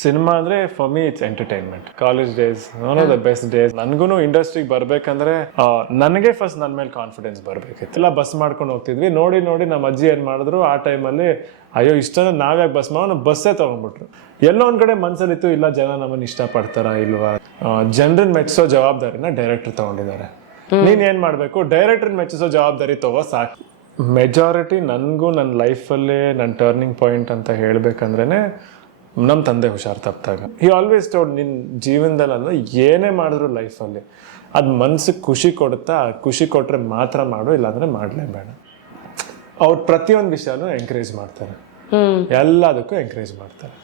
Cinema ಅಂದ್ರೆ for me it's entertainment. College days one of the best days. ನನ್ಗೂ ಇಂಡಸ್ಟ್ರಿಗೆ ಬರ್ಬೇಕಂದ್ರೆ ನನಗೆ ಫಸ್ಟ್ ನನ್ನ ಮೇಲೆ ಕಾನ್ಫಿಡೆನ್ಸ್ ಬರ್ಬೇಕಿತ್ತು. ಎಲ್ಲ ಬಸ್ ಮಾಡ್ಕೊಂಡು ಹೋಗ್ತಿದ್ವಿ, ನೋಡಿ ನಮ್ಮ ಅಜ್ಜಿ ಏನ್ ಮಾಡಿದ್ರು ಆ ಟೈಮಲ್ಲಿ, ಅಯ್ಯೋ ಇಷ್ಟೊಂದು ನಾವ್ಯಾಕೆ ಬಸ್ ಮಾಡೋ, ಬಸ್ಸೇ ತಗೊಂಡ್ಬಿಟ್ರು. ಎಲ್ಲೋ ಒಂದ್ ಕಡೆ ಮನ್ಸಲ್ಲಿತ್ತು, ಇಲ್ಲ ಜನ ನಮ್ಮನ್ನ ಇಷ್ಟ ಪಡ್ತಾರ ಇಲ್ವಾ, ಜನರನ್ನ ಮೆಚ್ಚಿಸೋ ಜವಾಬ್ದಾರಿನ ಡೈರೆಕ್ಟರ್ ತಗೊಂಡಿದ್ದಾರೆ. ನೀನ್ ಏನ್ ಮಾಡ್ಬೇಕು, ಡೈರೆಕ್ಟರ್ ಮೆಚ್ಚಿಸೋ ಜವಾಬ್ದಾರಿ ತಗೋ ಸಾಕು. ಮೆಜಾರಿಟಿ ನನ್ಗೂ ನನ್ನ ಲೈಫಲ್ಲೇ ನನ್ನ ಟರ್ನಿಂಗ್ ಪಾಯಿಂಟ್ ಅಂತ ಹೇಳ್ಬೇಕಂದ್ರೇನೆ ನಮ್ಮ ತಂದೆ ಹುಷಾರ್ ತಪ್ಪಿದಾಗ. ಹಿ ಆಲ್ವೇಸ್ ಟೋಲ್ಡ್, ನಿನ್ನ ಜೀವನದಲ್ಲ ಏನೇ ಮಾಡಿದ್ರು ಲೈಫಲ್ಲಿ ಅದು ಮನ್ಸಿಗೆ ಖುಷಿ ಕೊಡುತ್ತಾ, ಖುಷಿ ಕೊಟ್ರೆ ಮಾತ್ರ ಮಾಡು, ಇಲ್ಲಾಂದ್ರೆ ಮಾಡಲೇಬೇಡ. ಅವ್ರು ಪ್ರತಿಯೊಂದು ವಿಷಯನೂ ಎಂಕರೇಜ್ ಮಾಡ್ತಾರೆ, ಎಲ್ಲದಕ್ಕೂ ಎಂಕರೇಜ್ ಮಾಡ್ತಾರೆ.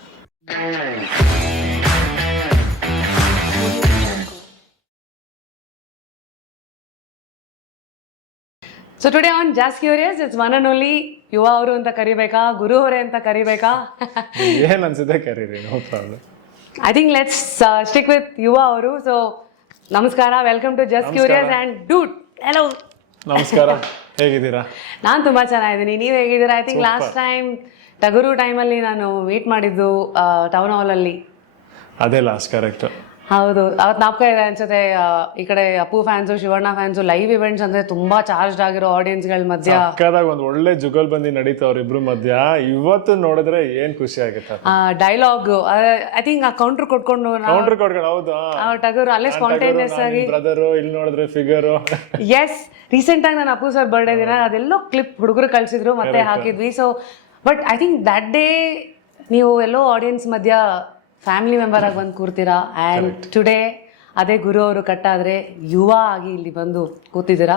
ಸೊ ಟುಡೇ ಆನ್ ಜಾಸ್ curious, it's one and only ಯುವ ಅವರು ಅಂತ ಕರಿಬೇಕಾ, ಗುರು ಅವರೇ ಅಂತ ಕರಿಬೇಕಾ? ಏನ್ ಅನ್ಸುತ್ತೆ ಕರೀರಿ, no problem. I think let's stick with Yuva ಅವರು. ಸೊ ನಮಸ್ಕಾರ, welcome to just curious and dude. Hello, ನಮಸ್ಕಾರ, ಹೇಗಿದ್ದೀರಾ? ನಾನು ತುಂಬಾ ಚೆನ್ನಾಗಿದ್ದೀನಿ, ನೀವು ಹೇಗಿದ್ದೀರಾ? ಐ ಥಿಂಕ್ ಲಾಸ್ಟ್ ಟೈಮ್ ಟಗರು ಟೈಮಲ್ಲಿ ನಾನು ಮೀಟ್ ಮಾಡಿದ್ದು ಟೌನ್ ಹಾಲಲ್ಲಿ. ಅದೇ ಲಾಸ್ಟ್, ಕರೆಕ್ಟ್. ಹೌದು, ಅವತ್ತು ನಾಪಕ ಇದೆ ಅನ್ಸುತ್ತೆ. ಈ ಕಡೆ Appu fans, Shivanna fans, live events ಅಂದ್ರೆ ತುಂಬಾ ಚಾರ್ಜ್ ಆಗಿರೋ ಆಡಿಯನ್ಸ್ಗಳ ಮಧ್ಯ ಒಂದ್ ಒಳ್ಳೆ ಜುಗಲ್ಬಂದಿ ನಡೀತು ಅವ್ರಿಬ್ರು ಮಧ್ಯ. ಇವತ್ತು ನೋಡಿದ್ರೆ ಏನ್ ಖುಷಿ ಆಗುತ್ತೆ. ಡೈಲಾಗ್ ಐ ಥಿಂಕ್ ಆ ಕೌಂಟರ್ ಕೊಟ್ಕೊಂಡು ಹೌದು, ಟಗರು ಅಲ್ಲೇ ಸ್ಪಾಂಟೇನಿಯಸ್ ಆಗಿ ಬ್ರದರ್, ಇಲ್ಲಿ ನೋಡಿದ್ರೆ ಫಿಗರ್. ಎಸ್, ರೀಸೆಂಟ್ ಆಗಿ ನಾನು ಅಪ್ಪು ಸರ್ ಬರ್ಡೇ ದಿನ ಅದೆಲ್ಲೋ ಕ್ಲಿಪ್ ಹುಡುಗರು ಕಳ್ಸಿದ್ರು, ಮತ್ತೆ ಹಾಕಿದ್ವಿ. So but I think that day ನೀವು ಎಲ್ಲೋ ಆಡಿಯನ್ಸ್ ಮಧ್ಯ ಫ್ಯಾಮಿಲಿ ಮೆಂಬರ್ ಆಗಿ ಬಂದು ಕೂರ್ತೀರಾ. ಆ್ಯಂಡ್ ಟುಡೇ ಅದೇ ಗುರು ಅವರು ಕಟ್ಟಾದ್ರೆ ಯುವ ಆಗಿ ಇಲ್ಲಿ ಬಂದು ಕೂತಿದ್ದೀರಾ.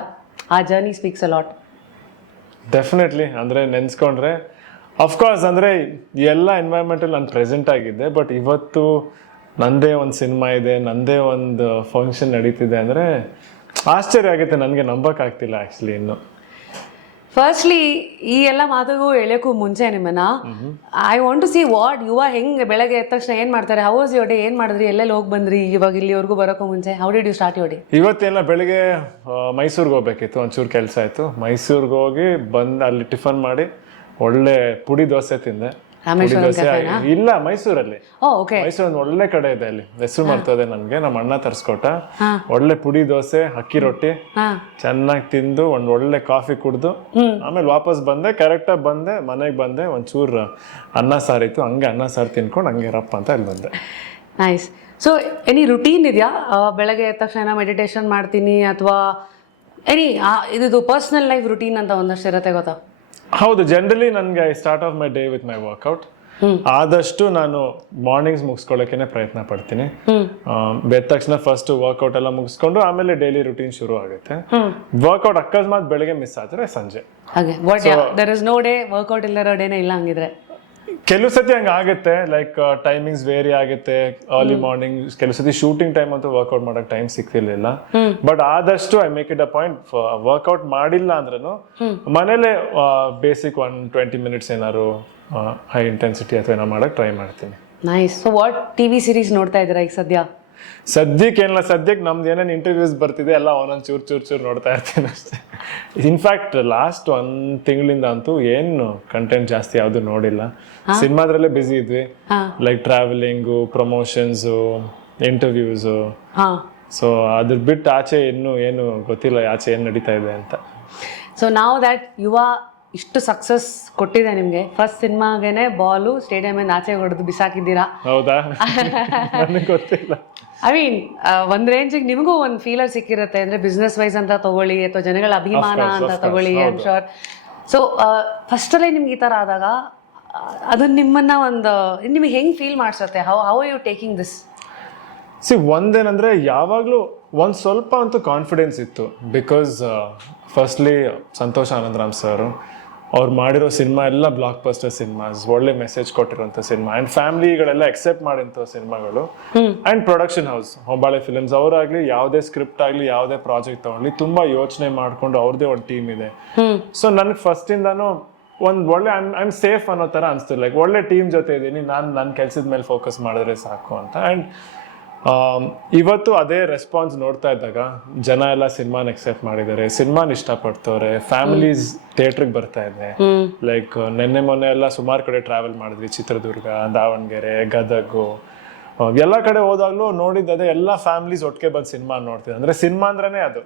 ಆ journey speaks a lot. Definitely. ಅಂದರೆ ನೆನ್ಸ್ಕೊಂಡ್ರೆ ಅಫ್ಕೋರ್ಸ್ ಅಂದರೆ ಎಲ್ಲ ಎನ್ವೈರ್ಮೆಂಟಲ್ಲಿ ನಾನು ಪ್ರೆಸೆಂಟ್ ಆಗಿದ್ದೆ. ಬಟ್ ಇವತ್ತು ನಂದೇ ಒಂದು ಸಿನಿಮಾ ಇದೆ, ನಂದೇ ಒಂದು ಫಂಕ್ಷನ್ ನಡೀತಿದೆ ಅಂದರೆ ಆಶ್ಚರ್ಯ ಆಗುತ್ತೆ, ನನಗೆ ನಂಬಕ್ಕಾಗ್ತಿಲ್ಲ ಆ್ಯಕ್ಚುಲಿ ಇನ್ನು. ಫಸ್ಟ್ಲಿ ಈ ಎಲ್ಲ ಮಾತುಗೂ ಎಳೆಯೋಕ್ಕೂ ಮುಂಚೆ ನಿಮ್ಮನ್ನ I want to see what Yuva ಹೆಂಗೆ ಬೆಳಗ್ಗೆ ಎದ್ದ ತಕ್ಷಣ ಏನ್ ಮಾಡ್ತಾರೆ, ಹೌ ವಾಸ್ ಯುವರ್ ಡೇ, ಏನ್ ಮಾಡಿದ್ರಿ, ಎಲ್ಲೆಲ್ಲಿ ಹೋಗಿ ಬಂದ್ರಿ ಇವಾಗ ಇಲ್ಲಿವರೆಗೂ ಬರೋಕ್ಕೂ ಮುಂಚೆ? How did you start your day? ಇವತ್ತೇನ ಬೆಳಿಗ್ಗೆ ಮೈಸೂರಿಗೆ ಹೋಗ್ಬೇಕಿತ್ತು, ಒಂಚೂರು ಕೆಲಸ ಆಯ್ತು. ಮೈಸೂರಿಗೆ ಹೋಗಿ ಬಂದು ಅಲ್ಲಿ ಟಿಫನ್ ಮಾಡಿ ಒಳ್ಳೆ ಪುಡಿ ದೋಸೆ ತಿಂದೆ. ಇಲ್ಲ, ಮೈಸೂರಲ್ಲಿ. ಮೈಸೂರಲ್ಲಿ ಒಳ್ಳೆ ಕಡೆ ಇದೆ, ಅಲ್ಲಿ ಹೆಸರು ಮಾಡ್ತದೆ ನನ್ಗೆ. ನಮ್ಮ ಅಣ್ಣ ತರ್ಸ್ಕೊಟ್ಟ. ಒಳ್ಳೆ ಪುಡಿ ದೋಸೆ, ಅಕ್ಕಿ ರೊಟ್ಟಿ ಚೆನ್ನಾಗಿ ತಿಂದು ಒಂದ್ ಒಳ್ಳೆ ಕಾಫಿ ಕುಡ್ದು ಆಮೇಲೆ ವಾಪಸ್ ಬಂದೆ. ಕರೆಕ್ಟಾಗಿ ಬಂದೆ, ಮನೆಗೆ ಬಂದೆ, ಒಂಚೂರು ಅನ್ನ ಸಾರಿತ್ತು, ಹಂಗೆ ಅನ್ನ ಸಾರು ತಿನ್ಕೊಂಡು ಹಂಗೆ ರಪ್ಪ ಅಂತ ಅಲ್ಲಿ ಬಂದೆ. ನೈಸ್. ಸೊ ಎನಿ ರುಟೀನ್ ಇದೆಯಾ? ಬೆಳಗ್ಗೆ ಎದ್ದ ತಕ್ಷಣ ಮೆಡಿಟೇಷನ್ ಮಾಡ್ತೀನಿ ಅಥವಾ ಎನಿ ಇದು ಪರ್ಸನಲ್ ಲೈಫ್ ರುಟೀನ್ ಅಂತ ಒಂದಷ್ಟು ಇರುತ್ತೆ ಗೊತ್ತಾ? ಹೌದು, ಜನರಲಿ ನನಗೆ I start off my day with my workout. ಆದಷ್ಟು ನಾನು ಮಾರ್ನಿಂಗ್ಸ್ ಮುಗಿಸ್ಕೊಳ್ಳೋಕೆ ಪ್ರಯತ್ನ ಪಡ್ತೀನಿ. ಬೆದ್ದ ತಕ್ಷಣ ಫಸ್ಟ್ ವರ್ಕೌಟ್ ಎಲ್ಲ ಮುಗಿಸ್ಕೊಂಡು ಆಮೇಲೆ ಡೈಲಿ ರುಟೀನ್ ಶುರು ಆಗುತ್ತೆ. ವರ್ಕೌಟ್ ಅಕಸ್ಮಾತ್ ಬೆಳಗ್ಗೆ ಮಿಸ್ ಆದ್ರೆ ಸಂಜೆ. ನೋ ಡೇ ವರ್ಕೌಟ್ ಇಲ್ಲರೋ ಡೇನೇ ಇಲ್ಲ ಹಂಗಿದ್ರೆ? ಕೆಲವು ಸತಿ ಹಂಗ ಆಗುತ್ತೆ, ಲೈಕ್ ಟೈಮಿಂಗ್ಸ್ ವೇರಿ ಆಗುತ್ತೆ. ಅರ್ಲಿ ಮಾರ್ನಿಂಗ್ ಕೆಲವು ಸತಿ ಶೂಟಿಂಗ್ ಟೈಮ್ ಅಂತೂ ವರ್ಕೌಟ್ ಮಾಡಕ್ ಟೈಮ್ ಸಿಗ್ತಿರ್ಲಿಲ್ಲ. ಬಟ್ ಆದಷ್ಟು I make it a point, workout ಮಾಡಿಲ್ಲ ಅಂದ್ರೂ ಮನೇಲೆ ಬೇಸಿಕ್ 1-20 ಮಿನಿಟ್ಸ್ ಏನಾದ್ರು ಹೈ ಇಂಟೆನ್ಸಿಟಿ ಅಥವಾ ಏನೋ ಮಾಡಕ್ ಟ್ರೈ ಮಾಡ್ತೀನಿ. Nice. So what TV series ನೋಡ್ತಾ ಇದ್ದೀರಾ ಈಗ ಸದ್ಯ? ಸದ್ಯಕ್ಕೆ ಏನಿಲ್ಲ, ಸದ್ಯಕ್ಕೆ ನಮ್ದು ಏನೇನು ಇಂಟರ್ವ್ಯೂಸ್ ಬರ್ತಿದೆ ಎಲ್ಲ ಒಂದೊಂದು ಚೂರು ನೋಡ್ತಾ ಇರ್ತೀನಿ ಅಷ್ಟೇ. ಇನ್ಫ್ಯಾಕ್ಟ್ ಲಾಸ್ಟ್ 1 ತಿಂಗಳಿಂದ ಅಂತೂ ಏನು ಕಂಟೆಂಟ್ ಜಾಸ್ತಿ ಯಾವುದು ನೋಡಿಲ್ಲ. ಸಿನಿಮಾದ್ರಲ್ಲೇ ಬಿಸಿ ಇದ್ವಿ, like travelling, promotions, interviews. So ಅದ್ರ ಬಿಟ್ಟು ಆಚೆ ಇನ್ನು ಏನು ಗೊತ್ತಿಲ್ಲ, ಆಚೆ ಏನು ನಡೀತಾ ಇದೆ ಅಂತ. ಸೊ ನಾವು ದ್ಯಾಟ್ ಯುವ ಇಷ್ಟು ಸಕ್ಸಸ್ ಕೊಟ್ಟಿದೆ ನಿಮ್ಗೆ, ಫಸ್ಟ್ ಸಿನಿಮಾಗೇನೆ ಬಾಲು ಸ್ಟೇಡಿಯಂ ಇಂದ ಆಚೆ ಹೊಡೆದು ಬಿಸಾಕಿದ್ದೀರಾ. ಹೌದಾ? ನನಗೆ ಗೊತ್ತಿಲ್ಲ. ಐ ಮೀನ್ ಒಂದ್ ರೇಂಜಿಗೆ ನಿಮಗೂ ಒಂದು ಫೀಲರ್ ಸಿಕ್ಕಿರುತ್ತೆ, ಅಂದ್ರೆ ಬಿಸ್ನೆಸ್ ವೈಸ್ ಅಂತ ತಗೊಳ್ಳಿ ಅಥವಾ ಜನಗಳ ಅಭಿಮಾನ ಅಂತ ತಗೊಳ್ಳಿ. I am sure. So first ಅಲ್ಲೇ ನಿಮ್ಗೆ ಈ ತರ ಆದಾಗ ಅದು ನಿಮ್ಮನ್ನ ಒಂದು ನಿಮಗೆ ಹೆಂಗ್ ಫೀಲ್ ಮಾಡ್ಸತ್ತೆ? How are you taking this? ಒಂದೇನಂದ್ರೆ ಯಾವಾಗ್ಲೂ ಒಂದ್ ಸ್ವಲ್ಪ ಅಂತೂ ಕಾನ್ಫಿಡೆನ್ಸ್ ಇತ್ತು. Because firstly Santosh Anandram sir ಅವ್ರು ಮಾಡಿರೋ ಸಿನಿಮಾ ಎಲ್ಲ ಬ್ಲಾಕ್ ಬಸ್ಟರ್ ಸಿನಿಮಾಸ್, ಒಳ್ಳೆ ಮೆಸೇಜ್ ಕೊಟ್ಟಿರೋಂಥ ಸಿನಿಮಾ, ಅಂಡ್ ಫ್ಯಾಮಿಲಿಗಳೆಲ್ಲ ಎಕ್ಸೆಪ್ಟ್ ಮಾಡಿರೋ ಸಿನಿಮಾಗಳು. And production house Hombale films ಅವರಾಗ್ಲಿ, ಯಾವುದೇ ಸ್ಕ್ರಿಪ್ಟ್ ಆಗಲಿ, ಯಾವುದೇ ಪ್ರಾಜೆಕ್ಟ್ ತಗೊಳ್ಳಿ, ತುಂಬಾ ಯೋಚನೆ ಮಾಡ್ಕೊಂಡು ಅವ್ರದೇ ಒಂದು ಟೀಮ್ ಇದೆ. ಸೊ ನನಗೆ ಫಸ್ಟ್ ಇಂದಾನು ಒಂದ್ ಒಳ್ಳೆ ಐ ಆಮ್ ಸೇಫ್ ಅನ್ನೋ ತರ ಅನ್ಸ್ತು. ಲೈಕ್ ಒಳ್ಳೆ ಟೀಮ್ ಜೊತೆ ಇದೀನಿ, ನಾನು ನನ್ನ ಕೆಲ್ಸದ ಮೇಲೆ ಫೋಕಸ್ ಮಾಡಿದ್ರೆ ಸಾಕು ಅಂತ. ಅಂಡ್ ಇವತ್ತು ಅದೇ ರೆಸ್ಪಾನ್ಸ್ ನೋಡ್ತಾ ಇದ್ದಾಗ ಜನ ಎಲ್ಲ ಸಿನಿಮಾನ ಎಕ್ಸೆಪ್ಟ್ ಮಾಡಿದ್ದಾರೆ, ಸಿನಿಮಾನ ಇಷ್ಟಪಡ್ತವ್ರೆ, ಫ್ಯಾಮಿಲೀಸ್ ಥಿಯೇಟ್ರಿಗೆ ಬರ್ತಾ ಇದೆ. ಲೈಕ್ ನೆನ್ನೆ ಮೊನ್ನೆ ಎಲ್ಲ ಸುಮಾರು ಕಡೆ ಟ್ರಾವೆಲ್ ಮಾಡಿದ್ವಿ, ಚಿತ್ರದುರ್ಗ, ದಾವಣಗೆರೆ, ಗದಗು, ಎಲ್ಲ ಕಡೆ ಹೋದಾಗ್ಲೂ ನೋಡಿದ್ದೆ ಎಲ್ಲ ಫ್ಯಾಮಿಲೀಸ್ ಒಟ್ಟಿಗೆ ಬಂದು ಸಿನಿಮಾ ನೋಡ್ತಿದ್ದೆ. ಅಂದ್ರೆ ಸಿನಿಮಾ ಅಂದ್ರೇನೆ ಅದು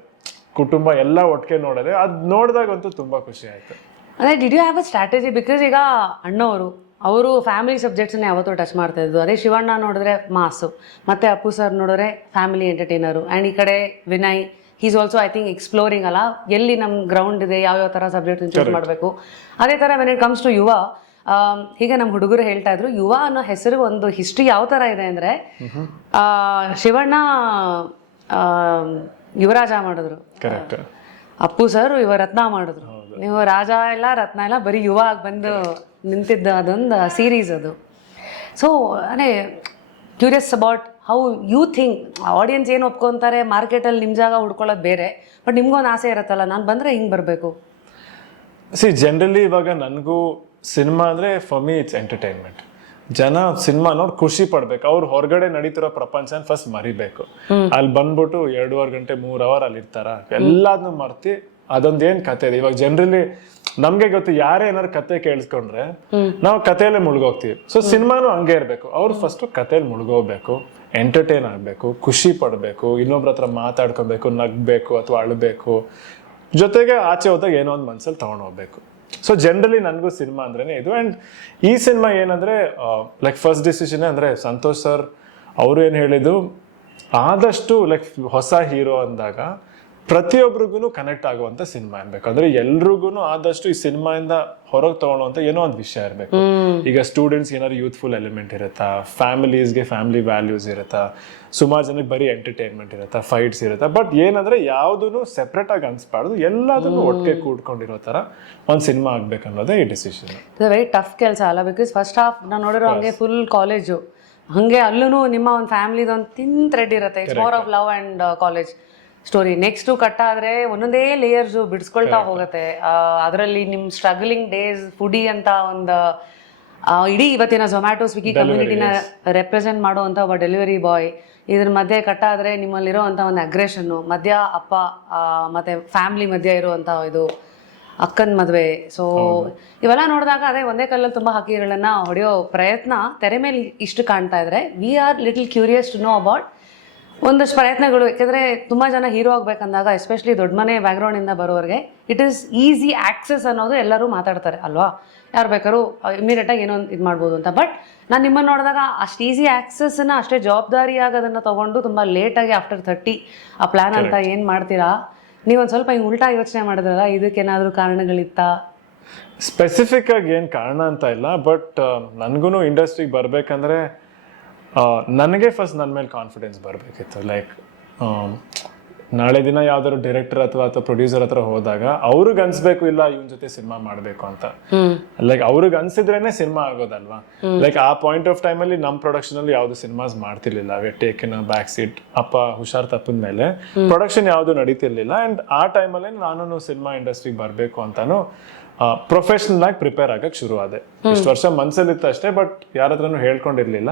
ಕುಟುಂಬ ಎಲ್ಲ ಒಟ್ಟಿಗೆ ನೋಡೋದೆ. ಅದ್ ನೋಡಿದಾಗಂತೂ ತುಂಬಾ ಖುಷಿ ಆಯ್ತು. ಅದೇ did you have a strategy? Because ಈಗ ಅಣ್ಣವರು ಅವರು ಫ್ಯಾಮಿಲಿ ಸಬ್ಜೆಕ್ಟ್ಸ್ನ ಯಾವತ್ತೂ ಟಚ್ ಮಾಡ್ತಾ ಇದ್ದು. ಅದೇ ಶಿವಣ್ಣ ನೋಡಿದ್ರೆ ಮಾಸು, ಮತ್ತೆ ಅಪ್ಪು ಸರ್ ನೋಡಿದ್ರೆ ಫ್ಯಾಮಿಲಿ ಎಂಟರ್ಟೈನರು, ಆ್ಯಂಡ್ ಈ ಕಡೆ Vinay is also I think exploring ಅಲ್ಲ, ಎಲ್ಲಿ ನಮ್ಮ ಗ್ರೌಂಡ್ ಇದೆ, ಯಾವ್ಯಾವ ಥರ ಸಬ್ಜೆಕ್ಟ್ ಚೂಸ್ ಮಾಡಬೇಕು. ಅದೇ ಥರ ವೆನ್ ಇಟ್ ಕಮ್ಸ್ ಟು ಯುವ, ಹೀಗೆ ನಮ್ಮ ಹುಡುಗರು ಹೇಳ್ತಾ ಇದ್ರು, ಯುವ ಅನ್ನೋ ಹೆಸರು ಒಂದು ಹಿಸ್ಟ್ರಿ ಯಾವ ಥರ ಇದೆ ಅಂದರೆ, ಶಿವಣ್ಣ ಯುವರಾಜ ಮಾಡಿದ್ರು, ಅಪ್ಪು ಸರ್ ರತ್ನ ಮಾಡಿದ್ರು, ನೀವು ರಾಜ ಇಲ್ಲ ರತ್ನ ಇಲ್ಲ ಬರೀ ಯುವ ಆಗಿ ಬಂದು ನಿಂತಿದ್ದ ಅದೊಂದು ಸೀರೀಸ್ ಅದು. ಸೊ ಅದೇ curious about how you think audience ಏನು ಒಪ್ಕೊತಾರೆ, ಮಾರ್ಕೆಟಲ್ಲಿ ನಿಮ್ಮ ಜಾಗ ಹುಡ್ಕೊಳ್ಳೋದು ಬೇರೆ, ಬಟ್ ನಿಮ್ಗೊಂದು ಆಸೆ ಇರುತ್ತಲ್ಲ, ನಾನು ಬಂದರೆ ಹಿಂಗೆ ಬರಬೇಕು. ಜನರಲಿ ಇವಾಗ ನನಗೂ ಸಿನಿಮಾ ಅಂದರೆ ಫಾರ್ ಮೀ ಇಟ್ಸ್ ಎಂಟರ್ಟೈನ್ಮೆಂಟ್. ಜನ ಸಿನಿಮಾ ನೋಡಿ ಖುಷಿ ಪಡ್ಬೇಕು, ಅವ್ರು ಹೊರಗಡೆ ನಡೀತಿರೋ ಪ್ರಪಂಚನ ಫಸ್ಟ್ ಮರಿಬೇಕು. ಅಲ್ಲಿ ಬಂದ್ಬಿಟ್ಟು 2.5 ಗಂಟೆ 3 ಅವರ್ ಅಲ್ಲಿ ಇರ್ತಾರ, ಎಲ್ಲಾದ್ನೂ ಮರ್ತಿ ಅದೊಂದೇನ್ ಕತೆ ಇದೆ. ಇವಾಗ ಜನರಲಿ ನಮ್ಗೆ ಗೊತ್ತು, ಯಾರೇ ಏನಾದ್ರು ಕತೆ ಕೇಳಿಸ್ಕೊಂಡ್ರೆ ನಾವು ಕಥೆಯಲ್ಲೇ ಮುಳುಗೋಗ್ತೀವಿ. ಸೊ ಸಿನಿಮಾನು ಹಂಗೆ ಇರ್ಬೇಕು, ಅವ್ರು ಫಸ್ಟ್ ಕಥೆಯಲ್ಲಿ ಮುಳುಗೋಗ್ಬೇಕು, ಎಂಟರ್ಟೈನ್ ಆಗ್ಬೇಕು, ಖುಷಿ ಪಡ್ಬೇಕು, ಇನ್ನೊಬ್ರ ಹತ್ರ ಮಾತಾಡ್ಕೊಬೇಕು, ನಗ್ಬೇಕು ಅಥವಾ ಅಳ್ಬೇಕು, ಜೊತೆಗೆ ಆಚೆ ಹೋದಾಗ ಏನೋ ಒಂದು ಮನ್ಸಲ್ಲಿ ತಗೊಂಡು ಹೋಗ್ಬೇಕು. ಸೊ ಜನರಲಿ ನನಗೂ ಸಿನಿಮಾ ಅಂದ್ರೇನೆ ಇದು. ಅಂಡ್ ಈ ಸಿನಿಮಾ ಏನಂದ್ರೆ ಲೈಕ್ ಫಸ್ಟ್ ಡಿಸಿಷನ್ ಅಂದ್ರೆ ಸಂತೋಷ್ ಸರ್ ಅವರು ಏನ್ ಹೇಳಿದ್ದು, ಆದಷ್ಟು ಲೈಕ್ ಹೊಸ ಹೀರೋ ಅಂದಾಗ ಪ್ರತಿಯೊಬ್ಬರಿಗೂ ಕನೆಕ್ಟ್ ಆಗುವಂತ ಸಿನಿಮಾ ಇರ್ಬೇಕು. ಅಂದ್ರೆ ಎಲ್ರಿಗೂ ಆದಷ್ಟು ಈ ಸಿನಿಮಾಯಿಂದ ಹೊರಗೆ ತಗೊಳ್ಳುವಂತ ಏನೋ ಒಂದು ವಿಷಯ ಇರ್ಬೇಕು. ಈಗ ಸ್ಟೂಡೆಂಟ್ಸ್ ಏನಾದ್ರು ಯೂತ್ಫುಲ್ ಎಲಿಮೆಂಟ್ ಇರುತ್ತಾ, ಫ್ಯಾಮಿಲೀಸ್ಗೆ ಫ್ಯಾಮಿಲಿ ವ್ಯಾಲ್ಯೂಸ್ ಇರುತ್ತಾ, ಸುಮಾರು ಜನಕ್ಕೆ ಬರೀ ಎಂಟರ್ಟೈನ್ಮೆಂಟ್ ಇರುತ್ತಾ, ಫೈಟ್ಸ್ ಇರುತ್ತಾ. ಬಟ್ ಏನಂದ್ರೆ ಯಾವ್ದೂ ಸೆಪ್ರೇಟ್ ಆಗಿ ಅನ್ಸ್ಬಾರ್ದು, ಎಲ್ಲದನ್ನು ಒಟ್ಟಿಗೆ ಕೂಡ್ಕೊಂಡಿರೋ ತರ ಒಂದು ಸಿನಿಮಾ ಆಗ್ಬೇಕು ಅನ್ನೋದೇ ಈ ಡಿಸಿಷನ್. ವೆರಿ ಟಫ್ ಕೆಲಸ ಅಲ್ಲ, ಬಿಕಾಸ್ ಫಸ್ಟ್ ಹಾಫ್ ನಾನು ನೋಡಿರೋ ಹಂಗೆ ಫುಲ್ ಕಾಲೇಜು, ಹಂಗೆ ಅಲ್ಲೂ ನಿಮ್ಮ ಒಂದು ಫ್ಯಾಮಿಲಿದೊಂದು ತಿನ್ ಥ್ರೆಡ್ ಇರುತ್ತೆ. It's more of love and college story. Next cut ಆದ್ರೆ ಒಂದೊಂದೇ ಲೇಯರ್ಸ್ ಬಿಡಿಸ್ಕೊಳ್ತಾ ಹೋಗುತ್ತೆ. ಅದರಲ್ಲಿ ನಿಮ್ಮ ಸ್ಟ್ರಗಲಿಂಗ್ ಡೇಸ್, ಫುಡಿ ಅಂತ ಒಂದು ಇಡೀ ಇವತ್ತಿನ ಝೊಮ್ಯಾಟೊ ಸ್ವಿಗ್ಗಿ ಕಮ್ಯುನಿಟಿನ ರೆಪ್ರೆಸೆಂಟ್ ಮಾಡುವಂಥ ಒಬ್ಬ ಡೆಲಿವರಿ ಬಾಯ್, ಇದ್ರ ಮಧ್ಯೆ ಕಟ್ ಆದ್ರೆ ನಿಮ್ಮಲ್ಲಿರೋವಂಥ ಒಂದು ಅಗ್ರೆಷನ್ನು, ಮಧ್ಯ ಅಪ್ಪ ಮತ್ತೆ ಫ್ಯಾಮಿಲಿ ಮಧ್ಯ ಇರುವಂಥ ಇದು ಅಕ್ಕನ ಮದುವೆ. ಸೊ ಇವೆಲ್ಲ ನೋಡಿದಾಗ ಅದೇ ಒಂದೇ ಕಲ್ಲಲ್ಲಿ ತುಂಬ ಹಕ್ಕಿಗಳನ್ನ ಹೊಡೆಯೋ ಪ್ರಯತ್ನ ತೆರೆ ಮೇಲೆ ಇಷ್ಟು ಕಾಣ್ತಾ ಇದ್ರೆ, we are little curious to know about ಒಂದಷ್ಟು ಪ್ರಯತ್ನಗಳು. ಯಾಕೆಂದರೆ ತುಂಬ ಜನ ಹೀರೋ ಆಗಬೇಕಂದಾಗ, ಎಸ್ಪೆಷಲಿ ದೊಡ್ಡ ಮನೆ ಬ್ಯಾಕ್ಗ್ರೌಂಡಿಂದ ಬರೋರಿಗೆ, ಇಟ್ ಈಸ್ ಈಸಿ ಆಕ್ಸೆಸ್ ಅನ್ನೋದು ಎಲ್ಲರೂ ಮಾತಾಡ್ತಾರೆ ಅಲ್ವಾ, ಯಾರು ಬೇಕಾದ್ರೂ ಇಮಿಡಿಯೇಟಾಗಿ ಏನೋ ಇದು ಮಾಡ್ಬೋದು ಅಂತ. ಬಟ್ ನಾನು ನಿಮ್ಮನ್ನು ನೋಡಿದಾಗ ಅಷ್ಟು ಈಸಿ ಆಕ್ಸೆಸ್ನ ಅಷ್ಟೇ ಜವಾಬ್ದಾರಿಯಾಗಿ ಅದನ್ನು ತೊಗೊಂಡು ತುಂಬ ಲೇಟಾಗಿ ಆಫ್ಟರ್ 30 ಆ ಪ್ಲ್ಯಾನ್ ಅಂತ ಏನು ಮಾಡ್ತೀರಾ, ನೀವೊಂದು ಸ್ವಲ್ಪ ಹಿಂಗೆ ಉಲ್ಟಾ ಯೋಚನೆ ಮಾಡಿದ್ರಲ್ಲ, ಇದಕ್ಕೇನಾದರೂ ಕಾರಣಗಳಿತ್ತಾ? ಸ್ಪೆಸಿಫಿಕ್ ಆಗಿ ಏನು ಕಾರಣ ಅಂತ ಇಲ್ಲ, ಬಟ್ ನನಗೂ ಇಂಡಸ್ಟ್ರಿಗೆ ಬರಬೇಕಂದ್ರೆ ನನಗೆ ಫಸ್ಟ್ ನನ್ನ ಮೇಲೆ ಕಾನ್ಫಿಡೆನ್ಸ್ ಬರಬೇಕಿತ್ತು. ಲೈಕ್ ನಾಳೆ ದಿನ ಯಾವ್ದಾದ್ರು ಡೈರೆಕ್ಟರ್ ಅಥವಾ ಪ್ರೊಡ್ಯೂಸರ್ ಹತ್ರ ಹೋದಾಗ ಅವ್ರಿಗೆ ಅನ್ಸ್ಬೇಕು, ಇಲ್ಲ ಇವನ್ ಜೊತೆ ಸಿನಿಮಾ ಮಾಡ್ಬೇಕು ಅಂತ. ಲೈಕ್ ಅವ್ರಿಗೆ ಅನ್ಸಿದ್ರೇನೆ ಸಿನಿಮಾ ಆಗೋದಲ್ವಾ. ಲೈಕ್ ಆ ಪಾಯಿಂಟ್ ಆಫ್ ಟೈಮ್ ಅಲ್ಲಿ ನಮ್ಮ ಪ್ರೊಡಕ್ಷನ್ ಅಲ್ಲಿ ಯಾವ್ದು ಸಿನಿಮಾಸ್ ಮಾಡ್ತಿರ್ಲಿಲ್ಲ. ಟೇಕನ್ ಬ್ಯಾಕ್ ಸೀಟ್, ಅಪ್ಪ ಹುಷಾರ್ ತಪ್ಪಿದ ಮೇಲೆ ಪ್ರೊಡಕ್ಷನ್ ಯಾವ್ದು ನಡೀತಿರ್ಲಿಲ್ಲ. ಅಂಡ್ ಆ ಟೈಮಲ್ಲಿ ನಾನು ಸಿನಿಮಾ ಇಂಡಸ್ಟ್ರಿಗೆ ಬರ್ಬೇಕು ಅಂತಾನು ಪ್ರೊಫೆಷನಲ್ ಆಗಿ ಪ್ರಿಪೇರ್ ಆಗಕ್ಕೆ ಶುರು ಆದೆ. ಇಷ್ಟು ವರ್ಷ ಮನ್ಸಲ್ಲಿತ್ತು ಅಷ್ಟೇ, ಬಟ್ ಯಾರ ಹತ್ರನೂ ಹೇಳ್ಕೊಂಡಿರ್ಲಿಲ್ಲ.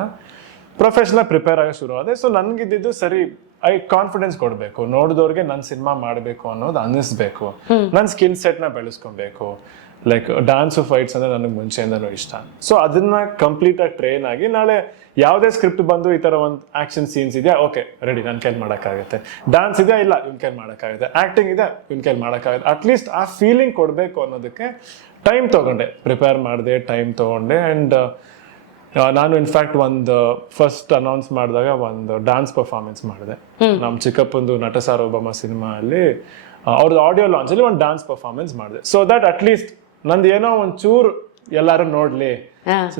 ಪ್ರೊಫೆಷನಲ್ ಪ್ರಿಪೇರ್ ಆಗ ಶುರು ಆದೆ. ಸೊ ನನ್ಗಿದ್ದು ಸರಿ, ಕಾನ್ಫಿಡೆನ್ಸ್ ಕೊಡ್ಬೇಕು, ನೋಡಿದವ್ರಿಗೆ ನನ್ ಸಿನಿಮಾ ಮಾಡ್ಬೇಕು ಅನ್ನೋದು ಅನ್ನಿಸ್ಬೇಕು, ನನ್ ಸ್ಕಿಲ್ ಸೆಟ್ ನ ಬೆಳೆಸ್ಕೊಬೇಕು. ಲೈಕ್ ಡಾನ್ಸ್ ಫೈಟ್ಸ್ ಅಂದ್ರೆ ನನಗೆ ಮುಂಚೆಯಿಂದನೂ ಇಷ್ಟ. ಸೊ ಅದನ್ನ ಕಂಪ್ಲೀಟ್ ಆಗಿ ಟ್ರೈನ್ ಆಗಿ, ನಾಳೆ ಯಾವುದೇ ಸ್ಕ್ರಿಪ್ಟ್ ಬಂದು ಈ ತರ ಒಂದು ಆಕ್ಷನ್ ಸೀನ್ಸ್ ಇದೆಯಾ, ಓಕೆ ರೆಡಿ, ನನ್ ಕೈಲಿ ಮಾಡಕ್ಕಾಗತ್ತೆ. ಡಾನ್ಸ್ ಇದೆಯಾ, ಇಲ್ಲ ಇವ್ನ ಕೈಲಿ ಮಾಡಕ್ಕಾಗತ್ತೆ. ಆಕ್ಟಿಂಗ್ ಇದೆ, ಇವ್ನ ಕೈಲಿ ಮಾಡಕ್ಕಾಗತ್ತೆ. ಅಟ್ಲೀಸ್ಟ್ ಆ ಫೀಲಿಂಗ್ ಕೊಡ್ಬೇಕು ಅನ್ನೋದಕ್ಕೆ ಟೈಮ್ ತಗೊಂಡೆ, ಪ್ರಿಪೇರ್ ಮಾಡಿದೆ, ಟೈಮ್ ತಗೊಂಡೆ. ಅಂಡ್ ನಾನು ಇನ್ಫ್ಯಾಕ್ಟ್ ಒಂದು ಫಸ್ಟ್ ಅನೌನ್ಸ್ ಮಾಡಿದಾಗ ಒಂದು ಡಾನ್ಸ್ ಪರ್ಫಾರ್ಮೆನ್ಸ್ ಮಾಡಿದೆ. ನಮ್ಮ ಚಿಕ್ಕಪ್ಪಂದು ನಟ ಸಾರ್ವಭೌಮ ಸಿನಿಮಾ ಅಲ್ಲಿ ಅವ್ರದ್ದು ಆಡಿಯೋ ಲಾಂಚ್ ಅಲ್ಲಿ ಒಂದು ಡಾನ್ಸ್ ಪರ್ಫಾರ್ಮೆನ್ಸ್ ಮಾಡಿದೆ. ಸೊ ದಟ್ ಅಟ್ಲೀಸ್ಟ್ ನಂದು ಏನೋ ಒಂದ್ ಚೂರು ಎಲ್ಲಾರು ನೋಡ್ಲಿ,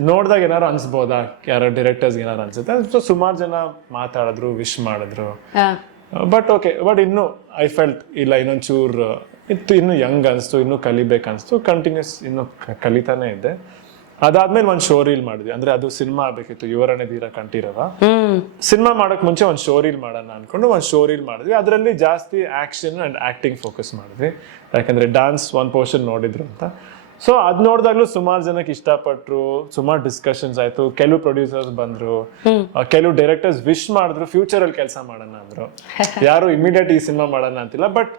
ನೋಡ್ದಾಗ ಏನಾರು ಅನ್ಸ್ಬೋದಾ, ಯಾರೋ ಡೈರೆಕ್ಟರ್ಸ್ ಏನಾರು ಅನ್ಸುತ್ತೆ. ಸೊ ಸುಮಾರು ಜನ ಮಾತಾಡಿದ್ರು, ವಿಶ್ ಮಾಡಿದ್ರು. ಬಟ್ ಓಕೆ, ಬಟ್ ಇನ್ನು ಐ ಫೆಲ್ಟ್ ಇಲ್ಲ, ಇನ್ನೊಂದ್ ಚೂರು ಇತ್ತು, ಇನ್ನು ಯಂಗ್ ಅನ್ಸ್ತು, ಇನ್ನು ಕಲಿಬೇಕನ್ಸ್ತು. ಕಂಟಿನ್ಯೂಸ್ ಇನ್ನು ಕಲಿತಾನೆ ಇದ್ದೆ. ಅದಾದ್ಮೇಲೆ ಒಂದ್ ಶೋ ರೀಲ್ ಮಾಡಿದ್ವಿ. ಅಂದ್ರೆ ಅದು ಸಿನಿಮಾ ಆಗ್ಬೇಕಿತ್ತು, ಯುವರನೇ ಧೀರ ಕಂಠೀರವ. ಸಿನಿಮಾ ಮಾಡಕ್ ಮುಂಚೆ ಒಂದ್ ಶೋ ರೀಲ್ ಮಾಡೋಣ ಅನ್ಕೊಂಡು ಒಂದ್ ಶೋ ರೀಲ್ ಮಾಡಿದ್ವಿ. ಅದರಲ್ಲಿ ಜಾಸ್ತಿ ಆಕ್ಷನ್ ಅಂಡ್ ಆಕ್ಟಿಂಗ್ ಫೋಕಸ್ ಮಾಡಿದ್ವಿ, ಯಾಕಂದ್ರೆ ಡಾನ್ಸ್ ಒಂದ್ ಪೋರ್ಷನ್ ನೋಡಿದ್ರು ಅಂತ. ಸೊ ಅದ್ ನೋಡಿದಾಗ್ಲೂ ಸುಮಾರು ಜನಕ್ಕೆ ಇಷ್ಟಪಟ್ರು, ಸುಮಾರು ಡಿಸ್ಕಷನ್ಸ್ ಆಯ್ತು, ಕೆಲವು ಪ್ರೊಡ್ಯೂಸರ್ಸ್ ಬಂದ್ರು, ಕೆಲವು ಡೈರೆಕ್ಟರ್ಸ್ ವಿಶ್ ಮಾಡಿದ್ರು ಫ್ಯೂಚರ್ ಅಲ್ಲಿ ಕೆಲಸ ಮಾಡೋಣ ಅಂದ್ರು. ಯಾರು ಇಮಿಡಿಯೇಟ್ ಈ ಸಿನಿಮಾ ಮಾಡೋಣ ಅಂತಿಲ್ಲ, ಬಟ್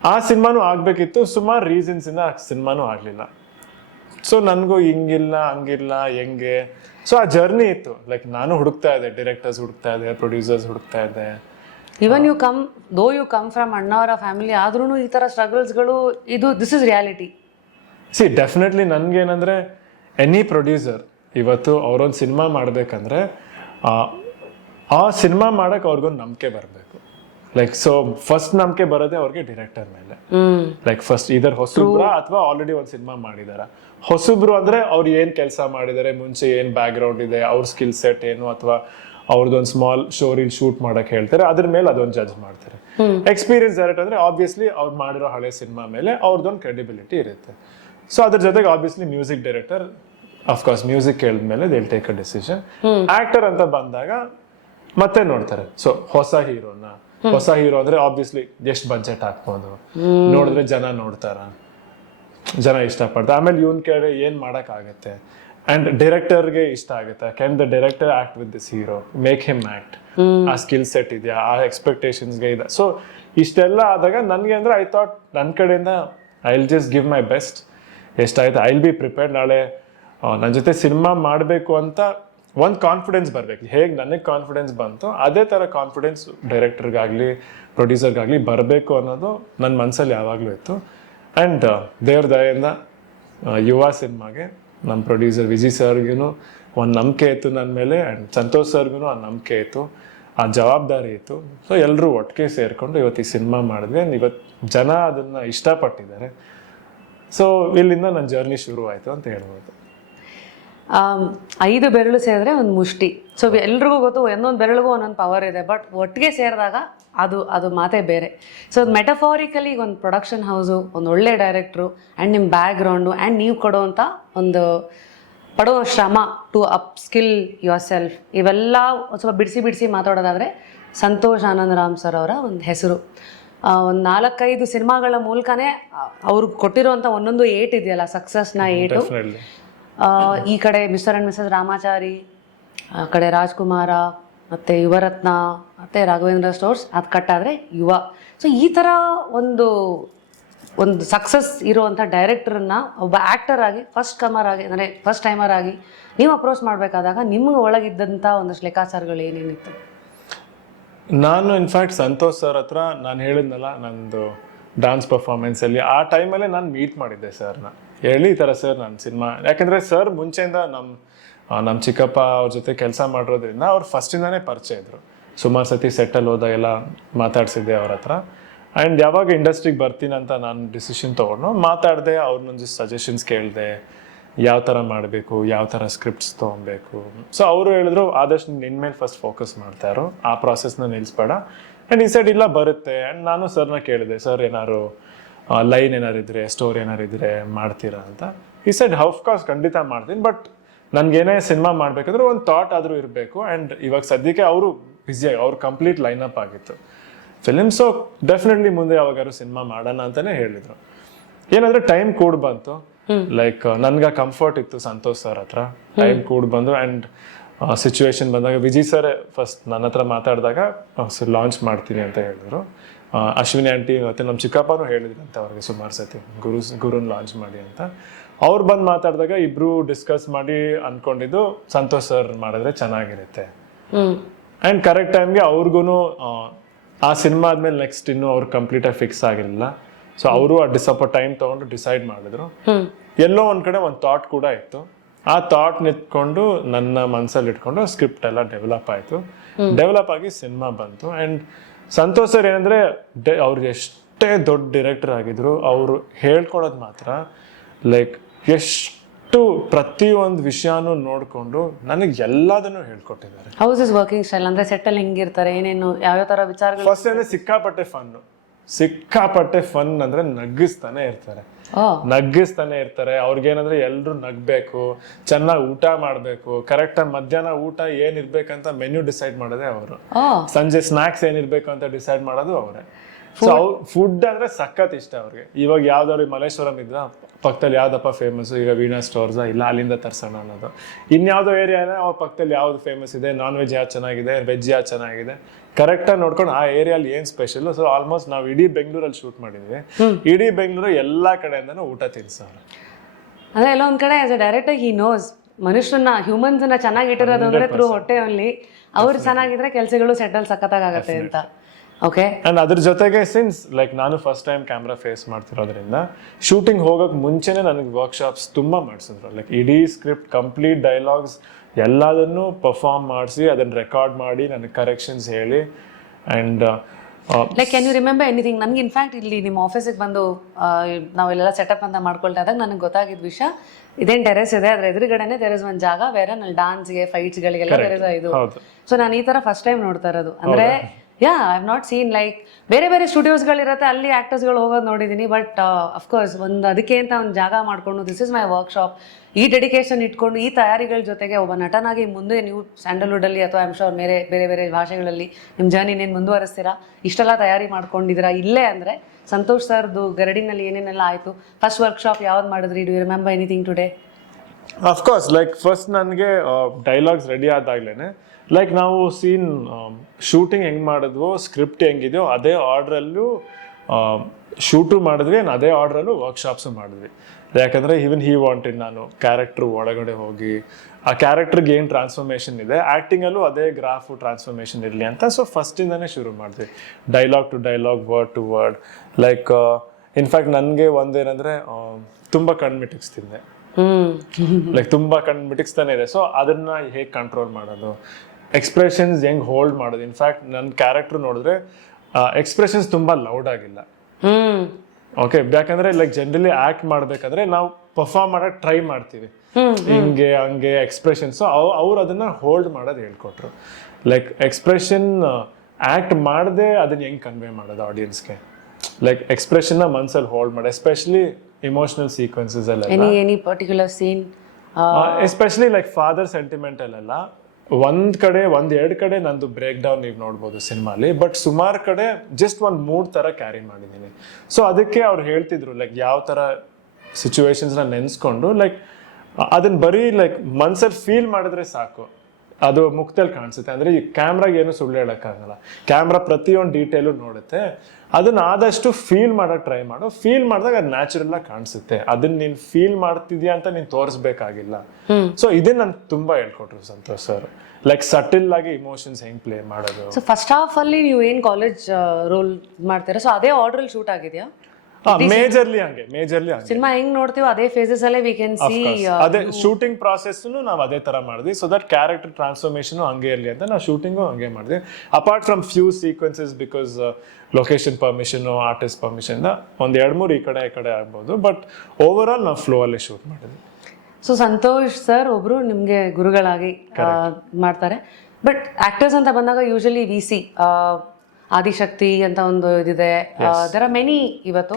ಆ ಸಿನಿಮಾನು ಆಗ್ಬೇಕಿತ್ತು. ಸುಮಾರು ರೀಸನ್ಸ್ ಇಂದ ಆ ಸಿನಿಮಾನು ಆಗ್ಲಿಲ್ಲ. ಸೊ ನನ್ಗೂ ಹಿಂಗಿಲ್ಲ ಹಂಗಿಲ್ಲ ಹೆಂಗೆ, ಸೊ ಆ ಜರ್ನಿ ಇತ್ತು. ಲೈಕ್ ನಾನು ಹುಡುಕ್ತಾ ಇದ್ದೆ, ಡೈರೆಕ್ಟರ್ಸ್ ಹುಡುಕ್ತಾ ಇದ್ದೆ, ಪ್ರೊಡ್ಯೂಸರ್ಸ್ ಹುಡುಕ್ತಾ ಇದ್ದೆ. ಇವನ್ ಯು ಕಮ್ ಫ್ರಮ್ ಅಣ್ಣವರ ಫ್ಯಾಮಿಲಿ ಆದ್ರೂ ಈ ತರ ಸ್ಟ್ರಗಲ್ಸ್ಗಳು this is reality. See definitely ನನ್ಗೇನಂದ್ರೆ ಎನಿ ಪ್ರೊಡ್ಯೂಸರ್ ಇವತ್ತು ಅವ್ರೊಂದು ಸಿನಿಮಾ ಮಾಡ್ಬೇಕಂದ್ರೆ ಆ ಸಿನಿಮಾ ಮಾಡಕ್ ಅವ್ರಿಗೊಂದು ನಂಬಿಕೆ ಬರಬೇಕು. ಲೈಕ್ ಸೊ ಫಸ್ಟ್ ನಂಬಿಕೆ ಬರೋದೇ ಅವ್ರಿಗೆ ಡೈರೆಕ್ಟರ್ ಮೇಲೆ. ಲೈಕ್ ಫಸ್ಟ್ ಇದರ್ ಹೊಸಬ್ರ ಅಥವಾ ಆಲ್ರೆಡಿ ಒಂದು ಸಿನಿಮಾ ಮಾಡಿದಾರ. ಹೊಸಬ್ರು ಅಂದ್ರೆ ಅವ್ರು ಏನ್ ಕೆಲಸ ಮಾಡಿದಾರೆ, ಮುಂಚೆ ಏನ್ ಬ್ಯಾಕ್ ಗ್ರೌಂಡ್ ಇದೆ, ಅವ್ರ ಸ್ಕಿಲ್ ಸೆಟ್ ಏನು, ಅಥವಾ ಅವ್ರದ್ದೊಂದು ಸ್ಮಾಲ್ ಸ್ಟೋರಿ ಶೂಟ್ ಮಾಡಕ್ ಹೇಳ್ತಾರೆ, ಅದ್ರ ಮೇಲೆ ಅದೊಂದು ಜಡ್ಜ್ ಮಾಡ್ತಾರೆ. ಎಕ್ಸ್ಪೀರಿಯನ್ಸ್ ಡೈರೆಕ್ಟರ್ ಅಂದ್ರೆ ಆಬ್ವಿಯಸ್ಲಿ ಅವ್ರು ಮಾಡಿರೋ ಹಳೆ ಸಿನಿಮಾ ಮೇಲೆ ಅವ್ರದ್ದೊಂದು ಕ್ರೆಡಿಬಿಲಿಟಿ ಇರುತ್ತೆ. ಸೊ ಅದ್ರ ಜೊತೆಗೆ obviously music director of course music ಕೇಳಿದ್ಮೇಲೆ they will take a decision. Actor ಅಂತ ಬಂದಾಗ ಮತ್ತೆ ನೋಡ್ತಾರೆ. ಸೊ ಹೊಸ ಹೀರೋ ಅಂದ್ರೆ ಆಬ್ವಿಯಸ್ಲಿ ಎಷ್ಟು ಬಜೆಟ್ ಹಾಕ್ಬೋದು, ನೋಡಿದ್ರೆ ಜನ ನೋಡ್ತಾರ, ಜನ ಇಷ್ಟಪಡ್ತಾರೆ. ಆಮೇಲೆ ಇವನ್ ಕೇಳಿ ಏನ್ ಮಾಡಕ್ ಆಗತ್ತೆ, ಅಂಡ್ ಡೈರೆಕ್ಟರ್ಗೆ ಇಷ್ಟ ಆಗುತ್ತೆ. Can the director act with this hero, make him act, ಆ ಸ್ಕಿಲ್ ಸೆಟ್ ಇದೆಯಾ, ಆ ಎಕ್ಸ್ಪೆಕ್ಟೇಷನ್ಸ್ಗೆ ಇದೆ. ಸೊ ಇಷ್ಟೆಲ್ಲ ಆದಾಗ ನನ್ಗೆ ಅಂದ್ರೆ ಐ ಥಾಟ್ ನನ್ನ ಕಡೆಯಿಂದ I will just give my best. ಎಷ್ಟಾಯ್ತು ಐ ವಿಲ್ ಬಿ ಪ್ರಿಪೇರ್ಡ್. ನಾಳೆ ನನ್ನ ಜೊತೆ ಸಿನಿಮಾ ಮಾಡಬೇಕು ಅಂತ ಒಂದು ಕಾನ್ಫಿಡೆನ್ಸ್ ಬರಬೇಕು. ಹೇಗೆ ನನಗೆ ಕಾನ್ಫಿಡೆನ್ಸ್ ಬಂತು ಅದೇ ಥರ ಕಾನ್ಫಿಡೆನ್ಸ್ ಡೈರೆಕ್ಟರ್ಗಾಗಲಿ ಪ್ರೊಡ್ಯೂಸರ್ಗಾಗಲಿ ಬರಬೇಕು ಅನ್ನೋದು ನನ್ನ ಮನಸ್ಸಲ್ಲಿ ಯಾವಾಗಲೂ ಇತ್ತು. ಆ್ಯಂಡ್ ದೇವ್ರ ದಯೆಯಿಂದ ಯುವ ಸಿನಿಮಾಗೆ ನಮ್ಮ ಪ್ರೊಡ್ಯೂಸರ್ ವಿಜಯ್ ಸರ್ಗೂ ಒಂದು ನಂಬಿಕೆ ಇತ್ತು ನನ್ನ ಮೇಲೆ, ಆ್ಯಂಡ್ ಸಂತೋಷ್ ಸರ್ಗೂ ಆ ನಂಬಿಕೆ ಇತ್ತು, ಆ ಜವಾಬ್ದಾರಿ ಇತ್ತು. ಸೊ ಎಲ್ಲರೂ ಒಟ್ಟಿಗೆ ಸೇರಿಕೊಂಡು ಇವತ್ತು ಈ ಸಿನಿಮಾ ಮಾಡಿದ್ವಿ. ಇವತ್ತು ಜನ ಅದನ್ನು ಇಷ್ಟಪಟ್ಟಿದ್ದಾರೆ. ಸೊ ಇಲ್ಲಿಂದ ನನ್ನ ಜರ್ನಿ ಶುರು ಆಯಿತು ಅಂತ ಹೇಳ್ಬೋದು. 5 ಬೆರಳು ಸೇರಿದ್ರೆ ಒಂದು ಮುಷ್ಟಿ. ಸೊ ಎಲ್ರಿಗೂ ಗೊತ್ತು ಒಂದೊಂದು ಬೆರಳಿಗೂ ಒಂದೊಂದು ಪವರ್ ಇದೆ, ಬಟ್ ಒಟ್ಟಿಗೆ ಸೇರಿದಾಗ ಅದು ಮಾತೇ ಬೇರೆ. ಸೊ ಮೆಟಫಾರಿಕಲಿ ಒಂದು ಪ್ರೊಡಕ್ಷನ್ ಹೌಸು, ಒಂದು ಒಳ್ಳೆ ಡೈರೆಕ್ಟ್ರು, ಆ್ಯಂಡ್ ನಿಮ್ಮ ಬ್ಯಾಕ್ ಗ್ರೌಂಡು, ಆ್ಯಂಡ್ ನೀವು ಕೊಡೋವಂಥ ಒಂದು ಪಡೋ ಶ್ರಮ to upskill yourself, ಇವೆಲ್ಲ ಒಂದು ಸ್ವಲ್ಪ ಬಿಡಿಸಿ ಮಾತಾಡೋದಾದರೆ ಸಂತೋಷ್ ಆನಂದ್ ರಾಮ್ ಸರ್ ಅವರ ಒಂದು ಹೆಸರು. ಒಂದು 4-5 ಸಿನಿಮಾಗಳ ಮೂಲಕನೇ ಅವ್ರಿಗೆ ಕೊಟ್ಟಿರೋಂಥ ಒಂದೊಂದು ಏಟ್ ಇದೆಯಲ್ಲ, ಸಕ್ಸಸ್ನ ಏಟು. ಈ ಕಡೆ ಮಿಸ್ಟರ್ ಆ್ಯಂಡ್ ಮಿಸಸ್ ರಾಮಾಚಾರಿ, ಆ ಕಡೆ ರಾಜ್ಕುಮಾರ, ಮತ್ತು ಯುವರತ್ನ, ಮತ್ತು ರಾಘವೇಂದ್ರ ಸ್ಟೋರ್ಸ್, ಅದು ಕಟ್ಟಾದರೆ ಯುವ. ಸೊ ಈ ಥರ ಒಂದು ಸಕ್ಸಸ್ ಇರುವಂಥ ಡೈರೆಕ್ಟ್ರನ್ನ ಒಬ್ಬ ಆ್ಯಕ್ಟರ್ ಆಗಿ ಫಸ್ಟ್ ಟೈಮರ್ ಆಗಿ ನೀವು ಅಪ್ರೋಚ್ ಮಾಡಬೇಕಾದಾಗ ನಿಮ್ಗೆ ಒಳಗಿದ್ದಂಥ ಒಂದಷ್ಟು ಲೆಕ್ಕಾಚಾರಗಳು ಏನೇನಿತ್ತು? ನಾನು ಇನ್ಫ್ಯಾಕ್ಟ್ ಸಂತೋಷ್ ಸರ್ ಹತ್ರ ನಾನು ಹೇಳಿದ್ನಲ್ಲ ನಂದು ಡಾನ್ಸ್ ಪರ್ಫಾರ್ಮೆನ್ಸಲ್ಲಿ, ಆ ಟೈಮಲ್ಲೇ ನಾನು ಮೀಟ್ ಮಾಡಿದ್ದೆ ಸರ್ನ. ಹೇಳಿ ಈ ಥರ ಸರ್ ನನ್ನ ಸಿನಿಮಾ, ಯಾಕಂದರೆ ಸರ್ ಮುಂಚೆಯಿಂದ ನಮ್ಮ ಚಿಕ್ಕಪ್ಪ ಅವ್ರ ಜೊತೆ ಕೆಲಸ ಮಾಡಿರೋದ್ರಿಂದ ಅವ್ರು ಫಸ್ಟಿಂದಾನೇ ಪರಿಚಯ ಇದ್ರು. ಸುಮಾರು ಸತಿ ಸೆಟ್ಟಲ್ಲಿ ಹೋದಾಗೆಲ್ಲ ಮಾತಾಡ್ಸಿದ್ದೆ ಅವ್ರ ಹತ್ರ. ಆ್ಯಂಡ್ ಯಾವಾಗ ಇಂಡಸ್ಟ್ರಿಗೆ ಬರ್ತೀನಿ ಅಂತ ನಾನು ಡಿಸಿಷನ್ ತೊಗೊಂಡು ಮಾತಾಡಿದೆ, ಅವ್ರನ್ನೊಂದು ಸಜೆಷನ್ಸ್ ಕೇಳಿದೆ, ಯಾವ ಥರ ಮಾಡಬೇಕು, ಯಾವ ಥರ ಸ್ಕ್ರಿಪ್ಟ್ಸ್ ತೊಗೊಬೇಕು. ಸೊ ಅವರು ಹೇಳಿದ್ರು ಆದಷ್ಟು ನಿನ್ನ ಮೇಲೆ ಫಸ್ಟ್ ಫೋಕಸ್ ಮಾಡ್ತಾರೋ, ಆ ಪ್ರಾಸೆಸ್ನ ನಿಲ್ಲಿಸ್ಬೇಡ. ಆ್ಯಂಡ್ ಈ ಸೈಡ್ ಇಲ್ಲ ಬರುತ್ತೆ. ಆ್ಯಂಡ್ ನಾನು ಸರ್ನ ಕೇಳಿದೆ, ಸರ್ ಏನಾದ್ರು ಲೈನ್ ಏನಾರಿದ್ರೆ, ಸ್ಟೋರಿ ಏನಾರಿದ್ರೆ ಮಾಡ್ತೀರಾ ಅಂತ. ಈ ಸೈಡ್ ಆಫ್ಕೋರ್ಸ್ ಖಂಡಿತ ಮಾಡ್ತೀನಿ, ಬಟ್ ನನಗೇನೇ ಸಿನಿಮಾ ಮಾಡಬೇಕಂದ್ರೆ ಒಂದು ಥಾಟ್ ಆದರೂ ಇರಬೇಕು. ಆ್ಯಂಡ್ ಇವಾಗ ಸದ್ಯಕ್ಕೆ ಅವರು ಬ್ಯುಸಿಯಾಗಿ ಅವ್ರು ಕಂಪ್ಲೀಟ್ ಲೈನಪ್ ಆಗಿತ್ತು ಫಿಲಿಮ್. ಸೊ ಡೆಫಿನೆಟ್ಲಿ ಮುಂದೆ ಯಾವಾಗಾದ್ರು ಸಿನಿಮಾ ಮಾಡೋಣ ಅಂತಾನೆ ಹೇಳಿದ್ರು. ಏನಂದ್ರೆ ಟೈಮ್ ಕೂಡ ಬಂತು. ಲೈಕ್ ನನ್ಗೆ ಕಂಫರ್ಟ್ ಇತ್ತು ಸಂತೋಷ್ ಸರ್ ಹತ್ರ, ಟೈಮ್ ಕೂಡ ಬಂದು. ಆ್ಯಂಡ್ ಸಿಚುವೇಶನ್ ಬಂದಾಗ ವಿಜಯ್ ಸರ್ ಫಸ್ಟ್ ನನ್ನ ಹತ್ರ ಮಾತಾಡಿದಾಗ ಲಾಂಚ್ ಮಾಡ್ತೀನಿ ಅಂತ ಹೇಳಿದ್ರು. ಅಶ್ವಿನಿ ಆಂಟಿ ಮತ್ತು ನಮ್ಮ ಚಿಕ್ಕಪ್ಪನೂ ಹೇಳಿದ್ರಂತೆ ಅವ್ರಿಗೆ ಸುಮಾರು ಸತಿ ಗುರುನ್ ಲಾಂಚ್ ಮಾಡಿ ಅಂತ. ಅವ್ರು ಬಂದು ಮಾತಾಡಿದಾಗ ಇಬ್ರು ಡಿಸ್ಕಸ್ ಮಾಡಿ ಅನ್ಕೊಂಡಿದ್ದು ಸಂತೋಷ್ ಸರ್ ಮಾಡಿದ್ರೆ ಚೆನ್ನಾಗಿರುತ್ತೆ. ಆ್ಯಂಡ್ ಕರೆಕ್ಟ್ ಟೈಮ್ಗೆ ಅವ್ರಿಗೂ ಆ ಸಿನಿಮಾ ಆದ್ಮೇಲೆ ನೆಕ್ಸ್ಟ್ ಇನ್ನೂ ಅವ್ರು ಕಂಪ್ಲೀಟಾಗಿ ಫಿಕ್ಸ್ ಆಗಿರಲಿಲ್ಲ. ಸೊ ಅವರು ಸ್ವಲ್ಪ ಟೈಮ್ ತೊಗೊಂಡು ಡಿಸೈಡ್ ಮಾಡಿದ್ರು. ಎಲ್ಲೋ ಒಂದ್ ಕಡೆ ಒಂದು ಥಾಟ್ ಕೂಡ ಇತ್ತು. ಆ ಥಾಟ್ ನಿಂತ್ಕೊಂಡು ನನ್ನ ಮನಸ್ಸಲ್ಲಿ ಇಟ್ಕೊಂಡು ಸ್ಕ್ರಿಪ್ಟ್ ಎಲ್ಲ ಡೆವಲಪ್ ಆಯಿತು. ಡೆವಲಪ್ ಆಗಿ ಸಿನಿಮಾ ಬಂತು. ಆ್ಯಂಡ್ ಸಂತೋಷ್ ಸರ್ ಏನಂದ್ರೆ ಅವ್ರು ಎಷ್ಟೇ ದೊಡ್ಡ ಡೈರೆಕ್ಟರ್ ಆಗಿದ್ರು, ಅವರು ಹೇಳ್ಕೊಡೋದು ಮಾತ್ರ ಲೈಕ್ ಎಷ್ಟು ಪ್ರತಿಯೊಂದು ವಿಷಯನೂ ನೋಡ್ಕೊಂಡು ನನಗೆ ಎಲ್ಲದನ್ನು ಹೇಳ್ಕೊಟ್ಟಿದ್ದಾರೆ. ಹೌಸ್ ಇಸ್ ವರ್ಕಿಂಗ್ ಸ್ಟೈಲ್ ಅಂದ್ರೆ ಸೆಟ್ಟಲ್ಲಿ ಹೆಂಗಿರ್ತಾರೆ, ಏನೇನು ಯಾವ ತರ ವಿಚಾರಗಳು. ಫಸ್ಟ್ ಅಂದ್ರೆ ಸಿಕ್ಕಾಪಟ್ಟೆ ಫನ್ ಅಂದ್ರೆ ನಗ್ಗಿಸ್ತಾನೆ ಇರ್ತಾರೆ. ಅವ್ರಿಗೇನಂದ್ರೆ ಎಲ್ರು ನಗ್ಬೇಕು, ಚೆನ್ನಾಗಿ ಊಟ ಮಾಡ್ಬೇಕು, ಕರೆಕ್ಟ್ ಆಗಿ ಮಧ್ಯಾಹ್ನ ಊಟ ಏನಿರ್ಬೇಕಂತ ಮೆನ್ಯೂ ಡಿಸೈಡ್ ಮಾಡೋದೇ ಅವರು, ಸಂಜೆ ಸ್ನಾಕ್ಸ್ ಏನಿರ್ಬೇಕು ಅಂತ ಡಿಸೈಡ್ ಮಾಡೋದು ಅವರೇ. ಸೊ ಫುಡ್ ಅಂದ್ರೆ ಸಖತ್ ಇಷ್ಟ ಅವ್ರಿಗೆ. ಇವಾಗ ಯಾವ್ದಾದ್ರು ಮಲ್ಲೇಶ್ವರಂ ಇದ್ರ ಪಕ್ಕದಲ್ಲಿ ಯಾವ್ದಪ್ಪ ಫೇಮಸ್, ಈಗ ವೀಣಾ ಸ್ಟೋರ್ಸ್ ಇಲ್ಲ ಅಲ್ಲಿಂದ ತರ್ಸೋಣ ಅನ್ನೋದು. ಇನ್ಯಾವುದೋ ಏರಿಯಾ ಇದೆ ಅವ್ರ ಪಕ್ಕದಲ್ಲಿ ಯಾವ್ದು ಫೇಮಸ್ ಇದೆ, ನಾನ್ ವೆಜ್ ಯಾವ್ದು ಚೆನ್ನಾಗಿದೆ, ವೆಜ್ ಯಾವ್ದು ಚೆನ್ನಾಗಿದೆ, ಕರೆಕ್ಟಾಗಿ ನೋಡ್ಕೊಂಡು ಆ ಏರಿಯಲ್ಲಿ ಏನ್ ಸ್ಪೆಷಲ್. ಸೊ ಆಲ್ಮೋಸ್ಟ್ ನಾವು ಇಡೀ ಬೆಂಗಳೂರಲ್ಲಿ ಶೂಟ್ ಮಾಡಿದ್ವಿ. ಇಡೀ ಬೆಂಗಳೂರು ಎಲ್ಲಾ ಕಡೆಯಿಂದನೂ ಊಟ ತಿನ್ಸೋರು. ಅದೇ ಎಲ್ಲ ಒಂದ್ ಕಡೆ as a director he knows ಮನುಷ್ಯರನ್ನ ಹ್ಯೂಮನ್ಸ್ ನ ಚೆನ್ನಾಗಿ ಇಟ್ಟಿರೋದು ಅಂದ್ರೆ ಥ್ರೂ ಹೊಟ್ಟೆ ಓನ್ಲಿ. ಅವ್ರು ಚೆನ್ನಾಗಿದ್ರೆ ಕೆಲಸಗಳು ಸೆಟಲ್ ಸಖತ್ತಾಗತ್ತೆ ಅಂತ. ಓಕೆ. ಅಂಡ್ ಅದ್ರ ಜೊತೆಗೆ ಸಿನ್ಸ್ ಲೈಕ್ ನಾನು ಫಸ್ಟ್ ಟೈಮ್ ಕ್ಯಾಮ್ರಾ ಫೇಸ್ ಮಾಡ್ತಿರೋದ್ರಿಂದ ಶೂಟಿಂಗ್ ಹೋಗಕ್ ಮುಂಚೆನೆ ನನಗೆ ವರ್ಕ್ಶಾಪ್ಸ್ ತುಂಬಾ ಮಾಡಿಸಿದ್ರು. ಲೈಕ್ ಇಡೀ ಸ್ಕ್ರಿಪ್ಟ್ ಕಂಪ್ಲೀಟ್ ಡೈಲಾಗ್ಸ್ ಎಲ್ಲದನ್ನು ಪರ್ಫಾರ್ಮ್ ಮಾಡಿಸಿ ಅದನ್ನ ರೆಕಾರ್ಡ್ ಮಾಡಿ ನನಗೆ ಕರೆಕ್ಷನ್ಸ್ ಹೇಳಿ. And like can you remember anything? ನನಗೆ ಇನ್ಫ್ಯಾಕ್ಟ್ ಇಲ್ಲಿ ನಿಮ್ಮ ಆಫೀಸಿಗೆ ಬಂದು ನಾವೆಲ್ಲ ಸೆಟಪ್ ಅಂತ ಮಾಡ್ಕೊಳ್ತಾ ಇದ್ದಾಗ ನನಗೆ ಗೊತ್ತಾಗಿದ್ದ ವಿಷಯ, ಇದೇನು ಟೆರೆಸ್ ಇದೆ, ಅದ್ರ ಎದುರುಗಡೆನೆ ಟೆರೆಸ್ ಒಂದು ಜಾಗ ಬೇರೆ ನಲ್ಲಿ ಡಾನ್ಸ್ಗೆ ಫೈಟ್ಸ್ಗಳಿಗೆಲ್ಲ ಟೆರೆಸ್ ಇದು. ಸೊ ನಾನು ಈ ತರ ಫಸ್ಟ್ ಟೈಮ್ ನೋಡ್ತಾ ಇರೋದು. ಅಂದ್ರೆ I have not seen like ಬೇರೆ ಬೇರೆ ಸ್ಟುಡಿಯೋಸ್ಗಳಿರತ್ತೆ ಅಲ್ಲಿ ಆಕ್ಟರ್ಸ್ಗಳು ಹೋಗೋದು ನೋಡಿದ್ದೀನಿ. ಬಟ್ ಅಫ್ಕೋರ್ಸ್ ಒಂದು ಅದಕ್ಕೆ ಅಂತ ಒಂದು ಜಾಗ ಮಾಡ್ಕೊಂಡು ದಿಸ್ ಇಸ್ ಮೈ ವರ್ಕ್ಶಾಪ್, ಈ ಡೆಡಿಕೇಶನ್ ಇಟ್ಕೊಂಡು ಈ ತಯಾರಿಗಳ ಜೊತೆಗೆ ಒಬ್ಬ ನಟನಾಗಿ ಮುಂದೆ ನೀವು ಸ್ಯಾಂಡಲ್ವುಡಲ್ಲಿ ಅಥವಾ ಐಮ್ ಶೋರ್ ಬೇರೆ ಬೇರೆ ಭಾಷೆಗಳಲ್ಲಿ ನಿಮ್ಮ ಜರ್ನಿನೇನು ಮುಂದುವರಿಸ್ತೀರಾ, ಇಷ್ಟೆಲ್ಲ ತಯಾರಿ ಮಾಡ್ಕೊಂಡಿದ್ದೀರಾ ಇಲ್ಲೇ ಅಂದರೆ ಸಂತೋಷ್ ಸರ್ದು ಗರಡಿನಲ್ಲಿ ಏನೇನೆಲ್ಲ ಆಯಿತು. ಫಸ್ಟ್ ವರ್ಕ್ಶಾಪ್ ಯಾವ್ದು ಮಾಡಿದ್ರಿ? Do you remember anything today? Of course like first ನನಗೆ ಡೈಲಾಗ್ಸ್ ರೆಡಿ ಆದಾಗ್ಲೇನೆ ಲೈಕ್ ನಾವು ಸೀನ್ ಶೂಟಿಂಗ್ ಹೆಂಗ್ ಮಾಡಿದ್ವೋ, ಸ್ಕ್ರಿಪ್ಟ್ ಹೆಂಗಿದೆಯೋ ಅದೇ ಆರ್ಡ್ರಲ್ಲೂ ಶೂಟು ಮಾಡಿದ್ವಿ, ಅದೇ ಆರ್ಡ್ರಲ್ಲೂ ವರ್ಕ್ಶಾಪ್ಸು ಮಾಡಿದ್ವಿ. ಯಾಕಂದರೆ ಈವನ್ ಹಿ ವಾಂಟೆಡ್ ನಾನು ಕ್ಯಾರೆಕ್ಟ್ರ್ ಒಳಗಡೆ ಹೋಗಿ ಆ ಕ್ಯಾರೆಕ್ಟರ್ಗೆ ಏನು ಟ್ರಾನ್ಸ್ಫಾರ್ಮೇಷನ್ ಇದೆ ಆ್ಯಕ್ಟಿಂಗಲ್ಲೂ ಅದೇ ಗ್ರಾಫು ಟ್ರಾನ್ಸ್ಫಾರ್ಮೇಷನ್ ಇರಲಿ ಅಂತ. ಸೊ ಫಸ್ಟಿಂದನೇ ಶುರು ಮಾಡಿದ್ವಿ, dialogue to dialogue, word to word. Like in fact ನನಗೆ ಒಂದೇನಂದರೆ ತುಂಬ ಕಣ್ಮಿಟಿಕ್ಸ್ತಿದ್ದೆ, ಲೈಕ್ ತುಂಬ ಕಣ್ಮಿಟಿಕ್ಸ್ತಾನೆ ಇದೆ. ಸೊ ಅದನ್ನ ಹೇಗೆ ಕಂಟ್ರೋಲ್ ಮಾಡೋದು, ಎಕ್ಸ್ಪ್ರೆಷನ್ಸ್ ಹೆಂಗೆ ಹೋಲ್ಡ್ ಮಾಡೋದು. ಇನ್ಫ್ಯಾಕ್ಟ್ ನನ್ನ ಕ್ಯಾರೆಕ್ಟರ್ ನೋಡಿದ್ರೆ ಎಕ್ಸ್ಪ್ರೆಷನ್ಸ್ ತುಂಬ ಲೌಡ್ ಆಗಿಲ್ಲ. ಓಕೆ, ಯಾಕಂದ್ರೆ ಲೈಕ್ ಜನರಲಿ ಆಕ್ಟ್ ಮಾಡ್ಬೇಕಾದ್ರೆ ನಾವು ಪರ್ಫಾರ್ಮ್ ಮಾಡಕ್ ಟ್ರೈ ಮಾಡ್ತೀವಿ, ಹಿಂಗೆ ಹಂಗೆ ಎಕ್ಸ್ಪ್ರೆಷನ್ಸ್. ಅವ್ರು ಅದನ್ನ ಹೋಲ್ಡ್ ಮಾಡೋದು ಹೇಳ್ಕೊಟ್ರು. ಲೈಕ್ ಎಕ್ಸ್ಪ್ರೆಷನ್ ಆಕ್ಟ್ ಮಾಡದೆ ಅದನ್ನ ಹೆಂಗ್ ಕನ್ವೆ ಮಾಡೋದು ಆಡಿಯನ್ಸ್ಗೆ, ಲೈಕ್ ಎಕ್ಸ್ಪ್ರೆಷನ್ ನ ಮನ್ಸಲ್ಲಿ ಹೋಲ್ಡ್ ಮಾಡಿ, ಎಸ್ಪೆಷಲಿ ಇಮೋಷನಲ್ ಸೀಕ್ವೆನ್ಸಸ್ ಅಲ್ಲ, any particular scene, especially like father sentiment ಅಲ್ಲೆಲ್ಲ ಒಂದೆರಡು ಕಡೆ ನಂದು ಬ್ರೇಕ್ ಡೌನ್ ನೀವು ನೋಡ್ಬೋದು ಸಿನಿಮಾಲಿ. ಬಟ್ ಸುಮಾರು ಕಡೆ ಜಸ್ಟ್ ಒಂದು ಮೂಡ್ ತರ ಕ್ಯಾರಿ ಮಾಡಿದ್ದೀನಿ. ಸೊ ಅದಕ್ಕೆ ಅವ್ರು ಹೇಳ್ತಿದ್ರು ಲೈಕ್ ಯಾವ ತರ ಸಿಚುವೇಶನ್ಸ್ ನ ನೆನ್ಸ್ಕೊಂಡು ಲೈಕ್ ಅದನ್ನ ಬರೀ ಲೈಕ್ ಮನ್ಸಲ್ಲಿ ಫೀಲ್ ಮಾಡಿದ್ರೆ ಸಾಕು, ಅದು ಮುಖದಲ್ಲಿ ಕಾಣಿಸುತ್ತೆ. ಅಂದ್ರೆ ಈ ಕ್ಯಾಮ್ರಾಗೆ ಏನು ಸುಳ್ಳು ಹೇಳಕ್ಕಾಗಲ್ಲ, ಕ್ಯಾಮ್ರಾ ಪ್ರತಿಯೊಂದು ಡೀಟೇಲು ನೋಡುತ್ತೆ. ಅದನ್ನ ಆದಷ್ಟು ಫೀಲ್ ಮಾಡಕ್ ಟ್ರೈ ಮಾಡು, ಫೀಲ್ ಮಾಡಿದಾಗ ಅದು ನ್ಯಾಚುರಲ್ ಆಗಿ ಕಾಣಿಸುತ್ತೆ. ಅದನ್ನ ನೀನ್ ಫೀಲ್ ಮಾಡ್ತಿದ್ಯಾ ಅಂತ ನೀನ್ ತೋರಿಸ್ಬೇಕಾಗಿಲ್ಲ. ಸೊ ಇದನ್ನ ನನ್ಗೆ ತುಂಬಾ ಹೇಳ್ಕೊಟ್ರು ಸಂತೋಷ್ ಸರ್, ಲೈಕ್ ಸಟಿಲ್ ಆಗಿ ಇಮೋಷನ್ಸ್ ಹೆಂಗ್ ಪ್ಲೇ ಮಾಡೋದು. ಸೊ ಫಸ್ಟ್ ಹಾಫ್ ಅಲ್ಲಿ ನೀವು ಏನ್ ಕಾಲೇಜ್ ರೋಲ್ ಮಾಡ್ತೀರಾ, ಸೊ ಅದೇ ಆರ್ಡರ್ ಅಲ್ಲಿ ಶೂಟ್ ಆಗಿದ್ಯಾ? ಮೇಜರ್ಲಿ ಹಂಗೆ ಸಿನಿಮಾ ಹೆಂಗ್ ನೋಡ್ತೀವೋ ಅದೇ ಫೇಸಸ್ ಅಲ್ಲೇ ವಿ ಕ್ಯಾನ್ ಸಿ. ಅದೇ ಶೂಟಿಂಗ್ ಪ್ರಾಸೆಸ್ ನಾವು ಅದೇ ತರ ಮಾಡಿದ್ವಿ. ಸೊ ದಟ್ ಕ್ಯಾರೆಕ್ಟರ್ ಟ್ರಾನ್ಸ್ಫಾರ್ಮೇಶನ್ ಹಂಗೆ ಇರಲಿ ಅಂತ ನಾವು ಶೂಟಿಂಗು ಹಂಗೆ ಮಾಡಿದ್ವಿ. Apart from few sequences because location permission, artist permission ಒಂದ್ 2-3 ಈ ಕಡೆ ಆಗ್ಬೋದು. ಬಟ್ ಓವರ್ ಆಲ್ ನಾವು ಫ್ಲೋ ಅಲ್ಲೇ ಶೂಟ್ ಮಾಡಿದ್ವಿ. ಸೊ ಸಂತೋಷ್ ಸರ್ ಒಬ್ರು ನಿಮ್ಗೆ ಗುರುಗಳಾಗಿ ಮಾಡ್ತಾರೆ. ಬಟ್ ಆಕ್ಟರ್ಸ್ ಅಂತ ಬಂದಾಗ ಯೂಶಲಿ ವಿ ಸಿ ಆದಿಶಕ್ತಿ ಅಂತ ಒಂದು ಇದಿದೆ, ದರ್ ಆರ್ ಮೆನಿ ಇವತ್ತು.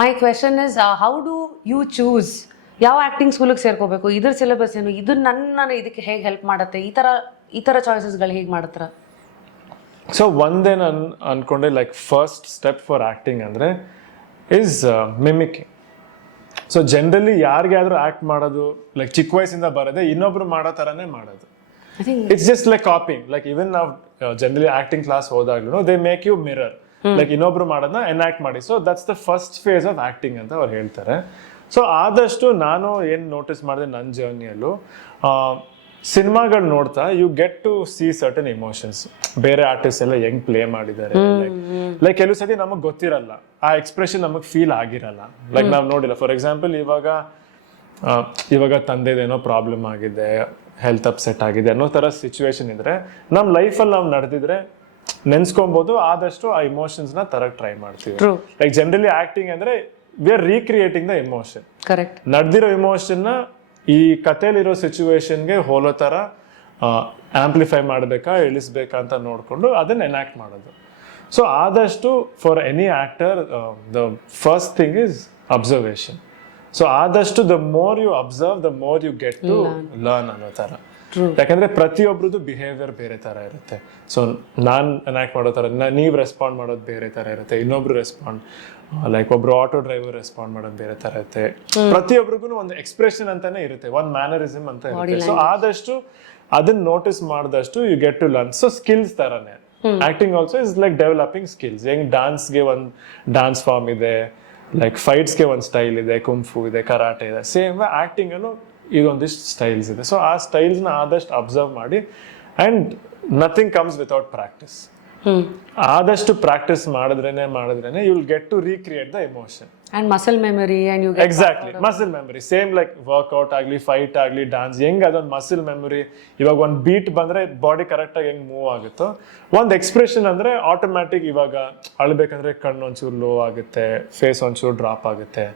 My question is how do you choose ಯಾವ ಆಕ್ಟಿಂಗ್ ಸ್ಕೂಲಿಗೆ ಸೇರ್ಕೋಬೇಕು, ಇದ್ರ ಸಿಲೆಬಸ್ ಏನು, ಇದು ನನ್ನ ಇದಕ್ಕೆ ಹೇಗೆ ಹೆಲ್ಪ್ ಮಾಡುತ್ತೆ, ಈ ತರ ಚಾಯ್ಸಸ್ಗಳು ಹೇಗೆ ಮಾಡ್ತಾರ? ಸೊ ಒಂದೇ ನಾನು ಅನ್ಕೊಂಡೆ like first step for acting ಅಂದ್ರೆ ಇಸ್ ಮಿಮಿಕಿಂಗ್. ಸೊ ಜನರಲಿ ಯಾರಿಗಾದ್ರೂ ಆಕ್ಟ್ ಮಾಡೋದು ಲೈಕ್ ಚಿಕ್ಕ ವಯಸ್ಸಿಂದ ಬರೋದೆ ಇನ್ನೊಬ್ರು ಮಾಡೋ ತರನೇ ಮಾಡೋದು. It's just like copying. Like even ನಾವು ಜನರಲಿ ಆಕ್ಟಿಂಗ್ ಕ್ಲಾಸ್ ಹೋದಾಗ್ಲೂ they make you mirror, like ಇನ್ನೊಬ್ರು ಮಾಡೋದನ್ನ ಎನಾಕ್ಟ್ ಮಾಡಿ. So that's the first phase of acting ಅಂತ ಅವ್ರು ಹೇಳ್ತಾರೆ. ಸೊ ಆದಷ್ಟು ನಾನು ಏನ್ ನೋಟಿಸ್ ಮಾಡಿದೆ ನನ್ನ ಜರ್ನಿಯಲ್ಲೂ, ಸಿನಿಮಾಗಳು ನೋಡ್ತಾ you get to see certain emotions. ಬೇರೆ ಆರ್ಟಿಸ್ಟ್ ಎಲ್ಲ ಹೆಂಗ್ ಪ್ಲೇ ಮಾಡಿದ್ದಾರೆ, ಲೈಕ್ ಕೆಲವು ಸತಿ ನಮಗ್ ಗೊತ್ತಿರಲ್ಲ, ಆ ಎಕ್ಸ್ಪ್ರೆಷನ್ ನಮಗ್ ಫೀಲ್ ಆಗಿರಲ್ಲ, ಲೈಕ್ ನಾವ್ ನೋಡಿಲ್ಲ. ಫಾರ್ ಎಕ್ಸಾಂಪಲ್ ಇವಾಗ ತಂದೆದೇನೋ ಪ್ರಾಬ್ಲಮ್ ಆಗಿದೆ, ಹೆಲ್ತ್ ಅಪ್ಸೆಟ್ ಆಗಿದೆ ಅನ್ನೋ ತರ ಸಿಚುವೇಶನ್ ಇದ್ರೆ ನಮ್ ಲೈಫಲ್ಲಿ ನಾವು ನಡೆದಿದ್ರೆ ನೆನ್ಸ್ಕೊಬಹುದು. ಆದಷ್ಟು ಆ ಇಮೋಷನ್ಸ್ ನ ತರಕ್ ಟ್ರೈ ಮಾಡ್ತೀವಿ. ಲೈಕ್ ಜನರಲಿ ಆಕ್ಟಿಂಗ್ ಅಂದ್ರೆ we are recreating the emotion. Correct. ನಡೆದಿರೋ ಇಮೋಷನ್ ನ ಈ ಕಥೆಯಲ್ಲಿರೋ ಸಿಚುವೇಶನ್ಗೆ ಹೋಲೋ ತರ ಆಂಪ್ಲಿಫೈ ಮಾಡ್ಬೇಕಾ ಇಳಿಸ್ಬೇಕಾ ಅಂತ ನೋಡ್ಕೊಂಡು ಅದನ್ನ ಎನಾಕ್ಟ್ ಮಾಡೋದು. ಸೊ ಆದಷ್ಟು for any actor the first thing is observation. So ಆದಷ್ಟು the more you observe the more you get to learn ಅನ್ನೋ ತರ. ಯಾಕಂದ್ರೆ ಪ್ರತಿಯೊಬ್ರದ್ದು ಬಿಹೇವಿಯರ್ ಬೇರೆ ತರ ಇರುತ್ತೆ. ಸೊ ನಾನ್ ಅನಾಕ್ಟ್ ಮಾಡೋ ತರ ನೀವ್ ರೆಸ್ಪಾಂಡ್ ಮಾಡೋದು ಬೇರೆ ತರ ಇರುತ್ತೆ, ಇನ್ನೊಬ್ರು ರೆಸ್ಪಾಂಡ್ ಲೈಕ್ ಒಬ್ರು ಆಟೋ ಡ್ರೈವರ್ ರೆಸ್ಪಾಂಡ್ ಮಾಡೋದು ಬೇರೆ ತರ ಇರುತ್ತೆ. ಪ್ರತಿಯೊಬ್ಬರಿಗೂ ಒಂದು ಎಕ್ಸ್ಪ್ರೆಷನ್ ಅಂತಾನೆ ಇರುತ್ತೆ, ಒಂದು ಮ್ಯಾನರಿಸಮ್ ಅಂತ ಇರುತ್ತೆ. ಸೊ ಆದಷ್ಟು ಅದನ್ನ ನೋಟಿಸ್ ಮಾಡಿದಷ್ಟು you get to learn. So skills ತರನೇ acting also is like developing skills. ಹೆಂಗ್ ಡಾನ್ಸ್ಗೆ ಒಂದು ಡಾನ್ಸ್ ಫಾರ್ಮ್ ಇದೆ, ಲೈಕ್ ಫೈಟ್ಸ್ಗೆ ಒಂದು ಸ್ಟೈಲ್ ಇದೆ, ಕುಂಫು ಇದೆ, ಕರಾಟೆ ಇದೆ, ಸೇಮ್ ಆಕ್ಟಿಂಗ್ ಅಲ್ಲೂ ಈಗ ಒಂದಿಷ್ಟು ಸ್ಟೈಲ್ಸ್ ಇದೆ. ಸೊ ಆ ಸ್ಟೈಲ್ಸ್ನ ಆದಷ್ಟು ಅಬ್ಸರ್ವ್ ಮಾಡಿ, and nothing comes without practice. ಆದಷ್ಟು ಪ್ರಾಕ್ಟೀಸ್ ಮಾಡಿದ್ರೇನೆ you will get to recreate the emotion and muscle memory and you get exactly muscle memory. Same like workout ಆಗ್ಲಿ, ಫೈಟ್ ಆಗ್ಲಿ, ಡಾನ್ಸ್, ಹೆಂಗ್ ಅದೊಂದು ಮಸಲ್ ಮೆಮರಿ. ಇವಾಗ ಒಂದು ಬೀಟ್ ಬಂದ್ರೆ ಬಾಡಿ ಕರೆಕ್ಟ್ ಆಗಿ ಹೆಂಗ್ ಮೂವ್ ಆಗುತ್ತೋ, ಒಂದು ಎಕ್ಸ್ಪ್ರೆಷನ್ ಅಂದ್ರೆ ಆಟೋಮ್ಯಾಟಿಕ್. ಇವಾಗ ಅಳ್ಬೇಕಂದ್ರೆ ಕಣ್ಣು ಒಂಚೂರು ಲೋ ಆಗುತ್ತೆ, ಫೇಸ್ ಒಂಚೂರು ಡ್ರಾಪ್ ಆಗುತ್ತೆ.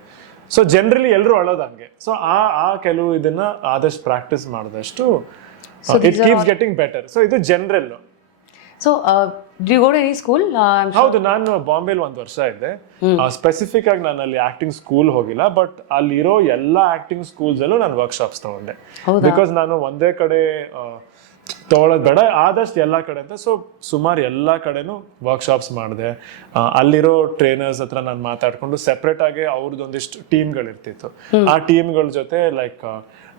ಸೊ ಜನರಲಿ ಎಲ್ಲರೂ ಅಳೋದು ಹಂಗೆ. ಸೊ ಆ ಕೆಲವು ಇದನ್ನ ಆದಷ್ಟು ಪ್ರಾಕ್ಟೀಸ್ ಮಾಡಿದಷ್ಟು it keeps getting better. So ಇದು general. So do you go to any school? ಹೌದು, ನಾನು ಬಾಂಬೆಲಿ 1 ವರ್ಷ ಇದ್ದೆ. ಸ್ಪೆಸಿಫಿಕ್ ಆಗಿ ನಾನು ಅಲ್ಲಿ ಆಕ್ಟಿಂಗ್ ಸ್ಕೂಲ್ ಹೋಗಿಲ್ಲ, ಬಟ್ ಅಲ್ಲಿರೋ ಎಲ್ಲಾ ಆಕ್ಟಿಂಗ್ ಸ್ಕೂಲ್ಸ್ ಅಲ್ಲೂ ನಾನು ವರ್ಕ್ಶಾಪ್ಸ್ ತಗೊಂಡೆ. ಬಿಕಾಸ್ ನಾನು ಒಂದೇ ಕಡೆ ತಗೊಳ್ಳೋದು ಬೇಡ, ಆದಷ್ಟು ಎಲ್ಲಾ ಕಡೆ ಅಂತ. ಸೊ ಸುಮಾರು ಎಲ್ಲಾ ಕಡೆನೂ ವರ್ಕ್ಶಾಪ್ಸ್ ಮಾಡಿದೆ. ಅಲ್ಲಿರೋ ಟ್ರೈನರ್ಸ್ ಹತ್ರ ನಾನು ಮಾತಾಡ್ಕೊಂಡು ಸೆಪ್ರೇಟ್ ಆಗಿ ಅವ್ರದ್ದೊಂದಿಷ್ಟು ಟೀಮ್ಗಳಿರ್ತಿತ್ತು. ಆ ಟೀಮ್ಗಳ ಜೊತೆ ಲೈಕ್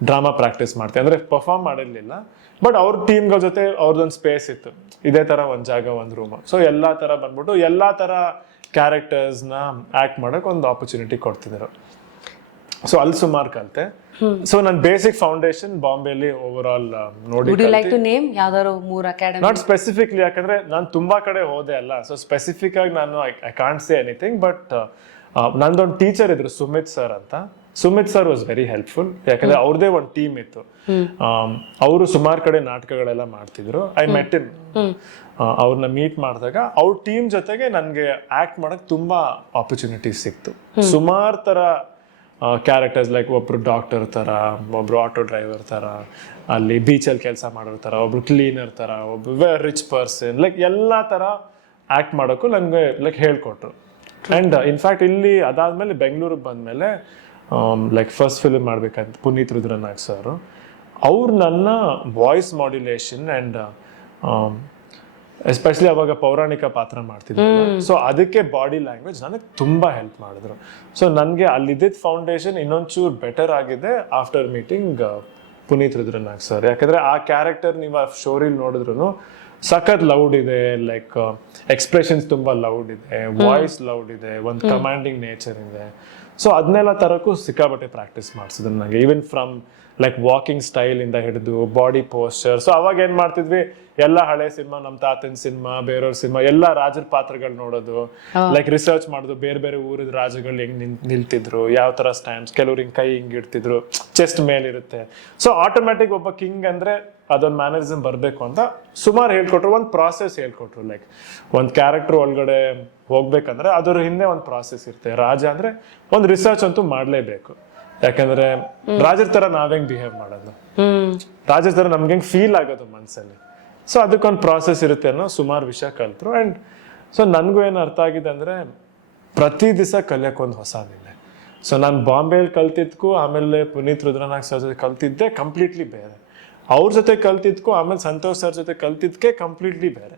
ಡ್ರಾಮಾ ಪ್ರಾಕ್ಟೀಸ್ ಮಾಡ್ತೆ. ಅಂದ್ರೆ ಪರ್ಫಾರ್ಮ್ ಮಾಡಿರ್ಲಿಲ್ಲ, ಬಟ್ ಅವ್ರ ಟೀಮ್ಗಳ ಜೊತೆ ಅವ್ರದ್ದೊಂದು ಸ್ಪೇಸ್ ಇತ್ತು, ಇದೇ ತರ ಒಂದ್ ಜಾಗ, ಒಂದ್ ರೂಮ್. ಸೊ ಎಲ್ಲಾ ತರ ಬಂದ್ಬಿಟ್ಟು ಎಲ್ಲಾ ತರ ಕ್ಯಾರೆಕ್ಟರ್ಸ್ ನ ಆಕ್ಟ್ ಮಾಡಕ್ ಒಂದು ಆಪರ್ಚುನಿಟಿ ಕೊಡ್ತಿದ್ರು. ಸೊ ಅಲ್ಲಿ ಸುಮಾರು ಕಲಿತೆ. ಸೊ ನನ್ನ ಬೇಸಿಕ್ ಫೌಂಡೇಶನ್ ಬಾಂಬೆಲಿ ಓವರ್ ಆಲ್ ನೋಡಿ. ನಾಟ್ ಸ್ಪೆಸಿಫಿಕ್ಲಿ, ಯಾಕಂದ್ರೆ ನಾನು ತುಂಬಾ ಕಡೆ ಹೋದೆ ಅಲ್ಲ. ಸೊ ಸ್ಪೆಸಿಫಿಕ್ ಆಗಿ ನಾನು I can't say anything, but ನಂದೊಂದು ಟೀಚರ್ ಇದ್ರು, ಸುಮಿತ್ ಸರ್ ಅಂತ. Sumit sir was very helpful, ಯಾಕಂದ್ರೆ ಅವ್ರದೇ ಒಂದು ಟೀಮ್ ಇತ್ತು. ಅವರು ಸುಮಾರು ಕಡೆ ನಾಟಕಗಳೆಲ್ಲ ಮಾಡ್ತಿದ್ರು. I met him. ಅವ್ರನ್ನ ಮೀಟ್ ಮಾಡಿದಾಗ ಅವ್ರ ಟೀಮ್ ಜೊತೆಗೆ ನನ್ಗೆ ಆಕ್ಟ್ ಮಾಡಕ್ ತುಂಬಾ ಆಪರ್ಚುನಿಟೀಸ್ ಸಿಕ್ತು. ಸುಮಾರು ತರ ಕ್ಯಾರೆಕ್ಟರ್ಸ್, ಲೈಕ್ ಒಬ್ರು ಡಾಕ್ಟರ್ ತರ, ಒಬ್ರು ಆಟೋ ಡ್ರೈವರ್ ತರ, ಅಲ್ಲಿ ಬೀಚಲ್ಲಿ ಕೆಲಸ ಮಾಡೋರ್ ತರ, ಒಬ್ರು ಕ್ಲೀನರ್ ತರ, ಒಬ್ರು ರಿಚ್ ಪರ್ಸನ್, ಲೈಕ್ ಎಲ್ಲಾ ತರ ಆಕ್ಟ್ ಮಾಡೋಕ್ಕೂ ನನ್ಗೆ ಲೈಕ್ ಹೇಳ್ಕೊಟ್ರು. ಅಂಡ್ ಇನ್ಫ್ಯಾಕ್ಟ್ ಇಲ್ಲಿ ಅದಾದ್ಮೇಲೆ ಬೆಂಗಳೂರಿಗೆ ಬಂದ್ಮೇಲೆ ಲೈಕ್ ಫಸ್ಟ್ ಫಿಲ್ಮ್ ಮಾಡ್ಬೇಕಂತ ಪುನೀತ್ ರುದ್ರನಾಗ್ ಸರ್ ಅವ್ರು ನನ್ನ ವಾಯ್ಸ್ ಮಾಡ್ಯುಲೇಷನ್ ಅಂಡ್ ಎಸ್ಪೆಷಲಿ ಅವಾಗ ಪೌರಾಣಿಕ ಪಾತ್ರ ಮಾಡ್ತಿದ್ರು. ಸೊ ಅದಕ್ಕೆ ಬಾಡಿ ಲ್ಯಾಂಗ್ವೇಜ್ ನನಗೆ ತುಂಬಾ ಹೆಲ್ಪ್ ಮಾಡಿದ್ರು. ಸೊ ನನಗೆ ಅಲ್ಲಿದ್ದ ಫೌಂಡೇಶನ್ ಇನ್ನೊಂಚೂರು ಬೆಟರ್ ಆಗಿದೆ ಆಫ್ಟರ್ ಮೀಟಿಂಗ್ ಪುನೀತ್ ರುದ್ರನಾಗ್ ಸರ್. ಯಾಕಂದ್ರೆ ಆ ಕ್ಯಾರೆಕ್ಟರ್ ನೀವು ಆ ಶೋರಿಲ್ ನೋಡಿದ್ರು ಸಖತ್ ಲೌಡ್ ಇದೆ, ಲೈಕ್ ಎಕ್ಸ್ಪ್ರೆಷನ್ಸ್ ತುಂಬಾ ಲೌಡ್ ಇದೆ, ವಾಯ್ಸ್ ಲೌಡ್ ಇದೆ, ಒಂದು ಕಮಾಂಡಿಂಗ್ ನೇಚರ್ ಇದೆ. ಸೊ ಅದನ್ನೆಲ್ಲ ತರಕ್ಕೂ ಸಿಕ್ಕಾಬಟ್ಟೆ ಪ್ರಾಕ್ಟೀಸ್ ಮಾಡಿಸಿದ್ರು ನನಗೆ. Even from like walking style ಇಂದ ಹಿಡಿದು ಬಾಡಿ ಪೋಸ್ಚರ್. ಸೊ ಅವಾಗ ಏನ್ ಮಾಡ್ತಿದ್ವಿ, ಎಲ್ಲ ಹಳೆ ಸಿನಿಮಾ, ನಮ್ಮ ತಾತನ ಸಿನಿಮಾ, ಬೇರೆಯವ್ರ ಸಿನಿಮಾ, ಎಲ್ಲ ರಾಜರ ಪಾತ್ರಗಳು ನೋಡೋದು, ಲೈಕ್ ರಿಸರ್ಚ್ ಮಾಡೋದು, ಬೇರೆ ಬೇರೆ ಊರಿನ ರಾಜಗಳು ಹೆಂಗ್ ನಿಲ್ತಿದ್ರು, ಯಾವ ತರ ಸ್ಟ್ಯಾಂಡ್ಸ್, ಕೆಲವ್ರು ಹಿಂಗ್ ಕೈ ಹಿಂಗ್ ಇಡ್ತಿದ್ರು, ಚೆಸ್ಟ್ ಮೇಲಿರುತ್ತೆ. ಸೊ ಆಟೋಮ್ಯಾಟಿಕ್ ಒಬ್ಬ ಕಿಂಗ್ ಅಂದ್ರೆ ಅದೊಂದು ಮ್ಯಾನರಿಸಮ್ ಬರ್ಬೇಕು ಅಂತ ಸುಮಾರು ಹೇಳ್ಕೊಟ್ರು. ಒಂದು ಪ್ರಾಸೆಸ್ ಹೇಳ್ಕೊಟ್ರು. ಲೈಕ್ ಒಂದ್ ಕ್ಯಾರೆಕ್ಟರ್ ಒಳಗಡೆ ಹೋಗ್ಬೇಕಂದ್ರೆ ಅದ್ರ ಹಿಂದೆ ಒಂದು ಪ್ರಾಸೆಸ್ ಇರುತ್ತೆ. ರಾಜ ಅಂದ್ರೆ ಒಂದು ರಿಸರ್ಚ್ ಅಂತೂ ಮಾಡ್ಲೇಬೇಕು. ಯಾಕಂದ್ರೆ ರಾಜರ ತರ ನಾವ್ ಬಿಹೇವ್ ಮಾಡೋದು, ರಾಜರ ತರ ನಮ್ಗೆ ಹೆಂಗ್ ಫೀಲ್ ಆಗೋದು ಮನ್ಸಲ್ಲಿ. ಸೊ ಅದಕ್ಕೊಂದು ಪ್ರಾಸೆಸ್ ಇರುತ್ತೆ ಅನ್ನೋ ಸುಮಾರು ವಿಷಯ ಕಲ್ತ್ರು. ಅಂಡ್ ಸೊ ನನ್ಗೂ ಏನು ಅರ್ಥ ಆಗಿದೆ ಅಂದ್ರೆ ಪ್ರತಿ ದಿವಸ ಕಲಿಯೋಕೊಂದು ಹೊಸದಿದೆ. ಸೊ ನಾನು ಬಾಂಬೆಯಲ್ಲಿ ಕಲ್ತಿದ್ಕು, ಆಮೇಲೆ ಪುನೀತ್ ರುದ್ರನಾಗ್ ಸರ್ ಜೊತೆ ಕಲ್ತಿದ್ದೆ ಕಂಪ್ಲೀಟ್ಲಿ ಬೇರೆ. ಅವ್ರ ಜೊತೆ ಕಲ್ತಿದ್ಕು, ಆಮೇಲೆ ಸಂತೋಷ್ ಸರ್ ಜೊತೆ ಕಲ್ತಿದ್ಕೆ ಕಂಪ್ಲೀಟ್ಲಿ ಬೇರೆ.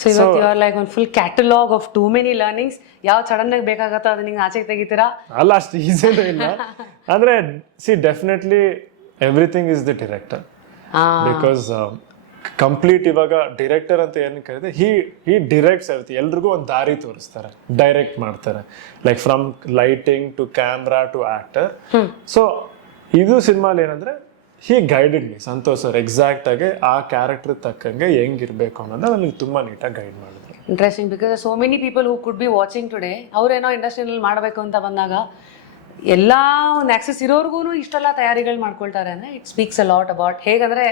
ಸೊ ಇವತ್ತು ಯು ಆರ್ ಲೈಕ್ ಒಂದು full catalogue of too many learnings. ಯಾವ ಸಡನ್ ಆಗಿ ಬೇಕಾಗತ್ತೋ ಅದನ್ನ ಹಿಂಗೆ ಆಚೆಗೆ ತೆಗಿತೀರಾ? ಅಲ್ಲ, ಅಷ್ಟು ಈಸಿನೂ ಇಲ್ಲ. ಅಂದ್ರೆ C definitely everything is the director. Because complete ಇವಾಗ ಡೈರೆಕ್ಟರ್ ಅಂತ ಏನ್ ಕರೀತಾರೆ, ಹಿ ಡೈರೆಕ್ಟ್ಸ್ ಎವ್ರಿಥಿಂಗ್. ಎಲ್ರಿಗೂ ಒಂದು ದಾರಿ ತೋರಿಸ್ತಾರೆ, ಡೈರೆಕ್ಟ್ ಮಾಡ್ತಾರೆ, like from lighting to camera to actor. So ಇದು ಸಿನಿಮಾಲಿ ಏನಂದ್ರೆ he guided me, Santhosh sir exact ಆಗಿ ಆ ಕ್ಯಾರೆಕ್ಟರ್ ತಕ್ಕಂಗೆ ಹೆಂಗಿರ್ಬೇಕು ಅನ್ನೋದನ್ನ ನನಗೆ ತುಂಬಾ ನೀಟಾಗಿ ಗೈಡ್ ಮಾಡಿದ್ರು. Interesting, because so many people who could be watching today, ಅವ್ರೇನೋ ಇಂಡಸ್ಟ್ರಿಯಲ್ಲಿ ಮಾಡಬೇಕು ಅಂತ ಬಂದಾಗ ಎಲ್ಲ ಒಂದು ಆಕ್ಸೆಸ್ ಇರೋರ್ಗು ಇಷ್ಟೆಲ್ಲ ತಯಾರಿಗಳು ಮಾಡ್ಕೊಳ್ತಾರೆ ಅಂದ್ರೆ it speaks a lot about ಹೇಗಂದ್ರೆ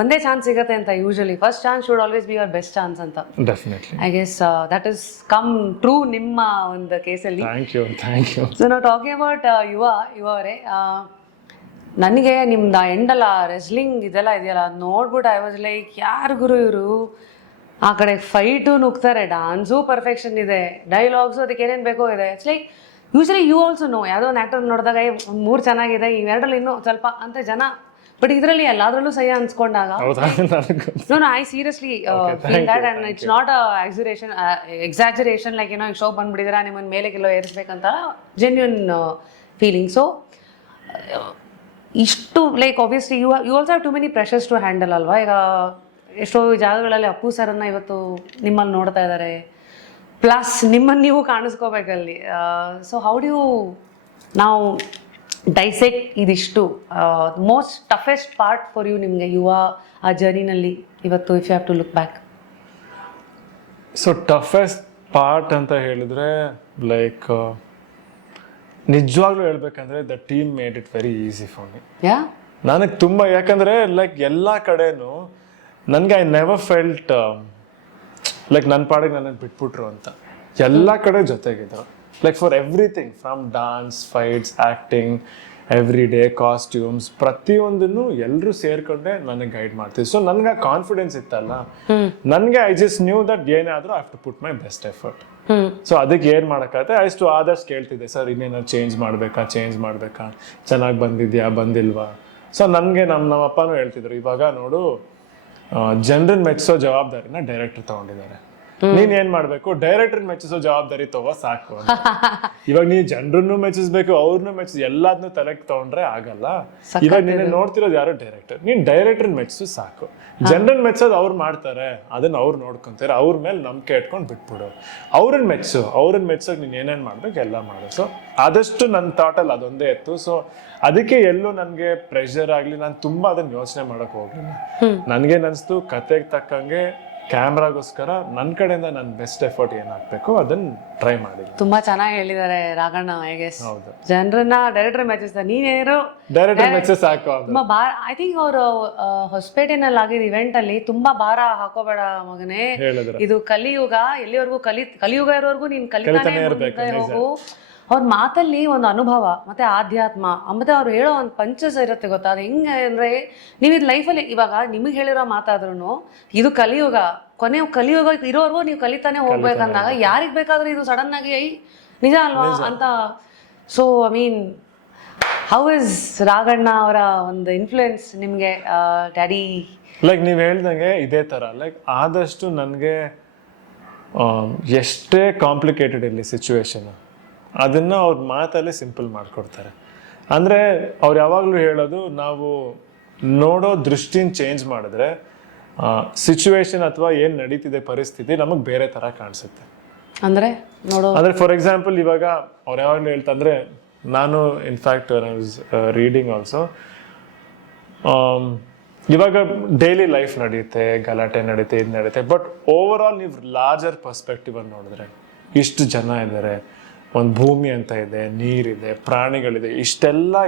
ಒಂದೇ ಚಾನ್ಸ್ ಸಿಗುತ್ತೆ ಅಂತ. Usually first chance should always be your best chance ಅಂತ. Definitely I guess that is come true ನಿಮ್ಮ ಒಂದು ಕೇಸಲ್ಲಿ. Thank you. ಸೊ ನಾವು ಟಾಕಿಂಗ್ ಅಬೌಟ್ ಯುವ ಅವರೇ, ನನಗೆ ನಿಮ್ದು ಎಂಡಲ್ಲ ರೆಸ್ಲಿಂಗ್ ಇದೆಲ್ಲ ಇದೆಯಲ್ಲ ನೋಡ್ಬಿಟ್ಟು ಐ ವಾಸ್ ಲೈಕ್ ಯಾರು ಗುರು ಇವರು, ಆ ಕಡೆ ಫೈಟು ನುಗ್ತಾರೆ, ಡಾನ್ಸು ಪರ್ಫೆಕ್ಷನ್ ಇದೆ, ಡೈಲಾಗ್ಸು ಅದಕ್ಕೆ ಏನೇನು ಬೇಕೋ ಇದೆ. It's like usually you also know, ಯಾವುದೋ ಒಂದು ಆ್ಯಕ್ಟರ್ ನೋಡಿದಾಗ ಒಂದು 3 ಚೆನ್ನಾಗಿದೆ, ಇವೆರಡರಲ್ಲಿ ಇನ್ನೂ ಸ್ವಲ್ಪ ಅಂತ ಜನ ಬಟ್ ಇದರಲ್ಲಿ ಎಲ್ಲಾದ್ರಲ್ಲೂ ಸಹಿ ಅನ್ಸ್ಕೊಂಡಾಗ ಹೌದಾ ನನಗೆ No, I seriously feel that, and it's not a exaggeration like show ಬಂದ್ಬಿಟ್ಟಿದ್ದೀರಾ ನಿಮ್ಮನ್ನ ಮೇಲೆ ಕೆಲವು ಏರಿಸ್ಬೇಕಂತ ಜೆನ್ಯೂನ್ ಫೀಲಿಂಗ್. ಸೊ ಇಷ್ಟು like obviously you also have too many pressures to handle ಅಲ್ವಾ. ಈಗ ಎಷ್ಟೋ ಜಾಗಗಳಲ್ಲಿ ಅಪ್ಪು ಸರ್ನ ಇವತ್ತು ನಿಮ್ಮಲ್ಲಿ ನೋಡ್ತಾ ಇದ್ದಾರೆ, ಪ್ಲಸ್ ನಿಮ್ಮನ್ನು ನೀವು ಕಾಣಿಸ್ಕೋಬೇಕಲ್ಲಿ. ಸೊ ಹೌ ಡು ಯು ನಾವು ಡೈಸೆಕ್ಟ್ ಇದಿಷ್ಟು most toughest part for you ನಿಮಗೆ ಯುವ ಆ ಜರ್ನಿನಲ್ಲಿ ಇವತ್ತು if you have to look back? So toughest part ಅಂತ ಹೇಳಿದ್ರೆ ಲೈಕ್ ನಿಜವಾಗ್ಲೂ ಹೇಳ್ಬೇಕಂದ್ರೆ the team made it very easy for me. ನನಗೆ ತುಂಬ, ಯಾಕಂದ್ರೆ ಲೈಕ್ ಎಲ್ಲ ಕಡೆನೂ ನನಗೆ ಐ ನೆವರ್ ಫೆಲ್ಟ್ ಲೈಕ್ ನನ್ನ ಪಾಡಿಗೆ ನನ್ನನ್ನು ಬಿಟ್ಬಿಟ್ರು ಅಂತ. ಎಲ್ಲ ಕಡೆ ಜೊತೆಗಿದ್ರು, like for everything from dance, fights, acting, every day costumes, ಪ್ರತಿಯೊಂದನ್ನು ಎಲ್ಲರೂ ಸೇರ್ಕೊಂಡೆ ನನಗೆ ಗೈಡ್ ಮಾಡ್ತಿದ್ರು. ಸೊ ನನಗೆ ಆ ಕಾನ್ಫಿಡೆನ್ಸ್ ಇತ್ತಲ್ಲ, ನನಗೆ ಐ ಜಸ್ಟ್ ನ್ಯೂ ದಟ್ ಏನಾದರೂ I have to put my best effort. So ಅದಕ್ಕೆ ಏನು ಮಾಡೋಕ್ಕಾಗತ್ತೆ ಅಷ್ಟು ಆದಷ್ಟು ಕೇಳ್ತಿದ್ದೆ, ಸರ್ ಇನ್ನೇನಾದ್ರು ಚೇಂಜ್ ಮಾಡಬೇಕಾ, ಚೆನ್ನಾಗಿ ಬಂದಿಲ್ವಾ. ಸೊ ನನಗೆ ನಮ್ಮ ಅಪ್ಪನೂ ಹೇಳ್ತಿದ್ರು, ಇವಾಗ ನೋಡು ಜನರನ್ನ ಮೆಚ್ಚಿಸೋ ಜವಾಬ್ದಾರಿನ ಡೈರೆಕ್ಟರ್ ತಗೊಂಡಿದ್ದಾರೆ, ನೀನ್ ಏನ್ ಮಾಡ್ಬೇಕು, ಡೈರೆಕ್ಟರ್ ಮೆಚ್ಚಿಸೋ ಜವಾಬ್ದಾರಿ ತಗೋ ಸಾಕು. ಇವಾಗ ನೀ ಜನರನ್ನು ಮೆಚ್ಚಿಸ್ಬೇಕು, ಅವ್ರನ್ನೂ ಎಲ್ಲಾದ್ನೂ ತಲೆಗೆ ತಗೊಂಡ್ರೆ ಆಗಲ್ಲ. ಇವಾಗ ನೀನು ನೋಡ್ತಿರೋದು ಯಾರೋ ಡೈರೆಕ್ಟರ್, ನೀನ್ ಡೈರೆಕ್ಟರ್ ಮೆಚ್ಚಿಸು ಸಾಕು. ಜನರನ್ನ ಮೆಚ್ಚೋದು ಅವ್ರು ಮಾಡ್ತಾರೆ, ಅದನ್ನ ಅವ್ರು ನೋಡ್ಕೊಂತಾರೆ, ಅವ್ರ ಮೇಲೆ ನಂಬಿಕೆ ಇಟ್ಕೊಂಡು ಬಿಟ್ಬಿಡು. ಅವ್ರನ್ನ ಮೆಚ್ಚೋಕ್ ನೀನ್ ಏನೇನ್ ಮಾಡ್ಬೇಕು ಎಲ್ಲ ಮಾಡು. ಸೊ ಆದಷ್ಟು ನನ್ನ ಥಾಟಲ್ಲಿ ಅದೊಂದೇ ಇತ್ತು. ಸೊ ಅದಕ್ಕೆ ಎಲ್ಲೂ ನನ್ಗೆ ಪ್ರೆಷರ್ ಆಗ್ಲಿ, ನಾನು ತುಂಬಾ ಅದನ್ನ ಯೋಚನೆ ಮಾಡಕ್ ಹೋಗ್ಲಿಲ್ಲ. ನನ್ಗೇನ್ ಅನ್ಸ್ತು, ಕತೆಗೆ ತಕ್ಕಂಗೆ ಕ್ಯಾಮ್ರಾಗೋಸ್ಕರ ನನ್ನ ಕಡೆಯಿಂದ ನನ್ನ ಬೆಸ್ಟ್ ಎಫರ್ಟ್ ಏನಾಗಬೇಕು ಅದನ್ನ ಟ್ರೈ ಮಾಡಿದ್ವಿ. ತುಂಬಾ ಚೆನ್ನಾಗಿ ಹೇಳಿದ್ದಾರೆ ರಾಘಣ್ಣ. ಐ ಗೆಸ್ ಹೌದು, ಜನರನ್ನ ಡೈರೆಕ್ಟರ್ ಮೆಚ್ಚಿಸ್ತಾರೆ, ನೀನೇನು ಡೈರೆಕ್ಟರ್ ಮೆಚ್ಚಸ್ ಸಾಕು. ಐ ಥಿಂಕ್ ಅವರು ಹೊಸಪೇಟೆನಲ್ಲಿ ಆಗಿದ್ದ ಇವೆಂಟ್ ಅಲ್ಲಿ ತುಂಬಾ ಭಾರ ಹಾಕೋಬೇಡ ಮಗನೇ, ಇದು ಕಲಿಯುಗ, ಎಲ್ಲಿವರೆಗೂ ಕಲಿಯುಗ ಇರೋವರೆಗೂ ನೀನ್ ಕಲಿತಾನೆ ಹೋಗು. ಅವ್ರ ಮಾತಲ್ಲಿ ಒಂದು ಅನುಭವ ಮತ್ತೆ ಆಧ್ಯಾತ್ಮ, ಮತ್ತೆ ಅವ್ರು ಹೇಳೋ ಒಂದು ಪಂಚಸ್ ಇರುತ್ತೆ ಗೊತ್ತಾ. ಅದು ಹೆಂಗೆ ಅಂದ್ರೆ ನೀವು ಇದು ಲೈಫಲ್ಲಿ ಇವಾಗ ನಿಮಗೆ ಹೇಳಿರೋ ಮಾತಾದ್ರೂ ಇದು ಕಲಿಯುಗ, ಕಲಿಯುಗ ಇರೋವರೆಗೂ ನೀವು ಕಲಿತಾನೆ ಹೋಗ್ಬೇಕಂದಾಗ ಯಾರಿಗ್ ಬೇಕಾದ್ರೂ ಇದು ಸಡನ್ ಆಗಿ ನಿಜ ಅಲ್ವಾ ಅಂತ. So I mean how is Raghanna ಅವರ ಒಂದು ಇನ್ಫ್ಲೂಯೆನ್ಸ್ ನಿಮ್ಗೆ ಡ್ಯಾಡಿ? ಲೈಕ್ ನೀವ್ ಹೇಳ್ದಂಗೆ ಇದೇ ತರ, ಲೈಕ್ ಆದಷ್ಟು ನನ್ಗೆ ಎಷ್ಟೇ ಕಾಂಪ್ಲಿಕೇಟೆಡ್ ಇರಲಿ ಸಿಚುವೇಶನ್, ಅದನ್ನ ಅವ್ರ ಮಾತಲ್ಲೇ ಸಿಂಪಲ್ ಮಾಡ್ಕೊಡ್ತಾರೆ. ಅಂದ್ರೆ ಅವ್ರು ಯಾವಾಗ್ಲೂ ಹೇಳೋದು, ನಾವು ನೋಡೋ ದೃಷ್ಟಿನ ಚೇಂಜ್ ಮಾಡಿದ್ರೆ ಸಿಚುವೇಶನ್ ಅಥವಾ ಏನ್ ನಡೀತಿದೆ ಪರಿಸ್ಥಿತಿ ನಮಗ್ ಬೇರೆ ತರ ಕಾಣಿಸುತ್ತೆ. ಅಂದ್ರೆ ಫಾರ್ ಎಕ್ಸಾಂಪಲ್ ಇವಾಗ ಅವ್ರು ಯಾವಾಗ್ಲೂ ಹೇಳ್ತಂದ್ರೆ, ನಾನು ಇನ್ಫ್ಯಾಕ್ಟ್ ರೀಡಿಂಗ್ ಆಲ್ಸೋ, ಇವಾಗ ಡೈಲಿ ಲೈಫ್ ನಡೆಯುತ್ತೆ, ಗಲಾಟೆ ನಡೀತೆ, ಇದು ನಡೀತೆ, ಬಟ್ ಓವರ್ ಆಲ್ ನೀವು ಲಾರ್ಜರ್ ಪರ್ಸ್ಪೆಕ್ಟಿವ್ ಅಲ್ಲಿ ನೋಡಿದ್ರೆ ಇಷ್ಟು ಜನ ಇದ್ದಾರೆ, ಒಂದು ಭೂಮಿ ಅಂತ ಇದೆ, ನೀರಿದೆ, ಪ್ರಾಣಿಗಳಿದೆ,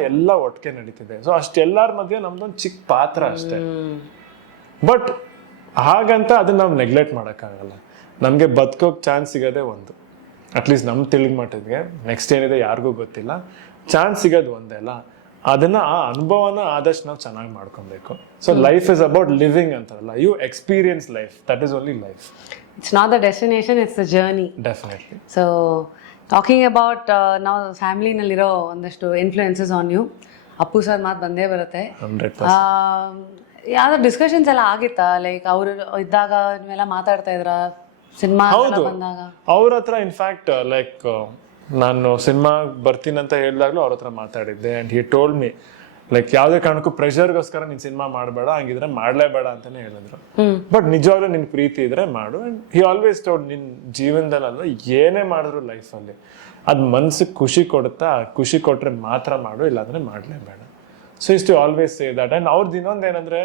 ಎಲ್ಲ ಒಟ್ಟಿಗೆ ನಡೀತಿದೆ. ಸೊ ಅಷ್ಟೆಲ್ಲರ ಮಧ್ಯೆ ನಮ್ದೊಂದು ಚಿಕ್ಕ ಪಾತ್ರ ಅಷ್ಟೇ. ಬಟ್ ಹಾಗಂತ ಅದನ್ನ ನಾವು ನೆಗ್ಲೆಕ್ಟ್ ಮಾಡೋಕ್ಕಾಗಲ್ಲ. ನಮಗೆ ಬದುಕೋಕ್ ಚಾನ್ಸ್ ಸಿಗೋದೇ ಒಂದು, ಅಟ್ಲೀಸ್ಟ್ ನಮ್ಮ ತಿಳಿದ ಮಟ್ಟಿಗೆ, ನೆಕ್ಸ್ಟ್ ಏನಿದೆ ಯಾರಿಗೂ ಗೊತ್ತಿಲ್ಲ, ಚಾನ್ಸ್ ಸಿಗೋದು ಒಂದೇ ಅಲ್ಲ. ಅದನ್ನ ಆ ಅನುಭವನ ಆದಷ್ಟು ನಾವು ಚೆನ್ನಾಗಿ ಮಾಡ್ಕೊಬೇಕು. So life is about living ಅಂತಾರಲ್ಲ, you experience life, that is only life. It's not the destination, it's the journey. Definitely. So talking about ನಾವು ಫ್ಯಾಮಿಲಿನಲ್ಲಿರೋ ಒಂದಷ್ಟು influences on you, Appu sir ಮಾತು ಬಂದೇ ಬರುತ್ತೆ. 100%. ಯಾವ್ದೋ ಡಿಸ್ಕಷನ್ಸ್ ಎಲ್ಲ ಆಗಿತ್ತಾ? ಲೈಕ್ ಅವ್ರು ಇದ್ದಾಗ ನೀವೆಲ್ಲ ಮಾತಾಡ್ತಾ ಇದ್ರ ಸಿನಿಮಾ ಬಂದಾಗ? ಅವ್ರ ಹತ್ರ ಇನ್ಫ್ಯಾಕ್ಟ್ ಲೈಕ್ ನಾನು ಸಿನಿಮಾ ಬರ್ತೀನಂತ ಹೇಳಿದಾಗ್ಲೂ ಅವ್ರ ಹತ್ರ ಮಾತಾಡಿದ್ದೆ. And he told me like ಯಾವುದೇ ಕಾರಣಕ್ಕೂ ಪ್ರೆಷರ್ಗೋಸ್ಕರ ನೀನ್ ಸಿನಿಮಾ ಮಾಡಬೇಡ, ಹಂಗಿದ್ರೆ ಮಾಡ್ಲೇಬೇಡ ಅಂತಾನೆ ಹೇಳಿದ್ರು. ಬಟ್ ನಿಜವಾಗ್ಲೂ ನಿನ್ ಪ್ರೀತಿ ಇದ್ರೆ ಮಾಡು. ಅಂಡ್ ಹಿ ಆಲ್ವೇಸ್ ಟೋಲ್ಡ್, ನಿನ್ ಜೀವನದಲ್ಲ ಏನೇ ಮಾಡಿದ್ರು ಲೈಫಲ್ಲಿ ಅದ್ ಮನ್ಸಿಗೆ ಖುಷಿ ಕೊಡುತ್ತಾ, ಖುಷಿ ಕೊಟ್ರೆ ಮಾತ್ರ ಮಾಡು, ಇಲ್ಲಾಂದ್ರೆ ಮಾಡ್ಲೇಬೇಡ. So is to always say that. And ಅವ್ರದ್ದು ಇನ್ನೊಂದು ಏನಂದ್ರೆ,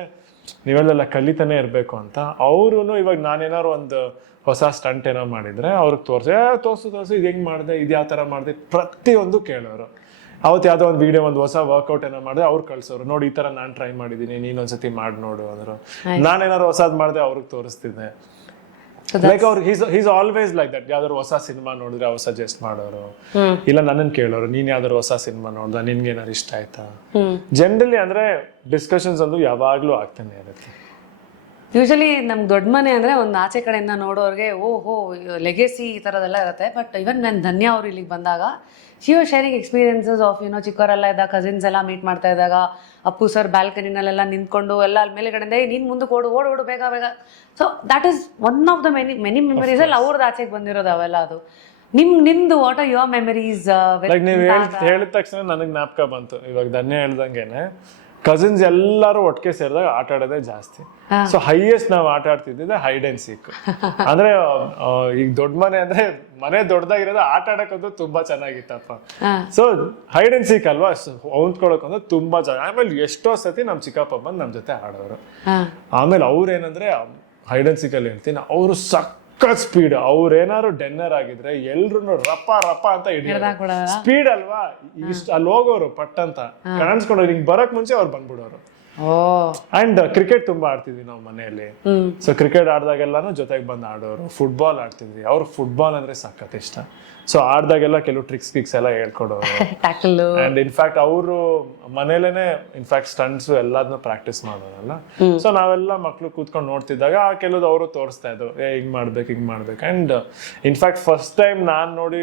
ನೀವೆಲ್ಲ ಕಲಿತಾನೆ ಇರ್ಬೇಕು ಅಂತ. ಅವ್ರು ಇವಾಗ ನಾನೇನಾದ್ರು ಒಂದು ಹೊಸ ಸ್ಟಂಟ್ ಏನೋ ಮಾಡಿದ್ರೆ ಅವ್ರಿಗೆ ತೋರ್ಸು ಇದು ಹೆಂಗ್ ಮಾಡಿದೆ, ಇದು ಯಾವ ತರ ಮಾಡಿದೆ, ಪ್ರತಿಯೊಂದು ಕೇಳೋರು. ಅವತ್ತು ಯಾವ್ದೋ ಒಂದು ವಿಡಿಯೋ, ಒಂದು ಹೊಸ ವರ್ಕೌಟ್ ಏನೋ ಮಾಡಿದೆ, ಅವ್ರು ಕಳ್ಸೋರು, ನೋಡಿ ಈ ತರ ನಾನ್ ಟ್ರೈ ಮಾಡಿದೀನಿ, ನೀನೊಂದ್ಸತಿ ಮಾಡಿ ನೋಡು ಅಂದ್ರು. ನಾನೇನಾದ್ರು ಹೊಸದ್ ಮಾಡಿದೆ ಅವ್ರಿಗೆ ತೋರಿಸ್ತಿದ್ದೆ. ಲೈಕ್ ಅವ್ರು ಹೀಸ್ ಆಲ್ವೇಸ್ ಲೈಕ್ ದಟ್. ಯಾವ್ದಾದ್ರು ಹೊಸ ಸಿನಿಮಾ ನೋಡಿದ್ರೆ ಅವ್ರು ಸಜೆಸ್ಟ್ ಮಾಡೋರು, ಇಲ್ಲ ನನ್ನನ್ ಕೇಳೋರು, ನೀನ್ ಯಾವ್ದಾದ್ರು ಹೊಸ ಸಿನಿಮಾ ನೋಡ್ದ, ನಿನ್ಗೆ ಏನಾರು ಇಷ್ಟ ಆಯ್ತಾ. ಜನರಲಿ ಅಂದ್ರೆ ಡಿಸ್ಕಷನ್ಸ್ ಒಂದು ಯಾವಾಗ್ಲೂ ಆಗ್ತಾನೆ ಇರುತ್ತೆ. ಯೂಶಲಿ ನಮ್ಗೆ ದೊಡ್ಡ ಮನೆ ಅಂದರೆ ಒಂದು ಆಚೆ ಕಡೆಯಿಂದ ನೋಡೋರಿಗೆ ಓಹೋ ಲೆಗೆಸಿ ಈ ಥರದ್ದೆಲ್ಲ ಇರುತ್ತೆ. ಬಟ್ ಇವನ್ ನಾನು ಧನ್ಯ ಅವ್ರು ಇಲ್ಲಿಗೆ ಬಂದಾಗ she was sharing experiences of ಚಿಕ್ಕವರೆಲ್ಲ ಇದ್ದಾಗ ಕಸಿನ್ಸ್ ಎಲ್ಲ ಮೀಟ್ ಮಾಡ್ತಾ ಇದ್ದಾಗ ಅಪ್ಪು ಸರ್ ಬ್ಯಾಲ್ಕನಿನಲ್ಲೆಲ್ಲ ನಿಂತ್ಕೊಂಡು ಎಲ್ಲ ಅಲ್ಲಿ ಮೇಲೆಗಡೆಯಿಂದ ನೀನು ಮುಂದಕ್ಕೆ ಓಡು ಬೇಗ ಬೇಗ. So that is one of the many memories ಅಲ್ಲಿ ಅವ್ರದ್ದು ಆಚೆಗೆ ಬಂದಿರೋದು ಅವೆಲ್ಲ. ಅದು ನಿಮ್ದು what are your memories? Like ನೀವು ಹೇಳಿದ ತಕ್ಷಣ ನನಗೆ ಜ್ಞಾಪಕ ಬಂತು. ಇವಾಗ ಧನ್ಯ ಹೇಳ್ದಂಗೆನೆ ಕಸಿನ್ಸ್ ಎಲ್ಲರೂ ಒಟ್ಟಿಗೆ ಸೇರಿದಾಗ ಆಟ ಆಡೋದೇ ಜಾಸ್ತಿ. ಸೊ ಹೈಯೆಸ್ಟ್ ನಾವು ಆಟ ಆಡ್ತಿದ್ದೆ ಹೈಡ್ ಅಂಡ್ ಸೀಕ್. ಅಂದ್ರೆ ಈಗ ದೊಡ್ಡ ಮನೆ ಅಂದ್ರೆ ಮನೆ ದೊಡ್ಡದಾಗಿರೋದು ಆಟ ಆಡಕ್ಕಂತೂ ತುಂಬಾ ಚೆನ್ನಾಗಿತ್ತಪ್ಪ. ಸೊ ಹೈಡ್ ಅಂಡ್ ಸೀಕ್ ಅಲ್ವಾ, ಹೊಂದ್ಕೊಳಕ್ಕಂದ್ರೆ ತುಂಬಾ ಚೆನ್ನಾಗಿ. ಆಮೇಲೆ ಎಷ್ಟೋ ಸತಿ ನಮ್ ಚಿಕ್ಕಪ್ಪ ಬಂದು ನಮ್ ಜೊತೆ ಆಡೋರು. ಆಮೇಲೆ ಅವ್ರ ಏನಂದ್ರೆ ಹೈಡ್ ಅಂಡ್ ಸೀಕ್ ಅಲ್ಲಿ ಹೇಳ್ತೀನಿ, ಅವರು ಸಖತ್ ಸ್ಪೀಡ್. ಅವ್ರೇನಾದ್ರು ಡೆನ್ನರ್ ಆಗಿದ್ರೆ ಎಲ್ರು ರಪ್ಪ ಅಂತ ಹಿಡಿಯೋರು. ಸ್ಪೀಡ್ ಅಲ್ವಾ, ಇಷ್ಟ ಅಲ್ಲಿ ಹೋಗೋರು ಪಟ್ ಅಂತ ಕಾಣಿಸ್ಕೊಂಡವ್ರು, ಹಿಂಗ್ ಬರಕ್ ಮುಂಚೆ ಅವ್ರು ಬಂದ್ಬಿಡೋರು. ಅಂಡ್ ಕ್ರಿಕೆಟ್ ತುಂಬಾ ಆಡ್ತಿದ್ವಿ ನಾವು ಮನೆಯಲ್ಲಿ. ಸೊ ಕ್ರಿಕೆಟ್ ಆಡ್ದಾಗೆಲ್ಲಾನು ಜೊತೆಗೆ ಬಂದು ಆಡೋರು. ಫುಟ್ಬಾಲ್ ಆಡ್ತಿದ್ವಿ, ಅವ್ರು ಫುಟ್ಬಾಲ್ ಅಂದ್ರೆ ಸಖತ್ ಇಷ್ಟ. ಸೊ ಆಡ್ದಾಗೆಲ್ಲ ಕೆಲವು ಟ್ರಿಕ್ಸ್ ಎಲ್ಲ ಹೇಳ್ಕೊಡೋರು. ಅಂಡ್ ಇನ್ಫ್ಯಾಕ್ಟ್ ಅವರು ಮನೇಲೇನೆ ಇನ್ಫ್ಯಾಕ್ಟ್ ಸ್ಟಂಟ್ಸ್ ಎಲ್ಲಾದ್ನೂ ಪ್ರಾಕ್ಟೀಸ್ ಮಾಡೋರಲ್ಲ. ಸೊ ನಾವೆಲ್ಲ ಮಕ್ಳು ಕೂತ್ಕೊಂಡು ನೋಡ್ತಿದ್ದಾಗ ಕೆಲವ್ದು ಅವರು ತೋರಿಸ್ತಾ ಇದ್ರು, ಹಿಂಗ್ ಮಾಡ್ಬೇಕು. ಅಂಡ್ ಇನ್ಫ್ಯಾಕ್ಟ್ ಫಸ್ಟ್ ಟೈಮ್ ನಾನ್ ನೋಡಿ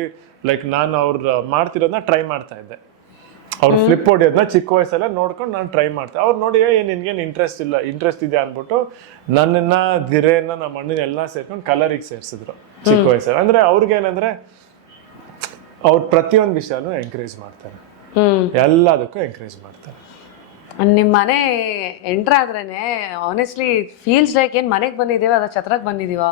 ಲೈಕ್ ನಾನು ಅವ್ರು ಮಾಡ್ತಿರೋದನ್ನ ಟ್ರೈ ಮಾಡ್ತಾ ಇದ್ದೆ. ಅವ್ರು ಫ್ಲಿಪ್ ಹೊಡಿಯೋದನ್ನ ಚಿಕ್ಕ ವಯಸ್ಸಲ್ಲೇ ನೋಡ್ಕೊಂಡು ನಾನು ಟ್ರೈ ಮಾಡ್ತೆ. ಅವ್ರು ನೋಡಿ ನಿನ್ಗೇನು ಇಂಟ್ರೆಸ್ಟ್ ಇದೆ ಅನ್ಬಿಟ್ಟು ನನ್ನನ್ನ ಧಿರೇನ ನಮ್ಮ ಅಣ್ಣನ ಎಲ್ಲ ಸೇರ್ಕೊಂಡು ಕಲರಿಗೆ ಸೇರಿಸಿದ್ರು ಚಿಕ್ಕ ವಯಸ್ಸಲ್ಲಿ. ಅಂದ್ರೆ ಅವ್ರಿಗೇನಂದ್ರೆ ಅವ್ರು ಪ್ರತಿಯೊಂದು ವಿಷಯನೂ ಎಂಕರೇಜ್ ಮಾಡ್ತಾರೆ, ಎಲ್ಲದಕ್ಕೂ ಎಂಕರೇಜ್ ಮಾಡ್ತಾರೆ. ನಿಮ್ಮ ಮನೆ ಎಂಟ್ರ್ ಆದ್ರೇನೆ ಆನೆಸ್ಟ್ಲಿ ಫೀಲ್ಸ್ ಲೈಕ್ ಏನ್ ಮನೆಗೆ ಬಂದಿದ್ದೀವ ಅದ ಛತ್ರಕ್ಕೆ ಬಂದಿದೀವ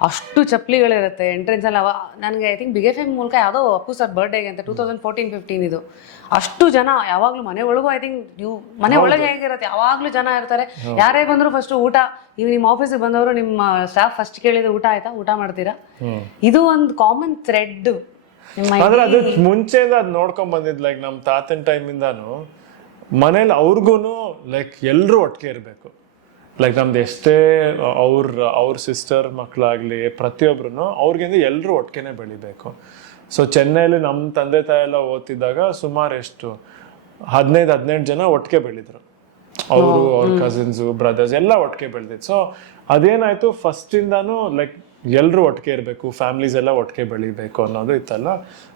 ಅಷ್ಟು ಚಪ್ಪಲಿಗಳಿರುತ್ತೆ ಎಂಟ್ರೆನ್ಸ್ ಅಲ್ಲಿ. ನನಗೆ ಐ ಥಿಂಕ್ ಬಿಗ್ ಎಫ್ ಎಂ ಮೂಲಕ ಯಾವುದೋ ಅಪ್ಪು ಸರ್ ಬರ್ಡೇಗೆ ಅಂತ 2014-15 ಇದು ಅಷ್ಟು ಜನ ಯಾವಾಗ್ಲೂ ಮನೆ ಒಳಗೂ ಐ ಥಿಂಕ್ ಮನೆ ಒಳಗೆ ಹೇಗಿರುತ್ತೆ ಯಾವಾಗ್ಲೂ ಜನ ಇರ್ತಾರೆ. ಯಾರೇ ಬಂದ್ರು ಫಸ್ಟ್ ಊಟ, ಈಗ ನಿಮ್ಮ ಆಫೀಸಿಗೆ ಬಂದವರು ನಿಮ್ಮ ಸ್ಟಾಫ್ ಫಸ್ಟ್ ಕೇಳಿದ ಊಟ ಆಯ್ತಾ, ಊಟ ಮಾಡ್ತೀರಾ? ಇದು ಒಂದು ಕಾಮನ್ ಥ್ರೆಡ್. ಅಂದ್ರೆ ಅದು ಮುಂಚೆಯಿಂದ ಅದ್ ನೋಡ್ಕೊಂಡ್ ಬಂದಿದ್. ಲೈಕ್ ನಮ್ ತಾತನ ಟೈಮ್ ಇಂದಾನು ಮನೇಲಿ ಅವ್ರಿಗೂನು ಲೈಕ್ ಎಲ್ರು ಒಟ್ಟಿಗೆ ಇರ್ಬೇಕು. ಲೈಕ್ ನಮ್ದು ಎಷ್ಟೇ ಅವ್ರ ಸಿಸ್ಟರ್ ಮಕ್ಳಾಗ್ಲಿ ಪ್ರತಿಯೊಬ್ರು ಅವ್ರಿಗಿಂದ ಎಲ್ರು ಒಟ್ಟಿಗೆನೆ ಬೆಳಿಬೇಕು. ಸೊ ಚೆನ್ನೈಲಿ ನಮ್ ತಂದೆ ತಾಯಿ ಎಲ್ಲ ಓದ್ತಿದ್ದಾಗ ಸುಮಾರು ಎಷ್ಟು 15 ಜನ ಒಟ್ಟಿಗೆ ಬೆಳೆದ್ರು. ಅವ್ರ ಕಸಿನ್ಸ್ ಬ್ರದರ್ಸ್ ಎಲ್ಲ ಒಟ್ಟಿಗೆ ಬೆಳೆದಿತ್ತು. ಸೊ ಅದೇನಾಯ್ತು, ಫಸ್ಟ್ ಇಂದಾನು ಲೈಕ್ ಎಲ್ರು ಒಟ್ಟಿಗೆ ಇರ್ಬೇಕು, ಫ್ಯಾಮಿಲೀಸ್ ಎಲ್ಲ ಒಟ್ಟಿಗೆ ಬೆಳಿಬೇಕು ಅನ್ನೋದು ಇತ್ತಲ್ಲ.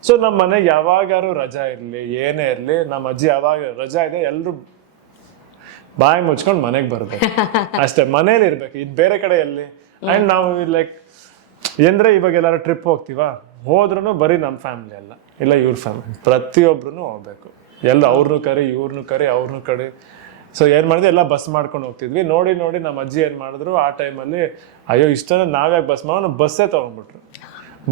ಸೊ ನಮ್ಮ ಮನೆಗೆ ಯಾವಾಗಾರು ರಜಾ ಇರ್ಲಿ ಏನೇ ಇರ್ಲಿ, ನಮ್ಮ ಅಜ್ಜಿ ಯಾವಾಗ ರಜಾ ಇದೆ ಎಲ್ರು ಬಾಯಿ ಮುಚ್ಕೊಂಡು ಮನೆಗೆ ಬರ್ಬೇಕು ಅಷ್ಟೇ, ಮನೇಲಿ ಇರ್ಬೇಕು, ಇದು ಬೇರೆ ಕಡೆ ಎಲ್ಲಿ. ಅಂಡ್ ನಾವು ಲೈಕ್ ಅಂದ್ರೆ ಇವಾಗ ಎಲ್ಲಾರು ಟ್ರಿಪ್ ಹೋಗ್ತೀವಾ, ಹೋದ್ರೂ ಬರೀ ನಮ್ಮ ಫ್ಯಾಮಿಲಿ ಅಲ್ಲ, ಇಲ್ಲ ಇವ್ರ ಫ್ಯಾಮಿಲಿ ಪ್ರತಿಯೊಬ್ರು ಹೋಗ್ಬೇಕು. ಎಲ್ಲ ಅವ್ರನ್ನೂ ಕರಿ ಇವ್ರನ್ನೂ ಕರಿ ಅವ್ರನ್ನೂ ಕರಿ. ಸೊ ಏನ್ ಮಾಡಿದ್ವಿ, ಎಲ್ಲ ಬಸ್ ಮಾಡ್ಕೊಂಡು ಹೋಗ್ತಿದ್ವಿ. ನೋಡಿ ನಮ್ಮ ಅಜ್ಜಿ ಏನ್ ಮಾಡಿದ್ರು ಆ ಟೈಮಲ್ಲಿ, ಅಯ್ಯೋ ಇಷ್ಟ ನಾವ್ಯಾಕೆ ಬಸ್ ಮಾಡೋ, ಬಸ್ಸೇ ತಗೊಂಡ್ಬಿಟ್ರು.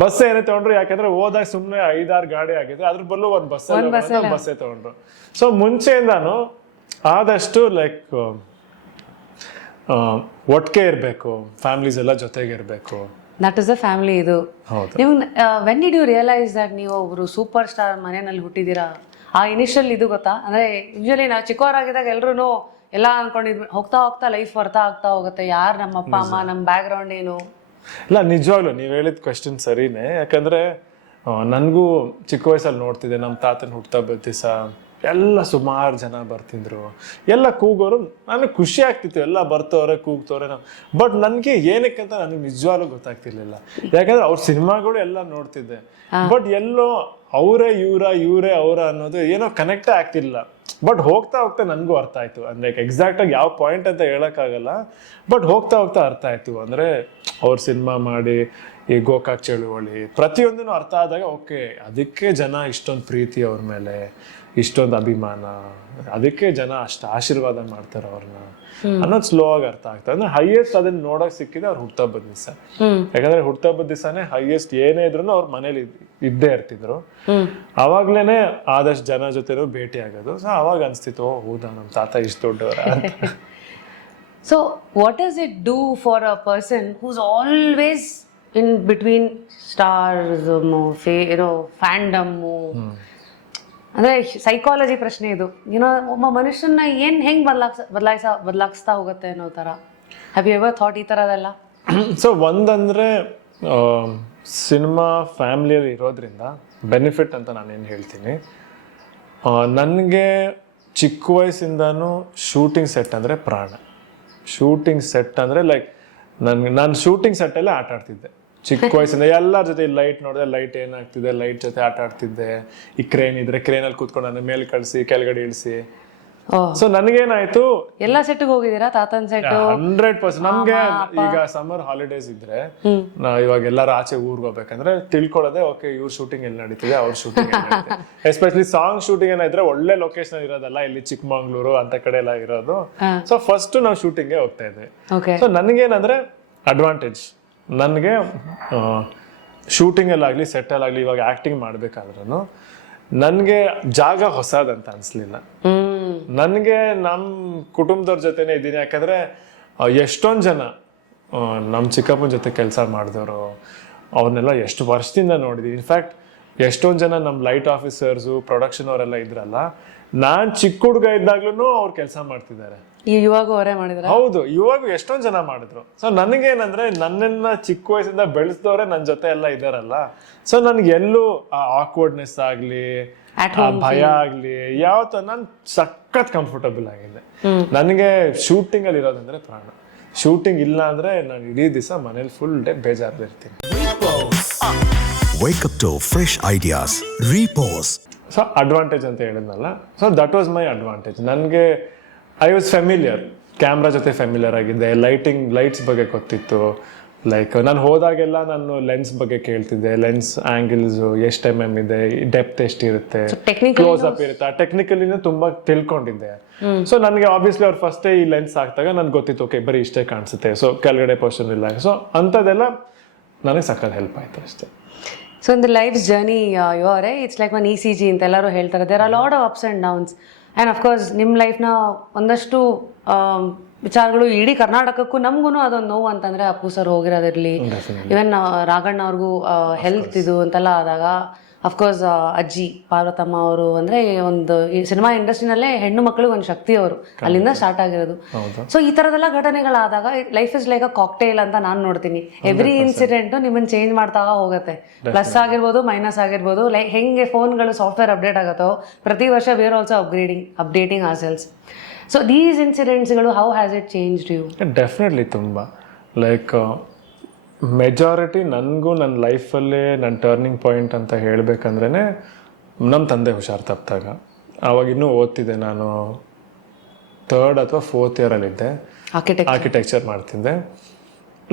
ಬಸ್ ಏನೇ ತಗೊಂಡ್ರು, ಯಾಕಂದ್ರೆ ಹೋದಾಗ ಸುಮ್ನೆ 5-6 ಗಾಡಿ ಆಗಿದೆ, ಅದ್ರ ಬಲ್ಲೂ ಒಂದ್ ಬಸ್ಸೇ ತಗೊಂಡ್ರು. ಸೊ ಮುಂಚೆಯಿಂದಾನು ಆದಷ್ಟು ಲೈಕ್ ಒಟ್ಟಿಗೆ ಇರ್ಬೇಕು, ಫ್ಯಾಮಿಲೀಸ್ ಎಲ್ಲ ಜೊತೆಗೆ ಇರ್ಬೇಕು. That is a family. ಇದು ನೀವು when did you realise that ನೀವು ಒಬ್ರು ಸೂಪರ್ ಸ್ಟಾರ್ ಮನೆಯಲ್ಲಿ ಹುಟ್ಟಿದ್ದೀರಾ? ಆ ಇನಿಷಿಯಲ್ ಇದು ಗೊತ್ತಾ? ಅಂದ್ರೆ ಯೂಶಲಿ ನಾವು ಚಿಕ್ಕವರಾಗಿದ್ದಾಗ ಎಲ್ರು ಎಲ್ಲ ಅನ್ಕೊಂಡಿದ್ವಿ, ಹೋಗ್ತಾ ಲೈಫ್ ಅರ್ಥ ಆಗ್ತಾ ಹೋಗುತ್ತೆ, ಯಾರು ನಮ್ಮ ಅಪ್ಪ ಅಮ್ಮ, ನಮ್ಮ ಬ್ಯಾಕ್ ಗ್ರೌಂಡ್ ಏನು. ಇಲ್ಲ ನಿಜವಾಗ್ಲು ನೀವ್ ಹೇಳಿದ ಕ್ವೆಶ್ಚನ್ ಸರಿನೇ. ಯಾಕಂದ್ರೆ ನನ್ಗೂ ಚಿಕ್ಕ ವಯಸ್ಸಲ್ಲಿ ನೋಡ್ತಿದ್ದೆ, ನಮ್ಮ ತಾತನ ಹುಟ್ಟುಹಬ್ಬದ ದಿವಸ ಎಲ್ಲ ಸುಮಾರು ಜನ ಬರ್ತಿದ್ರು, ಎಲ್ಲ ಕೂಗೋರು. ನನಗೆ ಖುಷಿ ಆಗ್ತಿತ್ತು, ಎಲ್ಲ ಬರ್ತವ್ರೆ ಕೂಗ್ತವ್ರೆ. ಬಟ್ ನನ್ಗೆ ಏನಕ್ಕಂತ ನನಗೆ ನಿಜವಾಗ್ಲೂ ಗೊತ್ತಾಗ್ತಿರ್ಲಿಲ್ಲ. ಯಾಕಂದ್ರೆ ಅವ್ರ ಸಿನಿಮಾಗಳು ಎಲ್ಲ ನೋಡ್ತಿದ್ದೆ, ಬಟ್ ಎಲ್ಲೋ ಇವರೇ ಅವರ ಅನ್ನೋದು ಏನೋ ಕನೆಕ್ಟ್ ಆಗ್ತಿಲ್ಲ. ಬಟ್ ಹೋಗ್ತಾ ನನ್ಗೂ ಅರ್ಥ ಆಯ್ತು. ಅಂದ್ರೆ ಎಕ್ಸಾಕ್ಟ್ ಆಗಿ ಯಾವ ಪಾಯಿಂಟ್ ಅಂತ ಹೇಳಕ್ಕಾಗಲ್ಲ, ಬಟ್ ಹೋಗ್ತಾ ಅರ್ಥ ಆಯ್ತು. ಅಂದ್ರೆ ಅವ್ರ ಸಿನಿಮಾ ಮಾಡಿ ಈ ಗೋಕಾಕ್ ಚಳುವಳಿ ಪ್ರತಿಯೊಂದನ್ನು ಅರ್ಥ ಆದಾಗ ಓಕೆ, ಅದಕ್ಕೆ ಜನ ಇಷ್ಟೊಂದು ಪ್ರೀತಿ ಅವ್ರ ಮೇಲೆ, ಇಷ್ಟೊಂದು ಅಭಿಮಾನ, ಅದಕ್ಕೆ ಜನ ಅಷ್ಟು ಆಶೀರ್ವಾದ ಮಾಡ್ತಾರೆ ಅವ್ರನ್ನ ಅನ್ನೋದು ಸ್ಲೋ ಆಗಿ ಅರ್ಥ ಆಗ್ತದೆ. ಅಂದ್ರೆ ಹೈಯೆಸ್ಟ್ ಅದನ್ನ ನೋಡಕ್ ಸಿಕ್ಕಿದೆ ಅವ್ರ ಹುಟ್ಟುಹಬ್ಬದ ದಿವಸ. ಯಾಕಂದ್ರೆ ಹುಟ್ಟುಹಬ್ಬದ ದಿವಸನೇ ಹೈಯೆಸ್ಟ್ ಏನೇ ಇದ್ರು ಅವ್ರ ಮನೇಲಿ ಇದ್ದೇ ಇರ್ತಿದ್ರು. ಅವಾಗ್ಲೇನೆ ಆದಷ್ಟು ಜನ ಜೊತೆನೂ ಭೇಟಿ ಆಗೋದು. ಸೊ ಅವಾಗ ಅನ್ಸ್ತಿತ್ತು, ಹೌದಾ ನಮ್ಮ ತಾತ ಇಷ್ಟು ದೊಡ್ಡವರ ಅಂತ. So what does it do for a person who's always in between stars, fandom? ಅಂದ್ರೆ ಸೈಕಾಲಜಿ ಪ್ರಶ್ನೆ ಇದು. ಒಬ್ಬ ಮನುಷ್ಯನ ಹೆಂಗ್ ಬದಲಾಯಿಸ್ತಾ ಹೋಗುತ್ತೆ ಅನ್ನೋ ತರ. ಹ್ಯಾವ್ ಯು ಎವರ್ ಥಾಟ್ ಈ ತರದೆಲ್ಲ? ಸೊ ಒಂದಂದ್ರೆ ಸಿನಿಮಾ ಫ್ಯಾಮಿಲಿಯಲ್ಲಿ ಇರೋದ್ರಿಂದ ಬೆನಿಫಿಟ್ ಅಂತ ನಾನೇನು ಹೇಳ್ತೀನಿ, ನನಗೆ ಚಿಕ್ಕ ವಯಸ್ಸಿಂದಾನು ಶೂಟಿಂಗ್ ಸೆಟ್ ಅಂದ್ರೆ ಪ್ರಾಣ. ಶೂಟಿಂಗ್ ಸೆಟ್ ಅಂದ್ರೆ ಲೈಕ್ ನಾನು ಶೂಟಿಂಗ್ ಸೆಟ್ಟಲ್ಲೇ ಆಟ ಆಡ್ತಿದ್ದೆ ಚಿಕ್ಕ ವಯಸ್ಸಿಂದ. ಎಲ್ಲರ ಜೊತೆ ಲೈಟ್ ನೋಡಿದೆ, ಲೈಟ್ ಏನಾಗ್ತಿದೆ, ಲೈಟ್ ಜೊತೆ ಆಟ ಆಡ್ತಿದ್ದೆ. ಈ ಕ್ರೇನ್ ಇದ್ರೆ ಕ್ರೇನಲ್ಲಿ ಕೂತ್ಕೊಂಡು ನನ್ನ ಮೇಲೆ ಕಳಿಸಿ ಕೆಳಗಡೆ ಇಳಿಸಿ. ಸೊ ನನ್ಗೇನಾಯ್ತು, ಎಲ್ಲಾ ಸೆಟ್ಗೆ ಹೋಗಿದ್ದೀರಾ? ತಾತನ್ ಸೆಟ್ 100%. ನಮ್ಗೆ ಈಗ ಸಮ್ಮರ್ ಹಾಲಿಡೇಸ್ ಇದ್ರೆ ಇವಾಗ ಎಲ್ಲಾರು ಆಚೆ ಊರ್ಗ್ ಹೋಗ್ಬೇಕಂದ್ರೆ ತಿಳ್ಕೊಳ್ಳೋದೆ, ಓಕೆ ಇವ್ರ ಶೂಟಿಂಗ್ ಎಲ್ಲಿ ನಡೀತಿದೆ, ಅವ್ರ ಶೂಟಿಂಗ್ ಎಸ್ಪೆಷಲಿ ಸಾಂಗ್ ಶೂಟಿಂಗ್ ಏನಾದ್ರೆ ಒಳ್ಳೆ ಲೊಕೇಶನ್ ಇರೋದಲ್ಲ, ಇಲ್ಲಿ ಚಿಕ್ಕಮಂಗ್ಳೂರು ಅಂತ ಕಡೆ ಎಲ್ಲ ಇರೋದು. ಸೊ ಫಸ್ಟ್ ನಾವು ಶೂಟಿಂಗ್ಗೆ ಹೋಗ್ತಾ ಇದ್ವಿ. ಸೊ ನನ್ಗೇನಂದ್ರೆ ಅಡ್ವಾಂಟೇಜ್, ನನ್ಗೆ ಶೂಟಿಂಗ್ ಅಲ್ಲಾಗ್ಲಿ ಸೆಟ್ ಅಲ್ಲಾಗ್ಲಿ ಇವಾಗ ಆಕ್ಟಿಂಗ್ ಮಾಡ್ಬೇಕಾದ್ರೂ ನನ್ಗೆ ಜಾಗ ಹೊಸದಂತ ಅನ್ಸ್ಲಿಲ್ಲ. ನನ್ಗೆ ನಮ್ ಕುಟುಂಬದವ್ರ ಜೊತೆನೆ ಇದ್ದೀನಿ. ಯಾಕಂದ್ರೆ ಎಷ್ಟೊಂದ್ ಜನ ನಮ್ ಚಿಕ್ಕಪ್ಪನ ಜೊತೆ ಕೆಲಸ ಮಾಡಿದವರು, ಅವ್ರನ್ನೆಲ್ಲ ಎಷ್ಟು ವರ್ಷದಿಂದ ನೋಡಿದೀನಿ. ಇನ್ಫ್ಯಾಕ್ಟ್ ಎಷ್ಟೊಂದ್ ಜನ ನಮ್ ಲೈಟ್ ಆಫೀಸರ್ಸು, ಪ್ರೊಡಕ್ಷನ್ ಅವರೆಲ್ಲ ಇದ್ರಲ್ಲ, ನಾನ್ ಚಿಕ್ಕ ಹುಡುಗ ಇದ್ದಾಗ್ಲೂ ಅವ್ರು ಕೆಲಸ ಮಾಡ್ತಿದ್ದಾರೆ. ಇವಾಗ ಅವರೇ ಮಾಡಿದ್ರ? ಹೌದು, ಇವಾಗ ಎಷ್ಟೊಂದ್ ಜನ ಮಾಡಿದ್ರು. ಸೊ ನನ್ಗೇನಂದ್ರೆ ನನ್ನನ್ನ ಚಿಕ್ಕ ವಯಸ್ಸಿಂದ ಬೆಳೆಸಿದವ್ರೆ ನನ್ ಜೊತೆ ಎಲ್ಲ ಇದಾರಲ್ಲ. ಸೊ ನನ್ಗೆ ಎಲ್ಲೂ ಆ ಆಕ್ವರ್ಡ್ನೆಸ್ ಆಗ್ಲಿ, ಆ ಭಯ ಆಗ್ಲಿ ಯಾವತ್ತು ನಾನು ಸಖತ್ ಕಂಫರ್ಟಬಲ್ ಆಗಿದೆ. ನನಗೆ ಶೂಟಿಂಗ್ ಅಲ್ಲಿ ಇರೋದಂದ್ರೆ ಪ್ರಾಣ. ಶೂಟಿಂಗ್ ಇಲ್ಲ ಅಂದ್ರೆ ನಾನು ಇಡೀ ದಿವಸ ಮನೇಲಿ ಫುಲ್ ಡೇ ಬೇಜಾರ್ದಿರ್ತೀನಿ. Wake up to fresh ideas. Repose. So advantage ಅಂತ ಹೇಳಿದ್ನಲ್ಲ, so that was my advantage. ನನಗೆ ಐ ವಾಸ್ ಫೆಮಿಲಿಯರ್, ಕ್ಯಾಮ್ರಾ ಜೊತೆ ಫೆಮಿಲಿಯರ್ ಆಗಿದ್ದೆ, ಲೈಟ್ಸ್ ಬಗ್ಗೆ ಗೊತ್ತಿತ್ತು. ಲೈಕ್ ನಾನು ಹೋದಾಗೆಲ್ಲ ನಾನು ಲೆನ್ಸ್ ಬಗ್ಗೆ ಕೇಳ್ತಿದ್ದೆ, ಲೆನ್ಸ್ ಆಂಗಲ್ಸ್ ಎಷ್ಟು MM ಇದೆ, ಡೆಪ್ತ್ ಎಷ್ಟಿರುತ್ತೆ, ಕ್ಲೋಸ್ ಅಪ್ ಇರುತ್ತೆ, ಟೆಕ್ನಿಕಲಿನೂ ತುಂಬಾ ತಿಳ್ಕೊಂಡಿದ್ದೆ. ಸೊ ನನಗೆ ಆಬ್ವಿಯಸ್ಲಿ ಅವ್ರು ಫಸ್ಟೇ ಈ ಲೆನ್ಸ್ ಹಾಕ್ದಾಗ ನನ್ಗೆ ಗೊತ್ತಿತ್ತು, ಓಕೆ ಬರೀ ಇಷ್ಟೇ ಕಾಣಿಸುತ್ತೆ, ಸೊ ಕೆಳಗಡೆ ಪೋರ್ಷನ್ ಇಲ್ಲ. ಸೊ ಅಂಥದ್ದೆಲ್ಲ ನನಗೆ ಸಖತ್ ಹೆಲ್ಪ್ ಆಯ್ತು ಅಷ್ಟೇ. So in the life journey ಯೋರೆ ಇಟ್ಸ್ ಲೈಕ್ ಒನ್ ECG ಅಂತ ಎಲ್ಲರೂ ಹೇಳ್ತಾರೆ. There are lot of ups and downs. And of course ನಿಮ್ಮ ಲೈಫ್ನ ಒಂದಷ್ಟು ವಿಚಾರಗಳು ಇಡೀ ಕರ್ನಾಟಕಕ್ಕೂ ನಮಗೂ ಅದೊಂದು ನೋವು ಅಂತಂದರೆ ಅಪ್ಪು ಸರ್ ಹೋಗಿರೋದಿರಲಿ, ಇವನ್ ರಾಘಣ್ಣ ಅವ್ರಿಗೂ ಹೆಲ್ತ್ ಇದು ಅಂತೆಲ್ಲ ಆದಾಗ ಅಫ್ಕೋರ್ಸ್ ಅಜ್ಜಿ ಪಾರ್ವತಮ್ಮ ಅವರು ಅಂದರೆ ಒಂದು ಈ ಸಿನಿಮಾ ಇಂಡಸ್ಟ್ರಿನಲ್ಲೇ ಹೆಣ್ಣು ಮಕ್ಕಳಿಗೆ ಒಂದು ಶಕ್ತಿ ಅವರು, ಅಲ್ಲಿಂದ ಸ್ಟಾರ್ಟ್ ಆಗಿರೋದು. ಸೊ ಈ ಥರದೆಲ್ಲ ಘಟನೆಗಳಾದಾಗ life is like a cocktail ಅಂತ ನಾನು ನೋಡ್ತೀನಿ. ಎವ್ರಿ ಇನ್ಸಿಡೆಂಟು ನಿಮ್ಮನ್ನು ಚೇಂಜ್ ಮಾಡ್ತಾ ಹೋಗುತ್ತೆ. ಪ್ಲಸ್ ಆಗಿರ್ಬೋದು, ಮೈನಸ್ ಆಗಿರ್ಬೋದು. ಲೈಕ್ ಹೆಂಗೆ ಫೋನ್ಗಳು ಸಾಫ್ಟ್ವೇರ್ ಅಪ್ಡೇಟ್ ಆಗುತ್ತೋ ಪ್ರತಿ ವರ್ಷ we are also updating ourselves. So these ಇನ್ಸಿಡೆಂಟ್ಸ್ಗಳು how has it changed you? Definitely ತುಂಬ. ಲೈಕ್ ಮೆಜಾರಿಟಿ ನನಗೂ ನನ್ನ ಲೈಫಲ್ಲೇ ನನ್ನ ಟರ್ನಿಂಗ್ ಪಾಯಿಂಟ್ ಅಂತ ಹೇಳಬೇಕಂದ್ರೆ ನಮ್ಮ ತಂದೆ ಹುಷಾರು ತಪ್ಪಿದಾಗ. ಆವಾಗ ಇನ್ನೂ ಓದ್ತಿದ್ದೆ, ನಾನು 3rd ಅಥವಾ 4th ಇಯರಲ್ಲಿದ್ದೆ, ಆರ್ಕಿಟೆಕ್ಚರ್ ಮಾಡ್ತಿದ್ದೆ.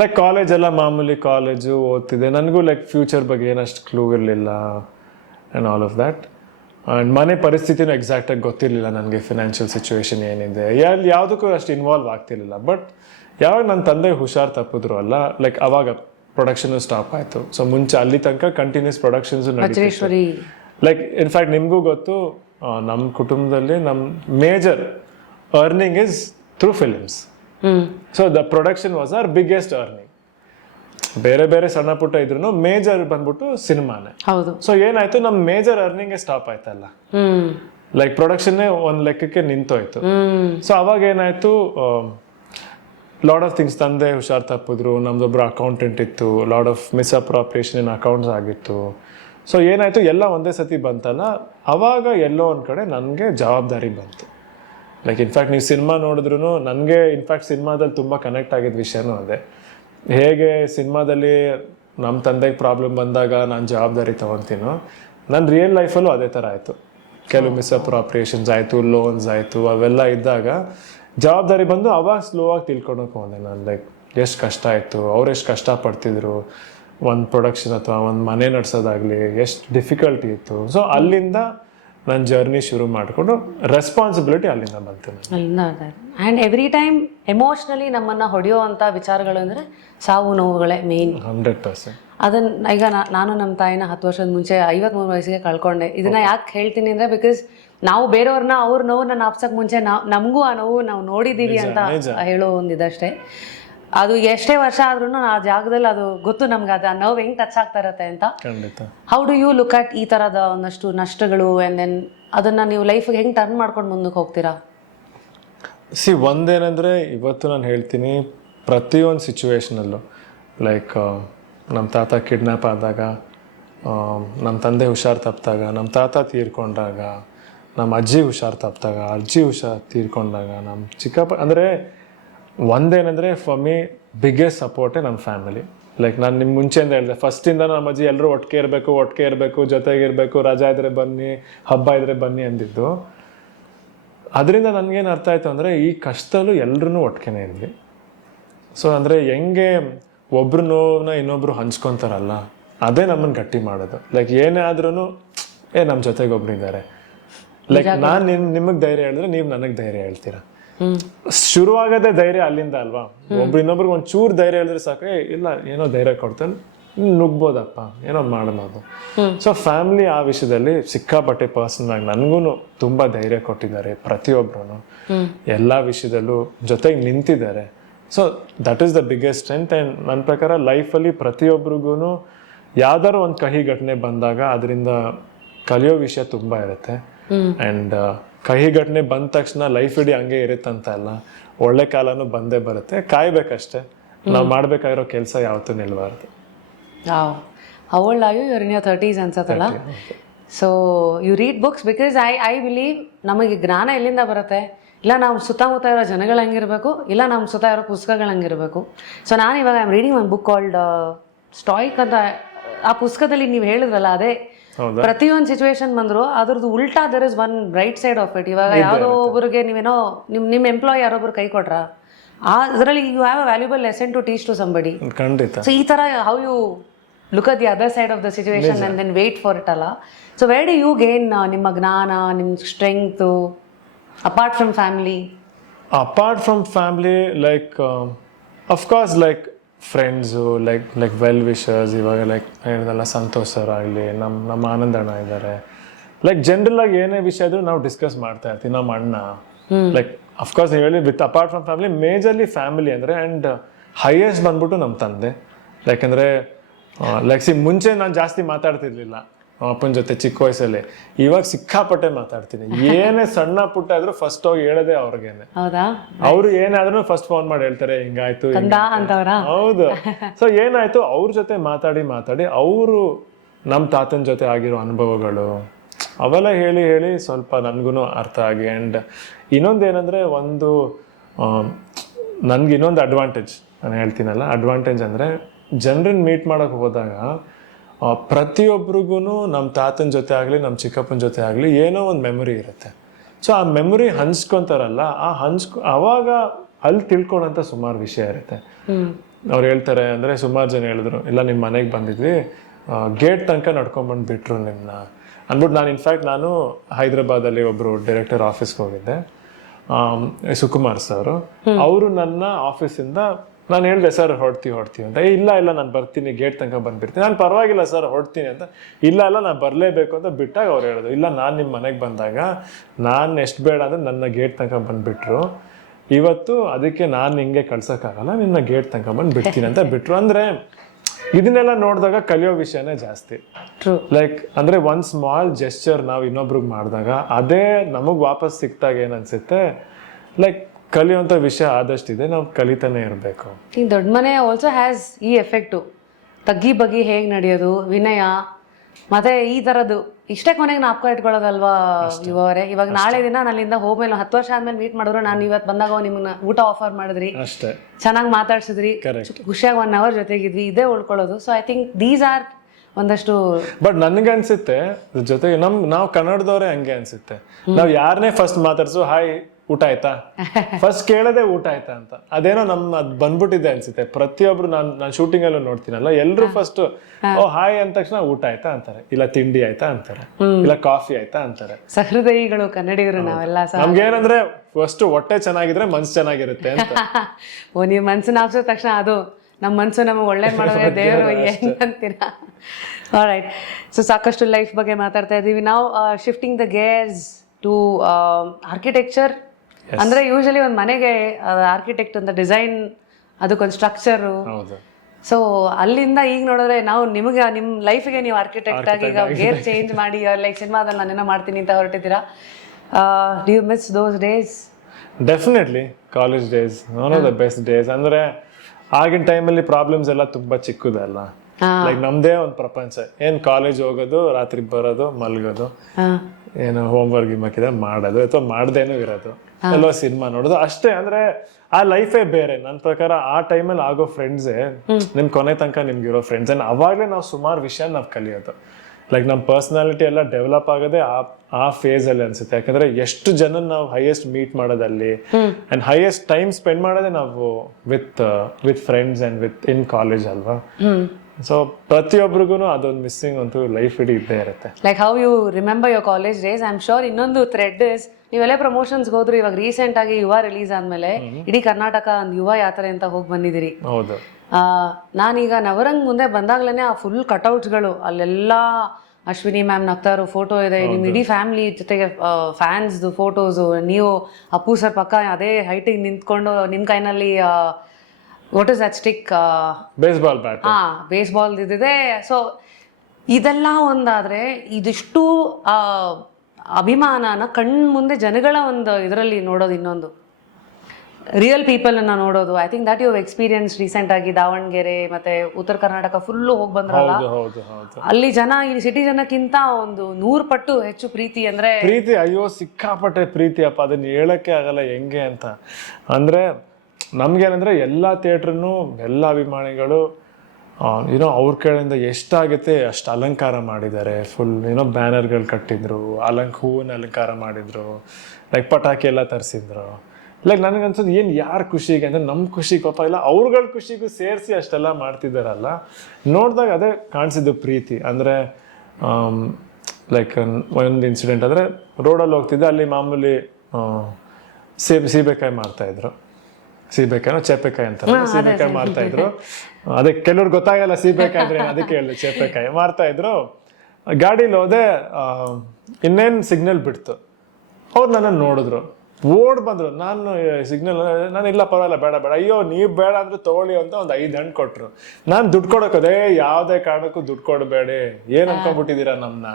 ಲೈಕ್ ಕಾಲೇಜೆಲ್ಲ ಮಾಮೂಲಿ ಕಾಲೇಜು ಓದ್ತಿದ್ದೆ. ನನಗೂ ಲೈಕ್ ಫ್ಯೂಚರ್ ಬಗ್ಗೆ ಏನಷ್ಟು ಕ್ಲೂ ಇರಲಿಲ್ಲ and all of that. And ಮನೆ ಪರಿಸ್ಥಿತಿನೂ ಎಕ್ಸಾಕ್ಟಾಗಿ ಗೊತ್ತಿರಲಿಲ್ಲ ನನಗೆ, ಫಿನಾನ್ಷಿಯಲ್ ಸಿಚುವೇಶನ್ ಏನಿದೆ, ಯಾವುದಕ್ಕೂ ಅಷ್ಟು ಇನ್ವಾಲ್ವ್ ಆಗ್ತಿರ್ಲಿಲ್ಲ. ಬಟ್ ಯಾವಾಗ ನನ್ನ ತಂದೆ ಹುಷಾರು ತಪ್ಪಿದ್ರು ಅಲ್ಲ, ಲೈಕ್ ಅವಾಗ ಪ್ರೊಡಕ್ಷನ್ ಸ್ಟಾಪ್ ಆಯಿತು. ಸೊ ಮುಂಚೆ ಅಲ್ಲಿ ತನಕ ಕಂಟಿನ್ಯೂಸ್ ಪ್ರೊಡಕ್ಷನ್ಸ್ ನಡೀತಿತ್ತು. ಲೈಕ್ ಇನ್ಫ್ಯಾಕ್ಟ್ ನಿಮಗೂ ಗೊತ್ತು, ನಮ್ಮ ಕುಟುಂಬದಲ್ಲಿ ನಮ್ಮ major earning is through films. So the production was our biggest earning. ಬೇರೆ ಬೇರೆ ಸಣ್ಣ ಪುಟ್ಟ ಇದ್ರು ಮೇಜರ್ ಬಂದ್ಬಿಟ್ಟು ಸಿನಿಮಾನೇ. ಸೊ ಏನಾಯ್ತು, ನಮ್ಮ ಮೇಜರ್ ಅರ್ನಿಂಗ್ ಸ್ಟಾಪ್ ಆಯ್ತಲ್ಲ, ಲೈಕ್ ಪ್ರೊಡಕ್ಷನ್ನೇ ಒಂದ್ ಲೆಕ್ಕಕ್ಕೆ ನಿಂತೋಯ್ತು. ಸೊ ಅವಾಗ ಏನಾಯ್ತು, ಲಾಟ್ ಆಫ್ ಥಿಂಗ್ಸ್, ತಂದೆ ಹುಷಾರ್ ತಪ್ಪಿದ್ರು, ನಮ್ದೊಬ್ರು ಅಕೌಂಟೆಂಟ್ ಇತ್ತು, ಲಾಟ್ ಆಫ್ ಮಿಸ್ಅಪ್ರಾಪ್ರಿಯೇಷನ್ ಇನ್ ಅಕೌಂಟ್ಸ್ ಆಗಿತ್ತು. ಸೊ ಏನಾಯ್ತು, ಎಲ್ಲ ಒಂದೇ ಸತಿ ಬಂತಲ್ಲ, ಅವಾಗ ಎಲ್ಲೋ ಒಂದ್ ಕಡೆ ನನಗೆ ಜವಾಬ್ದಾರಿ ಬಂತು. ಲೈಕ್ ಇನ್ಫ್ಯಾಕ್ಟ್ ನೀವು ಸಿನಿಮಾ ನೋಡಿದ್ರು ನನಗೆ ಇನ್ಫ್ಯಾಕ್ಟ್ ಸಿನಿಮಾದಲ್ಲಿ ತುಂಬ ಕನೆಕ್ಟ್ ಆಗಿದ್ದ ವಿಷಯನೂ ಅದೇ. ಹೇಗೆ ಸಿನಿಮಾದಲ್ಲಿ ನಮ್ಮ ತಂದೆಗೆ ಪ್ರಾಬ್ಲಮ್ ಬಂದಾಗ ನಾನು ಜವಾಬ್ದಾರಿ ತೊಗೊತೀನೋ, ನನ್ನ ರಿಯಲ್ ಲೈಫಲ್ಲೂ ಅದೇ ಥರ ಆಯಿತು. ಕೆಲವು ಮಿಸ್ಅಪ್ರಾಪ್ರಿಯೇಷನ್ಸ್ ಆಯಿತು, ಲೋನ್ಸ್ ಆಯಿತು, ಅವೆಲ್ಲ ಇದ್ದಾಗ ಜವಾಬ್ದಾರಿ ಬಂದು ಅವಾಗ ಸ್ಲೋ ಆಗಿ ತಿಳ್ಕೊಳಕ್ಕೆ ಹೋದೆ ನಾನು. ಲೈಕ್ ಎಷ್ಟು ಕಷ್ಟ ಆಯಿತು, ಅವ್ರು ಎಷ್ಟು ಕಷ್ಟಪಡ್ತಿದ್ರು, ಒಂದು ಪ್ರೊಡಕ್ಷನ್ ಅಥವಾ ಒಂದು ಮನೆ ನಡೆಸೋದಾಗಲಿ ಎಷ್ಟು ಡಿಫಿಕಲ್ಟಿ ಇತ್ತು. ಸೊ ಅಲ್ಲಿಂದ ನನ್ನ ಜರ್ನಿ ಶುರು ಮಾಡಿಕೊಂಡು ರೆಸ್ಪಾನ್ಸಿಬಿಲಿಟಿ ಅಲ್ಲಿಂದ ಬಂತು. ಆ್ಯಂಡ್ ಎವ್ರಿ ಟೈಮ್ ಎಮೋಷ್ನಲಿ ನಮ್ಮನ್ನು ಹೊಡೆಯುವಂಥ ವಿಚಾರಗಳು ಅಂದರೆ ಸಾವು ನೋವುಗಳೇ ಮೇನ್. 100%. ಅದನ್ನು ಈಗ ನಾನು ನಮ್ಮ ತಾಯಿನ 10 ವರ್ಷದ ಮುಂಚೆ 53 ವಯಸ್ಸಿಗೆ ಕಳ್ಕೊಂಡೆ. ಇದನ್ನ ಯಾಕೆ ಹೇಳ್ತೀನಿ ಅಂದರೆ, ಬಿಕಾಸ್ ನಾವು ಬೇರೆಯವ್ರನ್ನ ಅವ್ರ ನೋವನ್ನ ನಾಪ್ಸಕ್ಕೆ ಮುಂಚೆ ನಮಗೂ ಆ ನೋವು ನಾವು ನೋಡಿದ್ದೀವಿ ಅಂತ ಹೇಳೋ ಒಂದಿದಷ್ಟೇ. ಅದು ಎಷ್ಟೇ ವರ್ಷ ಆದ್ರೂ ಆ ಜಾಗದಲ್ಲಿ ಅದು ಗೊತ್ತು ನಮ್ಗೆ, ಅದು ಆ ನೋವು ಹೆಂಗೆ ಟಚ್ ಆಗ್ತಾ ಇರತ್ತೆ ಅಂತ. How do you look at ಈ ಥರದ ಒಂದಷ್ಟು ನಷ್ಟಗಳು ಆ್ಯಂಡ್ ದೆನ್ ಅದನ್ನು ನೀವು ಲೈಫಿಗೆ ಹೆಂಗೆ ಟರ್ನ್ ಮಾಡ್ಕೊಂಡು ಮುಂದಕ್ಕೆ ಹೋಗ್ತೀರಾ? ಒಂದೇನೆಂದರೆ, ಇವತ್ತು ನಾನು ಹೇಳ್ತೀನಿ, ಪ್ರತಿಯೊಂದು ಸಿಚುವೇಶನಲ್ಲೂ ಲೈಕ್ ನಮ್ಮ ತಾತ ಕಿಡ್ನ್ಯಾಪ್ ಆದಾಗ, ನಮ್ಮ ತಂದೆ ಹುಷಾರು ತಪ್ಪಿದಾಗ, ನಮ್ಮ ತಾತ ತೀರ್ಕೊಂಡಾಗ, ನಮ್ಮ ಅಜ್ಜಿ ಹುಷಾರು ತಪ್ಪಿದಾಗ, ಅಜ್ಜಿ ಹುಷಾರು ತೀರ್ಕೊಂಡಾಗ, ನಮ್ಮ ಚಿಕ್ಕಪ್ಪ, ಅಂದರೆ ಒಂದೇನೆಂದರೆ ಫಾರ್ ಮೀ ಬಿಗ್ಗೆಸ್ಟ್ ಸಪೋರ್ಟೇ ನಮ್ಮ ಫ್ಯಾಮಿಲಿ. ಲೈಕ್ ನಾನು ನಿಮ್ಮ ಮುಂಚೆಯಿಂದ ಹೇಳಿದೆ, ಫಸ್ಟಿಂದ ನಮ್ಮ ಅಜ್ಜಿ ಎಲ್ಲರೂ ಒಟ್ಟಿಗೆ ಇರಬೇಕು, ಜೊತೆಗಿರಬೇಕು, ರಜಾ ಇದ್ರೆ ಬನ್ನಿ, ಹಬ್ಬ ಇದ್ರೆ ಬನ್ನಿ ಅಂದಿದ್ದು. ಅದರಿಂದ ನನಗೇನು ಅರ್ಥ ಆಯ್ತು ಅಂದರೆ, ಈ ಕಷ್ಟದಲ್ಲೂ ಎಲ್ರೂ ಒಟ್ಟಿಗೆನೇ ಇದ್ವಿ. ಸೊ ಅಂದರೆ ಹೆಂಗೆ ಒಬ್ರು ನೋವನ್ನ ಇನ್ನೊಬ್ರು ಹಂಚ್ಕೊತಾರಲ್ಲ, ಅದೇ ನಮ್ಮನ್ನು ಗಟ್ಟಿ ಮಾಡೋದು. ಲೈಕ್ ಏನೇ ಆದ್ರೂ ನಮ್ಮ ಜೊತೆಗೆ ಒಬ್ರು ಇದ್ದಾರೆ. ಲೈಕ್ ನಾನು ನಿಮಗೆ ಧೈರ್ಯ ಹೇಳಿದ್ರೆ ನೀವು ನನಗೆ ಧೈರ್ಯ ಹೇಳ್ತೀರಾ. ಶುರುವಾಗದೆ ಧೈರ್ಯ ಅಲ್ಲಿಂದ ಅಲ್ವಾ. ಒಬ್ರು ಇನ್ನೊಬ್ರಿಗೆ ಒಂಚೂರು ಧೈರ್ಯ ಹೇಳಿದ್ರೆ ಸಾಕು, ಇಲ್ಲ ಏನೋ ಧೈರ್ಯ ಕೊಡ್ತಾನೆ, ನುಗ್ಬೋದಪ್ಪ, ಏನೋ ಮಾಡ್ಬೋದು. ಸೊ ಫ್ಯಾಮಿಲಿ ಆ ವಿಷಯದಲ್ಲಿ ಸಿಕ್ಕಾಪಟ್ಟೆ ಪರ್ಸನಲ್ ಆಗಿ ನನಗೂ ತುಂಬಾ ಧೈರ್ಯ ಕೊಟ್ಟಿದ್ದಾರೆ. ಪ್ರತಿಯೊಬ್ರು ಎಲ್ಲಾ ವಿಷಯದಲ್ಲೂ ಜೊತೆಗೆ ನಿಂತಿದ್ದಾರೆ. So that is the biggest strength. And ನನ್ನ ಪ್ರಕಾರ ಲೈಫಲ್ಲಿ ಪ್ರತಿಯೊಬ್ಬರಿಗೂ ಯಾವ್ದಾರು ಒಂದು ಕಹಿ ಘಟನೆ ಬಂದಾಗ ಅದರಿಂದ ಕಲಿಯೋ ವಿಷಯ ತುಂಬಾ ಇರುತ್ತೆ. ಆ್ಯಂಡ್ ಕಹಿ ಘಟನೆ ಬಂದ ತಕ್ಷಣ ಲೈಫ್ ಇಡೀ ಹಂಗೆ ಇರುತ್ತಂತ ಅಲ್ಲ, ಒಳ್ಳೆ ಕಾಲನೂ ಬಂದೇ ಬರುತ್ತೆ. ಕಾಯ್ಬೇಕಷ್ಟೇ. ನಾವು ಮಾಡ್ಬೇಕಾಗಿರೋ ಕೆಲಸ ಯಾವತ್ತೂ ನಿಲ್ಬಾರ್ದು. How old are you? You're in your 30s ಅನ್ಸತ್ತಲ್ಲ. So you read books because I believe ನಮಗೆ ಜ್ಞಾನ ಎಲ್ಲಿಂದ ಬರುತ್ತೆ, ಇಲ್ಲ ನಾವು ಸುತ್ತಮುತ್ತ ಇರೋ ಜನಗಳು ಹಂಗಿರ್ಬೇಕು, ಇಲ್ಲ ನಮ್ಮ ಸುತ್ತ ಇರೋ ಪುಸ್ತಕಗಳು ಹಂಗಿರ್ಬೇಕು. ಸೊ ನಾನು ಇವಾಗ I am reading one book called stoic ಅಂತ. ಆ ಪುಸ್ತಕದಲ್ಲಿ ನೀವು ಹೇಳಿದ್ರಲ್ಲ, ಅದೇ ಪ್ರತಿಯೊಂದು ಸಿಚುವೇಶನ್ ಬಂದ್ರು ಅದ್ರದ್ದು ಉಲ್ಟಾ there is one right side of it. ಇವಾಗ ಯಾವುದೋ ಒಬ್ಬರಿಗೆ ನೀವೇನೋ ನಿಮ್ಮ ಎಂಪ್ಲಾಯ್ ಯಾರೊಬ್ರು ಕೈ ಕೊಟ್ರ, ಅದರಲ್ಲಿ you have a valuable lesson to teach to somebody. ಖಂಡಿತ. ಸೊ ಈ ತರ how you look at the other side of the situation and then wait for it ಅಲ್ಲ. So where do you gain ನಿಮ್ಮ ಜ್ಞಾನ, ನಿಮ್ಮ strength apart from family? Apart from family, like of course like friends, like well wishers. ಇವಾಗ like ಹೇಳಿದಲ್ಲ, Santosh sir ಆಗಲಿ, ನಮ್ಮ ಆನಂದ್ ಅಣ್ಣ ಇದ್ದಾರೆ. ಲೈಕ್ ಜನರಲ್ ಆಗಿ ಏನೇ ವಿಷಯ ಇದ್ರೂ ನಾವು ಡಿಸ್ಕಸ್ ಮಾಡ್ತಾ ಇರ್ತೀವಿ. ನಮ್ಮ ಅಣ್ಣ, ಲೈಕ್ ಅಫ್ಕೋರ್ಸ್ ನೀವು ಹೇಳಿ with apart from family, majorly family ಅಂದರೆ. ಆ್ಯಂಡ್ ಹೈಯೆಸ್ಟ್ ಬಂದ್ಬಿಟ್ಟು ನಮ್ಮ ತಂದೆ. ಯಾಕಂದರೆ ಲೈಕ್ ಮುಂಚೆ ನಾನು ಜಾಸ್ತಿ ಮಾತಾಡ್ತಿರ್ಲಿಲ್ಲ ಅಪ್ಪನ ಜೊತೆ ಚಿಕ್ಕ ವಯಸ್ಸಲ್ಲಿ. ಇವಾಗ ಸಿಕ್ಕಾಪಟ್ಟೆ ಮಾತಾಡ್ತೀನಿ. ಏನೇ ಸಣ್ಣ ಪುಟ್ಟ ಆದ್ರೂ ಫಸ್ಟ್ ಹೋಗಿ ಹೇಳೋದೇ ಅವ್ರಿಗೇನೆ. ಅವ್ರು ಏನಾದ್ರೂ ಫಸ್ಟ್ ಫೋನ್ ಮಾಡಿ ಹೇಳ್ತಾರೆ, ಹಿಂಗಾಯ್ತು ಹೌದು. ಸೊ ಏನಾಯ್ತು ಅವ್ರ ಜೊತೆ ಮಾತಾಡಿ ಅವರು ನಮ್ಮ ತಾತನ ಜೊತೆ ಆಗಿರೋ ಅನುಭವಗಳು ಅವೆಲ್ಲ ಹೇಳಿ ಸ್ವಲ್ಪ ನನ್ಗೂ ಅರ್ಥ ಆಗಿ. ಆ್ಯಂಡ್ ಇನ್ನೊಂದೇನಂದ್ರೆ, ನನ್ಗೆ ಇನ್ನೊಂದು ಅಡ್ವಾಂಟೇಜ್ ನಾನು ಹೇಳ್ತೀನಲ್ಲ, ಅಡ್ವಾಂಟೇಜ್ ಅಂದರೆ ಜನರನ್ನ ಮೀಟ್ ಮಾಡೋಕೆ ಹೋದಾಗ ಪ್ರತಿಯೊಬ್ರಿಗೂ ನಮ್ಮ ತಾತನ ಜೊತೆ ಆಗಲಿ, ನಮ್ಮ ಚಿಕ್ಕಪ್ಪನ ಜೊತೆ ಆಗಲಿ ಏನೋ ಒಂದು ಮೆಮೊರಿ ಇರುತ್ತೆ. ಸೊ ಆ ಮೆಮೊರಿ ಹಂಚ್ಕೊಂತಾರಲ್ಲ, ಅವಾಗ ಅಲ್ಲಿ ತಿಳ್ಕೊಳ್ಳೋಂಥ ಸುಮಾರು ವಿಷಯ ಇರುತ್ತೆ. ಅವ್ರು ಹೇಳ್ತಾರೆ ಅಂದರೆ, ಸುಮಾರು ಜನ ಹೇಳಿದ್ರು, ಇಲ್ಲ ನಿಮ್ಮ ಮನೆಗೆ ಬಂದಿದ್ವಿ, ಗೇಟ್ ತನಕ ನಡ್ಕೊಂಡ್ಬಂದು ಬಿಟ್ರು ನಿಮ್ಮನ್ನ ಅಂದ್ಬಿಟ್ಟು. ನಾನು ಹೈದರಾಬಾದಲ್ಲಿ ಒಬ್ಬರು ಡೈರೆಕ್ಟರ್ ಆಫೀಸ್ಗೆ ಹೋಗಿದ್ದೆ, ಸುಕುಮಾರ್ ಸರ್. ಅವರು ನನ್ನ ಆಫೀಸಿಂದ ನಾನು ಹೇಳಿದೆ, ಸರ್ ಹೊಡ್ತೀವಿ ಅಂತ. ಇಲ್ಲ ನಾನು ಬರ್ತೀನಿ, ಗೇಟ್ ತನಕ ಬಂದ್ಬಿಡ್ತೀನಿ. ನಾನು ಪರವಾಗಿಲ್ಲ ಸರ್ ಹೊಡ್ತೀನಿ ಅಂತ. ಇಲ್ಲ ನಾನು ಬರಲೇಬೇಕು ಅಂತ ಬಿಟ್ಟಾಗ ಅವ್ರು ಹೇಳಿದ್ರು, ಇಲ್ಲ ನಾನು ನಿಮ್ಮ ಮನೆಗೆ ಬಂದಾಗ ನಾನು ಎಷ್ಟು ಬೇಡ ಅಂದರೆ ನನ್ನ ಗೇಟ್ ತನಕ ಬಂದುಬಿಟ್ರು. ಇವತ್ತು ಅದಕ್ಕೆ ನಾನು ಹಿಂಗೆ ಕಳ್ಸೋಕ್ಕಾಗಲ್ಲ, ನಿನ್ನ ಗೇಟ್ ತನಕ ಬಂದು ಬಿಡ್ತೀನಿ ಅಂತ ಬಿಟ್ರು. ಅಂದರೆ ಇದನ್ನೆಲ್ಲ ನೋಡಿದಾಗ ಕಲಿಯೋ ವಿಷಯನೇ ಜಾಸ್ತಿ. ಲೈಕ್ ಅಂದರೆ ಒಂದು ಸ್ಮಾಲ್ ಜೆಸ್ಚರ್ ನಾವು ಇನ್ನೊಬ್ರಿಗೆ ಮಾಡಿದಾಗ ಅದೇ ನಮಗೆ ವಾಪಸ್ ಸಿಕ್ತಾಗ ಏನನ್ಸುತ್ತೆ, ಲೈಕ್ ಕಲಿಯುವಂಥ ವಿಷಯ ಆದಷ್ಟಿದೆ, ನಾವು ಕಲಿತಾನೆ ಇರಬೇಕು. ಈ ದೊಡ್ಡ ಮನೆ ಆಲ್ಸೋ ಹ್ಯಾಸ್ ಈ ಎಫೆಕ್ಟು. ತಗ್ಗಿ ಬಗ್ಗಿ ಹೇಗೆ ನಡೆಯೋದು, ವಿನಯ, ಮತ್ತೆ ಈ ಥರದ್ದು ಇಷ್ಟೇ ಕೊನೆಗೆ ನಾಪ್ಕ ಇಟ್ಕೊಳ್ಳೋದಲ್ವಾ ಇವರೇ. ಇವಾಗ ನಾಳೆ ದಿನ ನನ್ನಿಂದ ಹೋಗ್ಮೇಲೆ 10 ವರ್ಷ ಆದ್ಮೇಲೆ ಮೀಟ್ ಮಾಡಿದ್ರು, ನಾನು ಇವತ್ತು ಬಂದಾಗ ನಿಮ್ಮನ್ನ ಊಟ ಆಫರ್ ಮಾಡಿದ್ರಿ, ಅಷ್ಟೇ, ಚೆನ್ನಾಗಿ ಮಾತಾಡ್ಸಿದ್ರಿ, ಖುಷಿಯಾಗಿ 1 hour ಜೊತೆಗಿದ್ವಿ, ಇದೇ ಉಳ್ಕೊಳ್ಳೋದು. So I think these are ಒಂದಷ್ಟು. ಬಟ್ ನನ್ಗೆ ಅನ್ಸುತ್ತೆ ಜೊತೆಗೆ ನಾವು ಕನ್ನಡದವರೇ ಹಂಗೆ ಅನ್ಸುತ್ತೆ. ನಾವು ಯಾರನ್ನೇ ಫಸ್ಟ್ ಮಾತಾಡ್ಸು, ಹಾಯ್ ಊಟ ಆಯ್ತಾ, ಫಸ್ಟ್ ಕೇಳೋದೇ ಊಟ ಆಯ್ತಾ ಅಂತ. ಅದೇನೋ ಅದ್ ಬಂದ್ಬಿಟ್ಟಿದೆ ಅನ್ಸುತ್ತೆ. ಪ್ರತಿಯೊಬ್ರು ನಾನು ಶೂಟಿಂಗ್ ಅಲ್ಲೂ ನೋಡ್ತೀನಲ್ಲ, ಎಲ್ರು ಫಸ್ಟ್ ಹಾಯ್ ಅಂದ ತಕ್ಷಣ ಊಟ ಆಯ್ತಾ ಅಂತಾರೆ, ಇಲ್ಲ ತಿಂಡಿ ಆಯ್ತಾ ಅಂತಾರೆ, ಇಲ್ಲ ಕಾಫಿ ಆಯ್ತಾ ಅಂತಾರೆ. ಸಹೃದಯಿಗಳು ಕನ್ನಡಿಗರು ನಾವೆಲ್ಲ. ನಮ್ಗೆ ಏನಂದ್ರೆ ಫಸ್ಟ್ ಹೊಟ್ಟೆ ಚೆನ್ನಾಗಿದ್ರೆ ಮನ್ಸು ಚೆನ್ನಾಗಿರುತ್ತೆ ಅಂತ. ನೀವು ಮನ್ಸನ್ನ ಹಾಕ್ಸೋ ತಕ್ಷಣ ಅದು ನಮ್ಮ ಮನ್ಸು ನಮಗೆ ಒಳ್ಳೆ ಮಾಡೋದೇ ದೇವರು ಏನಂತೀರಾ? ಆಲ್ರೈಟ್. ಸೊ ಸಾಕಷ್ಟು ಲೈಫ್ ಬಗ್ಗೆ ಮಾತಾಡ್ತಾ ಇದ್ದೀವಿ. ನಾವು shifting the gears to architecture. ಅಂದ್ರೆ ಯೂಶಲಿ ಒಂದು ಮನೆಗೆ ಆರ್ಕಿಟೆಕ್ಟ್ ಅಂತ ಡಿಸೈನ್, ಅದಕ್ಕೊಂದು ಸ್ಟ್ರಕ್ಚರು. ಸೊ ಅಲ್ಲಿಂದ ಈಗ ನೋಡಿದ್ರೆ ನಾವು ನಿಮಗೆ ನಿಮ್ಮ ಲೈಫಿಗೆ ನೀವು ಆರ್ಕಿಟೆಕ್ಟ್ ಆಗಿ ಈಗ ಗೇರ್ ಚೇಂಜ್ ಮಾಡಿ ಲೈಕ್ ಸಿನಿಮಾದಲ್ಲಿ ನಾನೇನೋ ಮಾಡ್ತೀನಿ ಅಂತ ಹೊರಟಿದ್ದೀರಾ. Do you miss those days? Definitely college days one of the best days. ಅಂದ್ರೆ ಆಗಿನ ಟೈಮಲ್ಲಿ ಪ್ರಾಬ್ಲಮ್ಸ್ ಎಲ್ಲ ತುಂಬಾ ಚಿಕ್ಕದಲ್ಲ. ಲೈಕ್ ನಮ್ದೇ ಒಂದು ಪ್ರಪಂಚ. ಏನ್ ಕಾಲೇಜ್ ಹೋಗೋದು, ರಾತ್ರಿ ಬರೋದು, ಮಲ್ಗೋದು, ಏನು ಹೋಮ್ ವರ್ಕ್ ಮಾಡೋದು ಅಥವಾ ಮಾಡ್ದೇನೂ ಇರೋದು. ಎಲ್ಲೋ ಸಿನಿಮಾ ನೋಡೋದು ಅಷ್ಟೇ. ಅಂದ್ರೆ ಆ ಲೈಫೇ ಬೇರೆ ನನ್ನ ಪ್ರಕಾರ. ಆ ಟೈಮಲ್ಲಿ ಆಗೋ ಫ್ರೆಂಡ್ಸೇ ನಿಮ್ ಕೊನೆ ತನಕ ನಿಮ್ಗಿರೋ ಫ್ರೆಂಡ್ಸ್. ಅಂಡ್ ಅವಾಗಲೇ ನಾವು ಸುಮಾರು ವಿಷಯ ನಾವು ಕಲಿಯೋದು. ಲೈಕ್ ನಮ್ಮ ಪರ್ಸನಾಲಿಟಿ ಎಲ್ಲ ಡೆವಲಪ್ ಆಗೋದೇ ಆ ಫೇಸ್ ಅಲ್ಲಿ ಅನ್ಸುತ್ತೆ. ಯಾಕಂದ್ರೆ ಎಷ್ಟು ಜನ ನಾವು ಹೈಯೆಸ್ಟ್ ಮೀಟ್ ಮಾಡೋದಲ್ಲಿ ಅಂಡ್ ಹೈಯೆಸ್ಟ್ ಟೈಮ್ ಸ್ಪೆಂಡ್ ಮಾಡೋದೇ ನಾವು with friends and with in college ಅಲ್ವಾ. ಸೊ ಪ್ರತಿಯೊಬ್ಬರಿಗೂ ಅದೊಂದು ಮಿಸ್ಸಿಂಗ್ ಅಂತೂ ಲೈಫ್ ಇಡೀ ಇದ್ದೇ ಇರುತ್ತೆ. Like how you remember your college days. I am sure ಇನ್ನೊಂದು ಥ್ರೆಡ್ ಇಸ್ ನೀವೆಲ್ಲ ಪ್ರಮೋಷನ್ಸ್ಗೆ ಹೋದ್ರು. ಇವಾಗ ರೀಸೆಂಟ್ ಆಗಿ ಯುವ ರಿಲೀಸ್ ಆದ್ಮೇಲೆ ಇಡೀ ಕರ್ನಾಟಕ ಒಂದು ಯುವ ಯಾತ್ರೆ ಅಂತ ಹೋಗಿ ಬಂದಿದ್ದೀರಿ. ಹೌದು. ನಾನೀಗ ನವರಂಗ್ ಮುಂದೆ ಬಂದಾಗ್ಲೇನೆ ಆ ಫುಲ್ ಕಟೌಟ್ಸ್ಗಳು ಅಲ್ಲೆಲ್ಲ ಅಶ್ವಿನಿ ಮ್ಯಾಮ್ ನಗ್ತಾರೋ ಫೋಟೋ ಇದೆ, ನಿಮ್ ಇಡೀ ಫ್ಯಾಮಿಲಿ ಜೊತೆಗೆ ಫ್ಯಾನ್ಸ್ ಫೋಟೋಸು, ನೀವು ಅಪ್ಪು ಸರ್ ಪಕ್ಕ ಅದೇ ಹೈಟಿಗೆ ನಿಂತ್ಕೊಂಡು ನಿಮ್ ಕೈನಲ್ಲಿ what is that stick, baseball bat, baseball ಇದಿದೆ. ಸೊ ಇದೆಲ್ಲ ಒಂದಾದ್ರೆ ಇದಿಷ್ಟು ಅಭಿಮಾನನ ಕಣ್ ಮುಂದೆ ಜನಗಳ ಒಂದು ಇದರಲ್ಲಿ ನೋಡೋದು ಇನ್ನೊಂದು ರಿಯಲ್ ಪೀಪಲ್ ಅನ್ನ ನೋಡೋದು. I think that you experience recent ಆಗಿ ದಾವಣಗೆರೆ ಮತ್ತೆ ಉತ್ತರ ಕರ್ನಾಟಕ ಫುಲ್ಲು ಹೋಗಿ ಬಂದ್ರಲ್ಲ, ಅಲ್ಲಿ ಜನ ಈ ಸಿಟಿ ಜನಕ್ಕಿಂತ ಒಂದು 100 ಪಟ್ಟು ಹೆಚ್ಚು ಪ್ರೀತಿ. ಅಂದ್ರೆ ಪ್ರೀತಿ, ಅಯ್ಯೋ ಸಿಕ್ಕಾಪಟ್ಟೆ ಪ್ರೀತಿ ಅಪ್ಪ, ಅದನ್ನ ಹೇಳಕ್ಕೆ ಆಗಲ್ಲ ಹೆಂಗೆ ಅಂತ. ಅಂದ್ರೆ ನಮ್ಗೇನಂದ್ರೆ ಎಲ್ಲಾ ಥಿಯೇಟ್ರನ್ನು ಎಲ್ಲ ಅಭಿಮಾನಿಗಳು ಏನೋ ಅವ್ರ ಕಡೆಯಿಂದ ಎಷ್ಟಾಗುತ್ತೆ ಅಷ್ಟು ಅಲಂಕಾರ ಮಾಡಿದ್ದಾರೆ. ಫುಲ್ ಏನೋ ಬ್ಯಾನರ್ಗಳು ಕಟ್ಟಿದ್ರು, ಹೂವಿನ ಅಲಂಕಾರ ಮಾಡಿದ್ರು, ಲೈಕ್ ಪಟಾಕಿ ಎಲ್ಲ ತರಿಸಿದ್ರು. ಲೈಕ್ ನನಗನ್ಸೋದು ಏನು ಯಾರ ಖುಷಿಗೆ ಅಂದ್ರೆ ನಮ್ಮ ಖುಷಿಗೆ ಪಾಪ ಇಲ್ಲ, ಅವ್ರಗಳ ಖುಷಿಗೂ ಸೇರಿಸಿ ಅಷ್ಟೆಲ್ಲ ಮಾಡ್ತಿದ್ದಾರಲ್ಲ. ನೋಡಿದಾಗ ಅದೇ ಕಾಣಿಸಿದ್ದು ಪ್ರೀತಿ. ಅಂದರೆ ಲೈಕ್ ಒಂದು ಇನ್ಸಿಡೆಂಟ್ ಅಂದರೆ ರೋಡಲ್ಲಿ ಹೋಗ್ತಿದ್ದೆ, ಅಲ್ಲಿ ಮಾಮೂಲಿ ಸೀಬೆಕಾಯಿ ಮಾರ್ತಾಯಿದ್ರು. ಸೀಬೆಕಾಯಿನೋ ಚೇಪೆಕಾಯಿ ಅಂತ ಸೀಬೆಕಾಯಿ ಮಾರ್ತಾ ಇದ್ರು. ಅದೇ ಕೆಲವ್ರಿಗೆ ಗೊತ್ತಾಗಲ್ಲ ಸೀಬೆಕಾಯಿ ಅಂದ್ರೆ, ಅದಕ್ಕೆ ಹೇಳಿದೆ ಚೇಪೆಕಾಯಿ ಮಾರ್ತಾ ಇದ್ರು. ಗಾಡೀಲಿ ಹೋದೆ, ಇನ್ನೇನು ಸಿಗ್ನಲ್ ಬಿಡ್ತು. ಅವ್ರು ನನ್ನನ್ನು ನೋಡಿದ್ರು, ಓಡ್ ಬಂದ್ರು. ನಾನು ಸಿಗ್ನಲ್ ನಾನು ಇಲ್ಲ ಪರವಾಗಿಲ್ಲ ಬೇಡ ಬೇಡ, ಅಯ್ಯೋ ನೀವು ಬೇಡ ಅಂದ್ರೆ ತಗೊಳ್ಳಿ ಅಂತ ಒಂದು 5 ಹಣ್ಣು ಕೊಟ್ರು. ನಾನು ದುಡ್ಡು ಕೊಡೋಕೋದೆ, ಯಾವುದೇ ಕಾರಣಕ್ಕೂ ದುಡ್ಡು ಕೊಡಬೇಡಿ, ಏನ್ ಅನ್ಕೊಂಡ್ಬಿಟ್ಟಿದ್ದೀರಾ ನಮ್ನ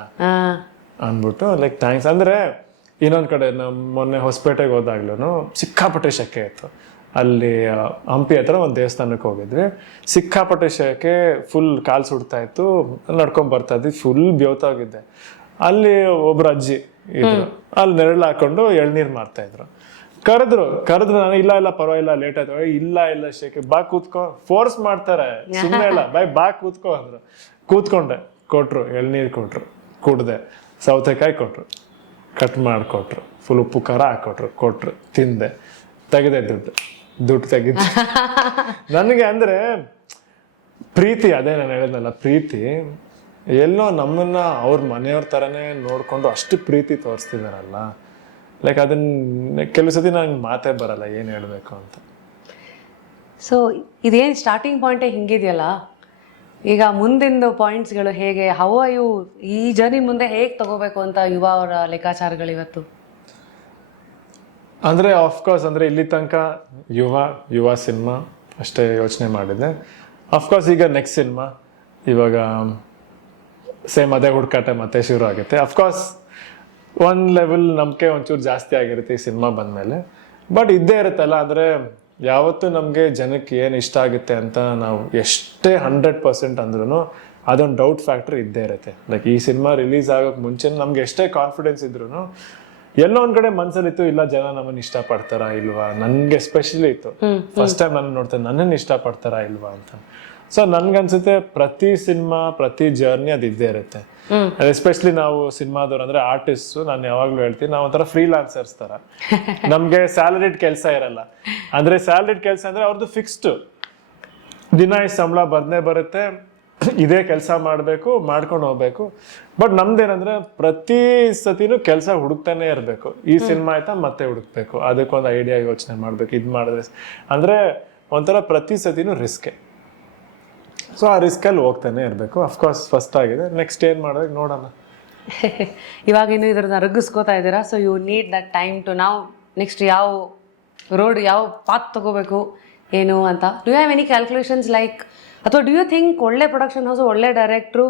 ಅಂದ್ಬಿಟ್ಟು ಲೈಕ್ ಥ್ಯಾಂಕ್ಸ್. ಅಂದ್ರೆ ಇನ್ನೊಂದ್ ಕಡೆ ಮೊನ್ನೆ ಹೊಸಪೇಟೆಗೆ ಹೋದಾಗ್ಲೂ ಸಿಕ್ಕಾಪಟ್ಟೆ ಶೆಕೆ ಇತ್ತು. ಅಲ್ಲಿ ಹಂಪಿ ಹತ್ರ ಒಂದು ದೇವಸ್ಥಾನಕ್ಕೆ ಹೋಗಿದ್ವಿ. ಸಿಕ್ಕಾಪಟ್ಟೆ ಶೆಕೆ, ಫುಲ್ ಕಾಲು ಸುಡ್ತಾ ಇತ್ತು. ನಡ್ಕೊಂಡ್ ಬರ್ತಾ ಇದ್ವಿ, ಫುಲ್ ಬೇವ್ತಾಗಿದ್ದೆ. ಅಲ್ಲಿ ಒಬ್ರು ಅಜ್ಜಿ ಇದ್ರು, ಅಲ್ಲಿ ನೆರಳು ಹಾಕೊಂಡು ಎಳ್ನೀರ್ ಮಾರ್ತಾ ಇದ್ರು. ಕರೆದ್ರು ನಾನು ಇಲ್ಲ ಪರವಾಗಿಲ್ಲ ಲೇಟ್ ಆಯ್ತು. ಇಲ್ಲ ಶೇಖೆ ಬಾ ಕೂತ್ಕೊ, ಫೋರ್ಸ್ ಮಾಡ್ತಾರೆ, ಸುಮ್ಮನೆ ಇಲ್ಲ ಬಾ ಕೂತ್ಕೊ ಅಂದ್ರು. ಕೂತ್ಕೊಂಡೆ, ಕೊಟ್ರು ಎಳ್ನೀರ್ ಕೊಟ್ರು, ಕುಡ್ದೆ. ಸೌತೆಕಾಯಿ ಕೊಟ್ರು, ಕಟ್ ಮಾಡಿಕೊಟ್ರು, ಫುಲ್ ಉಪ್ಪು ಖಾರ ಕೊಟ್ರು, ತಿಂದೆ, ತೆಗೆದೆ ದುಡ್ಡು ತೆಗಿದ್ದೆ. ನನಗೆ ಅಂದ್ರೆ ಪ್ರೀತಿ, ಅದೇ ನಾನು ಹೇಳಿದ್ನಲ್ಲ ಪ್ರೀತಿ, ಎಲ್ಲೋ ನಮ್ಮನ್ನ ಅವ್ರ ಮನೆಯವ್ರ ಥರನೇ ನೋಡ್ಕೊಂಡು ಅಷ್ಟು ಪ್ರೀತಿ ತೋರಿಸ್ತಿದಾರಲ್ಲ. ಲೈಕ್ ಅದನ್ನ ಕೆಲವು ಸತಿ ನಂಗೆ ಮಾತೇ ಬರಲ್ಲ ಏನು ಹೇಳಬೇಕು ಅಂತ. ಸೊ ಇದೇನು ಸ್ಟಾರ್ಟಿಂಗ್ ಪಾಯಿಂಟೇ ಹಿಂಗಿದೆಯಲ್ಲ, ಈಗ ಮುಂದಿಂದು ಪಾಯಿಂಟ್ಸ್ಗಳು ಹೇಗೆ, ಹೌ ಆರ್ ಯು ಈ ಜರ್ನಿ ಮುಂದೆ ಹೇಗೆ ತಗೋಬೇಕು ಅಂತ ಯುವ ಅವರ ಲೆಕ್ಕಾಚಾರಗಳು ಇವತ್ತು? ಅಂದರೆ ಆಫ್ಕೋರ್ಸ್ ಅಂದರೆ ಇಲ್ಲಿ ತನಕ ಯುವ ಸಿನಿಮಾ ಅಷ್ಟೇ ಯೋಚನೆ ಮಾಡಿದ್ದೆ. ಅಫ್ಕೋರ್ಸ್ ಈಗ ನೆಕ್ಸ್ಟ್ ಸಿನಿಮಾ ಇವಾಗ ಸೇಮ್ ಅದೇ ಹುಡುಕಾಟ ಮತ್ತೆ ಶುರು ಆಗುತ್ತೆ. ಅಫ್ಕೋರ್ಸ್ ಒಂದು ಲೆವೆಲ್ ನಂಬಿಕೆ ಒಂಚೂರು ಜಾಸ್ತಿ ಆಗಿರುತ್ತೆ ಈ ಸಿನಿಮಾ ಬಂದಮೇಲೆ. ಬಟ್ ಇದ್ದೇ ಇರುತ್ತಲ್ಲ, ಅಂದರೆ ಯಾವತ್ತೂ ನಮಗೆ ಜನಕ್ಕೆ ಏನು ಇಷ್ಟ ಆಗುತ್ತೆ ಅಂತ ನಾವು ಎಷ್ಟೇ 100% ಅಂದ್ರೂ ಅದೊಂದು ಡೌಟ್ ಫ್ಯಾಕ್ಟರ್ ಇದ್ದೇ ಇರುತ್ತೆ. ಲೈಕ್ ಈ ಸಿನಿಮಾ ರಿಲೀಸ್ ಆಗೋಕ್ಕೆ ಮುಂಚೆ ನಮ್ಗೆ ಎಷ್ಟೇ ಕಾನ್ಫಿಡೆನ್ಸ್ ಇದ್ರೂ ಎಲ್ಲೋ ಒಂದ್ ಕಡೆ ಮನ್ಸಲ್ಲಿತ್ತು, ಇಲ್ಲ ಜನ ನಮ್ಮನ್ನ ಇಷ್ಟಪಡ್ತಾರಾ ಇಲ್ವಾ. ನನ್ಗೆ ಎಸ್ಪೆಷಲಿ ಇತ್ತು, ಫಸ್ಟ್ ಟೈಮ್ ನಾನು ನೋಡ್ತೇನೆ ನನ್ನನ್ನು ಇಷ್ಟಪಡ್ತಾರಾ ಇಲ್ವಾ ಅಂತ. ಸೊ ನನ್ಗನ್ಸುತ್ತೆ ಪ್ರತಿ ಸಿನಿಮಾ ಪ್ರತಿ ಜರ್ನಿ ಅದು ಇದ್ದೇ ಇರುತ್ತೆ. ಎಸ್ಪೆಷಲಿ ನಾವು ಸಿನಿಮಾದವ್ರು ಅಂದ್ರೆ ಆರ್ಟಿಸ್ಟ್, ನಾನು ಯಾವಾಗ್ಲೂ ಹೇಳ್ತೀನಿ, ನಾವು ಒಂಥರ ಫ್ರೀಲಾನ್ಸರ್ಸ್ ತರ. ನಮ್ಗೆ ಸ್ಯಾಲರಿಡ್ ಕೆಲಸ ಇರಲ್ಲ. ಅಂದ್ರೆ ಸ್ಯಾಲರಿಡ್ ಕೆಲಸ ಅಂದ್ರೆ ಅವ್ರದ್ದು ಫಿಕ್ಸ್ಡ್ ದಿನ ಇಷ್ಟು ಸಂಬಳ ಬಂದೇ ಬರುತ್ತೆ, ಇದೇ ಕೆಲಸ ಮಾಡಬೇಕು, ಮಾಡ್ಕೊಂಡು ಹೋಗ್ಬೇಕು. ಬಟ್ ನಮ್ದೇನಂದ್ರೆ ಪ್ರತಿ ಸತಿನೂ ಕೆಲಸ ಹುಡುಕ್ತಾನೆ ಇರಬೇಕು. ಈ ಸಿನಿಮಾ ಆಯ್ತಾ ಮತ್ತೆ ಹುಡುಕ್ಬೇಕು, ಅದಕ್ಕೊಂದು ಐಡಿಯಾ ಯೋಚನೆ ಮಾಡ್ಬೇಕು, ಇದು ಮಾಡಿದ್ರೆ ಅಂದ್ರೆ ಒಂಥರ ಪ್ರತಿ ಸತಿನೂ ರಿಸ್ಕೆ. ಸೊ ಆ ರಿಸ್ಕಲ್ಲಿ ಹೋಗ್ತಾನೆ ಇರಬೇಕು. ಅಫ್ಕೋರ್ಸ್ ಫಸ್ಟ್ ಆಗಿದೆ, ನೆಕ್ಸ್ಟ್ ಏನು ಮಾಡೋದು ನೋಡೋಣ. ಇವಾಗ ಇನ್ನು ಇದ್ರನ್ನ ರಗ್ಗಿಸ್ಕೋತಾ ಇದ್ದೀರಾ. So you need that time to ನಾವು ನೆಕ್ಸ್ಟ್ ಯಾವ ರೋಡ್ ಯಾವ ಪಾತ್ ತಗೋಬೇಕು ಏನು ಅಂತ. Do you have any calculations like, ಅಥವಾ ಡು ಯು ಥಿಂಕ್ ಒಳ್ಳೆ ಪ್ರೊಡಕ್ಷನ್ ಹೌಸ್ ಒಳ್ಳೆ director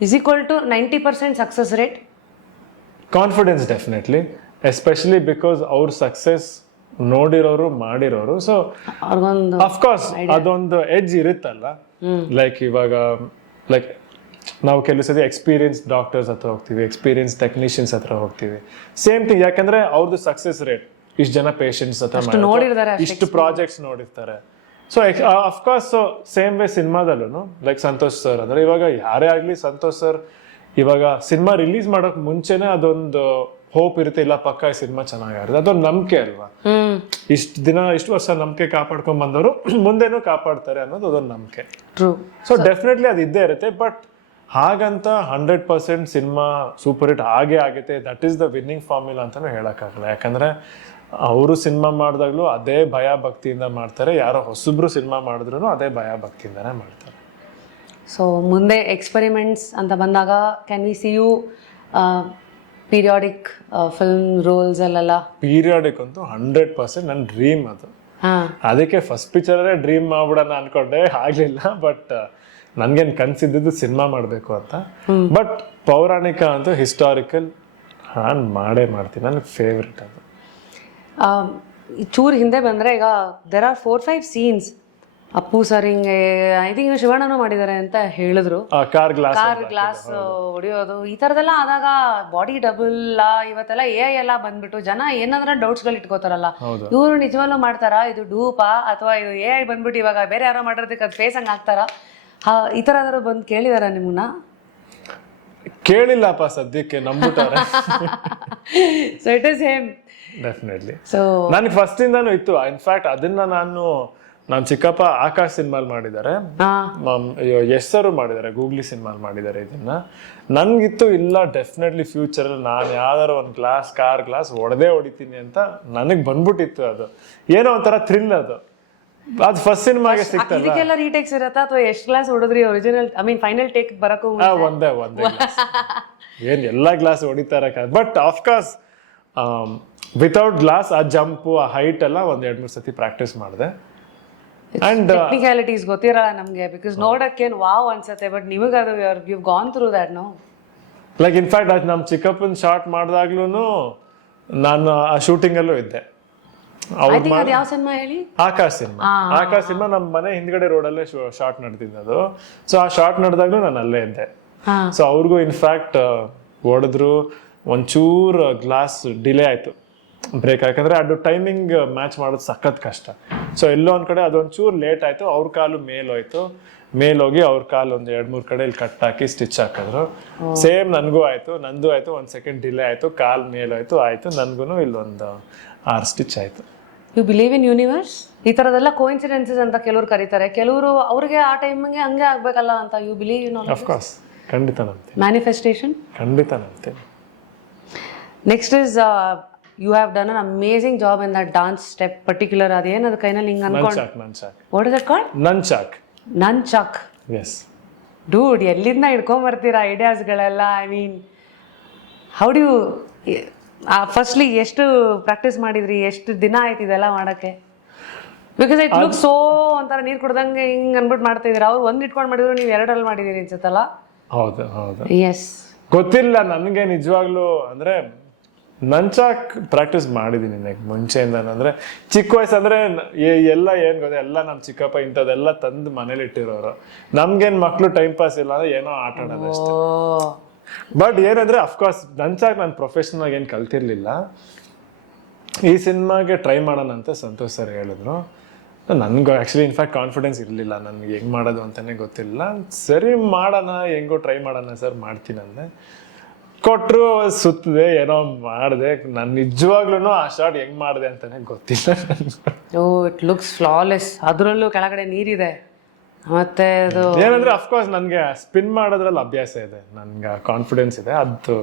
is equal to 90% success rate? Confidence definitely, especially because ಅವ್ರ ಸಕ್ಸಸ್ ನೋಡಿರೋರು ಮಾಡಿರೋರು. ಸೊ ಅಫ್ಕೋರ್ಸ್ ಅದೊಂದು ಎಡ್ಜ್ ಇರುತ್ತಲ್ಲ. ಲೈಕ್ ಇವಾಗ ಲೈಕ್ ನಾವು ಕೆಲವು ಸತಿ ಎಕ್ಸ್ಪೀರಿಯನ್ಸ್ ಡಾಕ್ಟರ್ಸ್ ಹತ್ರ ಹೋಗ್ತೀವಿ, ಎಕ್ಸ್ಪೀರಿಯನ್ಸ್ ಟೆಕ್ನಿಷಿಯನ್ಸ್ ಹತ್ರ ಹೋಗ್ತೀವಿ. ಸೇಮ್ ಥಿಂಗ್, ಯಾಕಂದ್ರೆ ಅವ್ರದ್ದು ಸಕ್ಸಸ್ ರೇಟ್ ಇಷ್ಟು ಜನ ಪೇಷಂಟ್ಸ್ ನೋಡಿರ್ತಾರೆ ಇಷ್ಟು ಪ್ರಾಜೆಕ್ಟ್ಸ್ ನೋಡಿರ್ತಾರೆ. ಸೊ ಅಫ್ಕೋರ್ಸ್ ಸೇಮ್ ವೇ ಸಿನಿಮಾದಲ್ಲೂ ಲೈಕ್ ಸಂತೋಷ್ ಸರ್ ಅಂದ್ರೆ ಇವಾಗ ಯಾರೇ ಆಗ್ಲಿ ಸಂತೋಷ್ ಸರ್ ಇವಾಗ ಸಿನಿಮಾ ರಿಲೀಸ್ ಮಾಡೋಕ್ ಮುಂಚೆನೆ ಅದೊಂದು ಹೋಪ್ ಇರುತ್ತೆ, ಇಲ್ಲ ಪಕ್ಕ ಈ ಸಿನಿಮಾ ಚೆನ್ನಾಗಿರುತ್ತೆ, ಅದೊಂದು ನಂಬಿಕೆ ಅಲ್ವಾ. ಇಷ್ಟು ವರ್ಷ ನಂಬಿಕೆ ಕಾಪಾಡ್ಕೊಂಡ್ ಬಂದವರು ಮುಂದೆನೂ ಕಾಪಾಡ್ತಾರೆ ಅನ್ನೋದು ಅದೊಂದು ನಂಬಿಕೆ. ಸೊ ಡೆಫಿನೆಟ್ಲಿ ಅದು ಇದ್ದೇ ಇರುತ್ತೆ. ಬಟ್ ಹಾಗಂತ 100% ಸಿನಿಮಾ ಸೂಪರ್ ಹಿಟ್ ಆಗೇ ಆಗೈತೆ, that is the winning formula ಅಂತಾನು ಹೇಳಕ್ಕಾಗಲ್ಲ. ಯಾಕಂದ್ರೆ ಅವರು ಸಿನಿಮಾ ಮಾಡಿದಾಗ್ಲೂ ಅದೇ ಭಯ ಭಕ್ತಿಯಿಂದ ಮಾಡ್ತಾರೆ, ಯಾರೋ ಹೊಸಬ್ರು ಸಿನಿಮಾ ಮಾಡಿದ್ರು ಅದೇ ಭಯ ಭಕ್ತಿಯಿಂದಾನೇ ಮಾಡ್ತಾರೆ. ಸೊ ಮುಂದೆ ಎಕ್ಸ್ಪೆರಿಮೆಂಟ್ಸ್ ಅಂತ ಬಂದಾಗ can we see you periodic film roles ಅಲ್ಲೆಲ್ಲ? ಪೀರಿಯಾಡಿಕ್ ಅಂತೂ 100% ನನ್ನ ಡ್ರೀಮ್ ಅದು. ಅದಕ್ಕೆ ಫಸ್ಟ್ ಪಿಕ್ಚರೇ ಡ್ರೀಮ್ ಮಾಡ್ಬಿಡೋಣ ಅನ್ಕೊಂಡೆ, ಆಗ್ಲಿಲ್ಲ. ಬಟ್ ನನ್ಗೇನು ಕನ್ಸಿದ್ದು ಸಿನಿಮಾ ಮಾಡಬೇಕು ಅಂತ. ಬಟ್ ಪೌರಾಣಿಕ ಅಂತೂ ಹಿಸ್ಟಾರಿಕಲ್ ನಾನು ಮಾಡ್ತೀನಿ, ನನ್ನ ಫೇವ್ರೆಟ್ ಅದು. ಚೂರು ಹಿಂದೆ ಬಂದರೆ ಈಗ there are 4-5 scenes Appu sir ಹಿಂಗೆ ಐ ಥಿಂಕ್ ಶಿವಣ್ಣನೂ ಮಾಡಿದ್ದಾರೆ ಅಂತ ಹೇಳಿದ್ರು. ಕಾರ್ ಗ್ಲಾಸ್ ಹೊಡಿಯೋದು ಈ ಥರದೆಲ್ಲ ಆದಾಗ ಬಾಡಿ ಡಬಲ್ ಇವತ್ತೆಲ್ಲ AI ಎಲ್ಲ ಬಂದ್ಬಿಟ್ಟು ಜನ ಏನಾದ್ರೂ ಡೌಟ್ಸ್ಗಳು ಇಟ್ಕೋತಾರಲ್ಲ, ಇವರು ನಿಜವಲ್ಲೂ ಮಾಡ್ತಾರಾ, ಇದು ಡೂಪಾ ಅಥವಾ ಇದು AI ಬಂದ್ಬಿಟ್ಟು ಇವಾಗ ಬೇರೆ ಯಾರೋ ಮಾಡಿರೋದಕ್ಕೆ ಅದು ಫೇಸ್ ಹಂಗೆ ಹಾಕ್ತಾರಾ, ಈ ಥರ ಏನಾದ್ರು ಬಂದು ಕೇಳಿದಾರ ನಿಮ್ಮನ್ನ? ಕೇಳಿಲ್ಲಪ್ಪ ಸದ್ಯಕ್ಕೆ, ನಂಬಿಟ್ಟಾರೆ. ಸೊ ಇಟ್ ಇಸ್ ಹೇಮ್ ಡೆಫಿನೆಟ್ಲಿ. ಸೊ ನನಗೆ ಫಸ್ಟ್ ಇಂದಾನು ಇತ್ತು. ಇನ್ಫ್ಯಾಕ್ಟ್ ಅದನ್ನ ನಾನು ಚಿಕ್ಕಪ್ಪ ಆಕಾಶ್ ಸಿನಿಮಾಲ್ ಮಾಡಿದ್ದಾರೆ, ಎಸ್ಸರು ಮಾಡಿದ್ದಾರೆ, ಗೂಗ್ಲಿ ಸಿನಿಮಾಲ್ ಮಾಡಿದ್ದಾರೆ. ಇದನ್ನ ನನ್ಗಿತ್ತು ಇಲ್ಲ ಡೆಫಿನೆಟ್ಲಿ ಫ್ಯೂಚರ್ ನಾನು ಯಾವ್ದಾರ ಒಂದು ಕಾರ್ ಗ್ಲಾಸ್ ಹೊಡಿತೀನಿ ಅಂತ ನನಗ್ ಬಂದ್ಬಿಟ್ಟಿತ್ತು. ಅದು ಏನೋ ಒಂಥರ ಥ್ರಿಲ್ ಅದು ಫಸ್ಟ್ ಸಿನಿಮಾಗೆ ಸಿಕ್ತಲ್ಲ. ಇದಕ್ಕೆಲ್ಲ ರೀಟೇಕ್ಸ್ ಇರತ್ತಾ ಅಥವಾ ಎಷ್ಟು ಗ್ಲಾಸ್ ಹೊಡೆದ್ರಿ ಒರಿಜಿನಲ್ ಫೈನಲ್ ಟೇಕ್ ಬರಕ್ಕೂ? ಒಂದೇ ಏನ್ ಎಲ್ಲಾ ಗ್ಲಾಸ್ ಹೊಡಿತಾರೆ. ಬಟ್ ಆಫ್ಕೋರ್ಸ್ ವಿತೌಟ್ ಗ್ಲಾಸ್ ಆ ಜಂಪ್ ಆ ಹೈಟ್ ಎಲ್ಲ 1-2-3 ಸತಿ ಪ್ರಾಕ್ಟೀಸ್ ಮಾಡಿದೆ. ಅಂಡ್ ಟೆಕ್ನಿಕಾಲಿಟೀಸ್ ಗೊತ್ತಿರಲ್ಲ ನಮ್ಗೆ, ಬಿಕಾಸ್ ನೋಡಕ್ಕೇನು ವಾವ್ ಅನ್ಸತ್ತೆ, ಬಟ್ ನಿಮಗೆ ಅದು you gone through that know. Like in fact ಅದು ನಮ್ಮ ಚಿಕ್ಕಪ್ಪನ ಶಾರ್ಟ್ ಮಾಡಿದಾಗ್ಲೂ ನಾನು ಆ ಶೂಟಿಂಗ್ ಅಲ್ಲೂ ಇದ್ದೆ. ಯಾವ ಸಿನಿಮಾ ಹೇಳಿ? ಆಕಾಶ್ ಸಿನಿಮಾ ನಮ್ಮ ಮನೆ ಹಿಂದ್ಗಡೆ ರೋಡಲ್ಲೇ ಶಾರ್ಟ್ ನಡೆದಿದ್ದು ಅದು. ಸೊ ಆ ಶಾರ್ಟ್ ನಡೆದಾಗ್ಲೂ ನಾನು ಅಲ್ಲೇ ಇದ್ದೆ. ಸೊ ಅವ್ರಿಗೂ ಇನ್ಫ್ಯಾಕ್ಟ್ ಹೊಡೆದ್ರು, ಒಂಚೂರು ಗ್ಲಾಸ್ ಡಿಲೇ ಆಯ್ತು ಬ್ರೇಕ್, ಯಾಕಂದ್ರೆ ಅದು ಟೈಮಿಂಗ್ ಮ್ಯಾಚ್ ಮಾಡೋದು ಸಖತ್ ಕಷ್ಟ. ಸೊ ಎಲ್ಲೋ ಒಂದ್ ಕಡೆ ಅದೊಂಚೂರು ಲೇಟ್ ಆಯ್ತು, ಅವ್ರ ಕಾಲು ಮೇಲೋಯ್ತು, ಮೇಲೋಗಿ ಅವ್ರ ಕಾಲು 1-2-3 ಕಡೆ ಇಲ್ಲಿ ಕಟ್ ಹಾಕಿ ಸ್ಟಿಚ್ ಹಾಕಿದ್ರು. ಸೇಮ್ ನನ್ಗೂ ಆಯ್ತು, ನಂದು ಆಯ್ತು, 1 ಸೆಕೆಂಡ್ ಡಿಲೇ ಆಯ್ತು, ಕಾಲ್ ಮೇಲೋಯ್ತು, ಆಯ್ತು, ನನ್ಗೂ ಇಲ್ಲೊಂದು 6 ಸ್ಟಿಚ್ ಆಯ್ತು. You believe in universe? ಈ ತರದೆಲ್ಲ ಕೋಇನ್ಸಿಡೆನ್ಸಸ್ ಅಂತ ಕೆಲವರು ಕರೀತಾರೆ, ಕೆಲವರು ಅವ್ರಿಗೆ ಆ ಟೈಮ್ಗೆ ಹಂಗೆ ಆಗ್ಬೇಕಲ್ಲ ಅಂತ. You believe in all? Of course, ಖಂಡಿತ ನಂಬ್ತೀನಿ. ಮ್ಯಾನಿಫೆಸ್ಟೇಷನ್? ಖಂಡಿತ ನಂಬ್ತೀನಿ. Next is you have done an amazing job in that dance step particular. ಅದೇನದು ಕೈನಲ್ಲಿ ಹಿಂಗೆ ಅನ್ಕೊಂಡು what is it called? Nunchuck. Yes. Dude, ಎಲ್ಲಿಂದ ಹಿಡ್ಕೊಂಬರ್ತೀರಾ ಐಡಿಯಾಸ್ಗಳೆಲ್ಲ? I mean how do you firstly ಎಷ್ಟು ಪ್ರಾಕ್ಟೀಸ್ ಮಾಡಿದ್ರಿ, ಎಷ್ಟು ದಿನ ಆಯ್ತು ಇದೆಲ್ಲ ಮಾಡೋಕ್ಕೆ? ಬಿಕಾಸ್ ಇಟ್ ಲುಕ್ ಸೋ ಒಂಥರ ನೀರು ಕುಡ್ದಂಗೆ ಹಿಂಗೆ ಅನ್ಬಿಟ್ಟು ಮಾಡ್ತಾ ಇದೀರಾ. ಅವ್ರು ಒಂದು ಇಟ್ಕೊಂಡು ಮಾಡಿದ್ರು, ನೀವು 2 ಮಾಡಿದೀರಿ ಅನ್ಸುತ್ತಲ್ಲ? ಹೌದು. ಎಸ್, ಗೊತ್ತಿಲ್ಲ ನನಗೆ ನಿಜವಾಗ್ಲೂ. ಅಂದ್ರೆ ನಂಚಾಕ್ ಪ್ರಾಕ್ಟೀಸ್ ಮಾಡಿದೀನಿ ಮುಂಚೆಯಿಂದ. ಅಂದ್ರೆ ಚಿಕ್ಕ ವಯಸ್ಸು ಅಂದ್ರೆ ಎಲ್ಲ ಏನ್ ಗೊತ್ತ, ಎಲ್ಲ ನಮ್ ಚಿಕ್ಕಪ್ಪ ಇಂಥದ್ದೆಲ್ಲ ತಂದು ಮನೇಲಿ ಇಟ್ಟಿರೋರು. ನಮ್ಗೇನ್ ಮಕ್ಳು ಟೈಮ್ ಪಾಸ್ ಇಲ್ಲ ಅಂದ್ರೆ ಏನೋ ಆಟ ಆಡೋದು ಅಷ್ಟೇ. ಬಟ್ ಏನಂದ್ರೆ ಅಫ್ಕೋರ್ಸ್ ನಂಚಾಕ್ ನಾನು ಪ್ರೊಫೆಷನಲ್ ಆಗಿ ಏನ್ ಕಲ್ತಿರ್ಲಿಲ್ಲ. ಈ ಸಿನಿಮಾಗೆ ಟ್ರೈ ಮಾಡೋಣ ಅಂತ ಸಂತೋಷ್ ಸರ್ ಹೇಳಿದ್ರು. ನನ್ಗೂ ಆಕ್ಚುಲಿ ಇನ್ಫ್ಯಾಕ್ಟ್ ಕಾನ್ಫಿಡೆನ್ಸ್ ಇರಲಿಲ್ಲ, ನನ್ಗೆ ಹೆಂಗ್ ಮಾಡೋದು ಅಂತಾನೆ ಗೊತ್ತಿಲ್ಲ. ಸರಿ ಮಾಡೋಣ, ಹೆಂಗೋ ಟ್ರೈ ಮಾಡೋಣ ಸರ್, ಮಾಡ್ತೀನಿ ಅಂದೆ. ಕೊಟ್ಟರು, ಸುತ್ತದೆ, ಏನೋ ಮಾಡಿದೆ. ನಾನು ನಿಜವಾಗ್ಲೂ ಆ ಶಾರ್ಟ್ ಹೆಂಗ್ ಮಾಡಿದೆ ಅಂತಾನೆ ಗೊತ್ತಿಲ್ಲ. It looks flawless. ಅದರಲ್ಲೂ ಕೆಳಗಡೆ ನೀರಿದೆ. ಮತ್ತೆ ಅದು ಏನಂದ್ರೆ ಅಫ್ಕೋರ್ಸ್ ನನ್ಗೆ ಸ್ಪಿನ್ ಮಾಡೋದ್ರಲ್ಲಿ ಅಭ್ಯಾಸ ಇದೆ, ನನ್ಗೆ ಕಾನ್ಫಿಡೆನ್ಸ್ ಇದೆ, ಅದು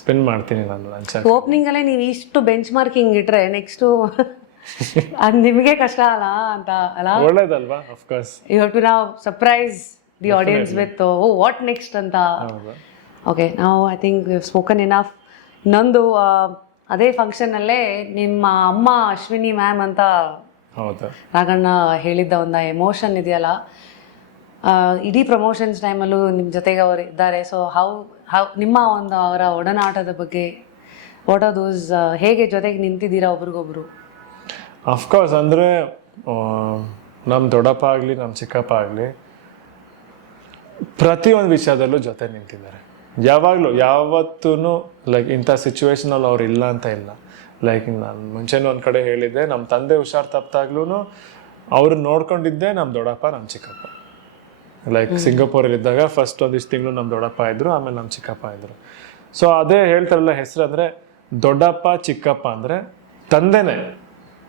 ಸ್ಪಿನ್ ಮಾಡ್ತೀನಿ ನಾನು. ಓಪನಿಂಗ್ ಅಲ್ಲೇ ನೀವು ಇಷ್ಟು ಬೆಂಚ್ ಮಾರ್ಕಿಂಗ್ ಇಟ್ರೆ ನೆಕ್ಸ್ಟ್ ಅದು ನಿಮಗೆ ಕಷ್ಟ ಅಲ್ಲ ಅಂತ ಅಲ್ಲ? ಒಳ್ಳೇದಲ್ವಾ? ಅಫ್ಕೋರ್ಸ್ ಯು ಹ್ಯಾವ್ ಟು ನಾವ್ surprise the audience with what next ಅಂತ. ಓಕೆ, ನಾವು I think we have spoken enough. ಇನ್ನೊಂದು ಅದೇ ಫಂಕ್ಷನಲ್ಲೇ ನಿಮ್ಮ ಅಮ್ಮ ಅಶ್ವಿನಿ ಮ್ಯಾಮ್ ಅಂತ ರಾಘಣ್ಣ ಹೇಳಿದ್ದ ಒಂದು ಎಮೋಷನ್ ಇದೆಯಲ್ಲ, ಇಡೀ ಪ್ರಮೋಷನ್ಸ್ ಟೈಮಲ್ಲೂ ನಿಮ್ಮ ಜೊತೆಗೆ ಅವರು ಇದ್ದಾರೆ. ಸೊ ಹೌ ನಿಮ್ಮ ಒಂದು ಅವರ ಒಡನಾಟದ ಬಗ್ಗೆ, ವಾಟ್ ಆರ್ ದೋಸ್, ಹೇಗೆ ಜೊತೆಗೆ ನಿಂತಿದ್ದೀರಾ ಒಬ್ರಿಗೊಬ್ರು? ಅಫ್ಕೋರ್ಸ್ ಅಂದರೆ ನಮ್ಮ ದೊಡ್ಡಪ್ಪ ಆಗಲಿ ನಮ್ಮ ಚಿಕ್ಕಪ್ಪ ಆಗಲಿ ಪ್ರತಿಯೊಂದು ವಿಷಯದಲ್ಲೂ ಜೊತೆ ನಿಂತಿದ್ದಾರೆ. ಯಾವಾಗಲೂ ಯಾವತ್ತೂ ಲೈಕ್ ಇಂಥ ಸಿಚುವೇಶನಲ್ಲಿ ಅವ್ರು ಇಲ್ಲ ಅಂತ ಇಲ್ಲ. ಲೈಕ್ ನಾನು ಮುಂಚೆನೂ ಒಂದು ಕಡೆ ಹೇಳಿದ್ದೆ, ನಮ್ಮ ತಂದೆ ಹುಷಾರು ತಪ್ಪಾಗ್ಲೂ ಅವ್ರನ್ನ ನೋಡ್ಕೊಂಡಿದ್ದೆ ನಮ್ಮ ದೊಡ್ಡಪ್ಪ ನಮ್ಮ ಚಿಕ್ಕಪ್ಪ. ಲೈಕ್ ಸಿಂಗಾಪುರಲ್ಲಿದ್ದಾಗ ಫಸ್ಟ್ ಒಂದಿಷ್ಟು ತಿಂಗಳು ನಮ್ಮ ದೊಡ್ಡಪ್ಪ ಇದ್ರು, ಆಮೇಲೆ ನಮ್ಮ ಚಿಕ್ಕಪ್ಪ ಇದ್ರು. ಸೊ ಅದೇ ಹೇಳ್ತಾರಲ್ಲ ಹೆಸರು ಅಂದರೆ ದೊಡ್ಡಪ್ಪ ಚಿಕ್ಕಪ್ಪ ಅಂದರೆ ತಂದೆನೇ,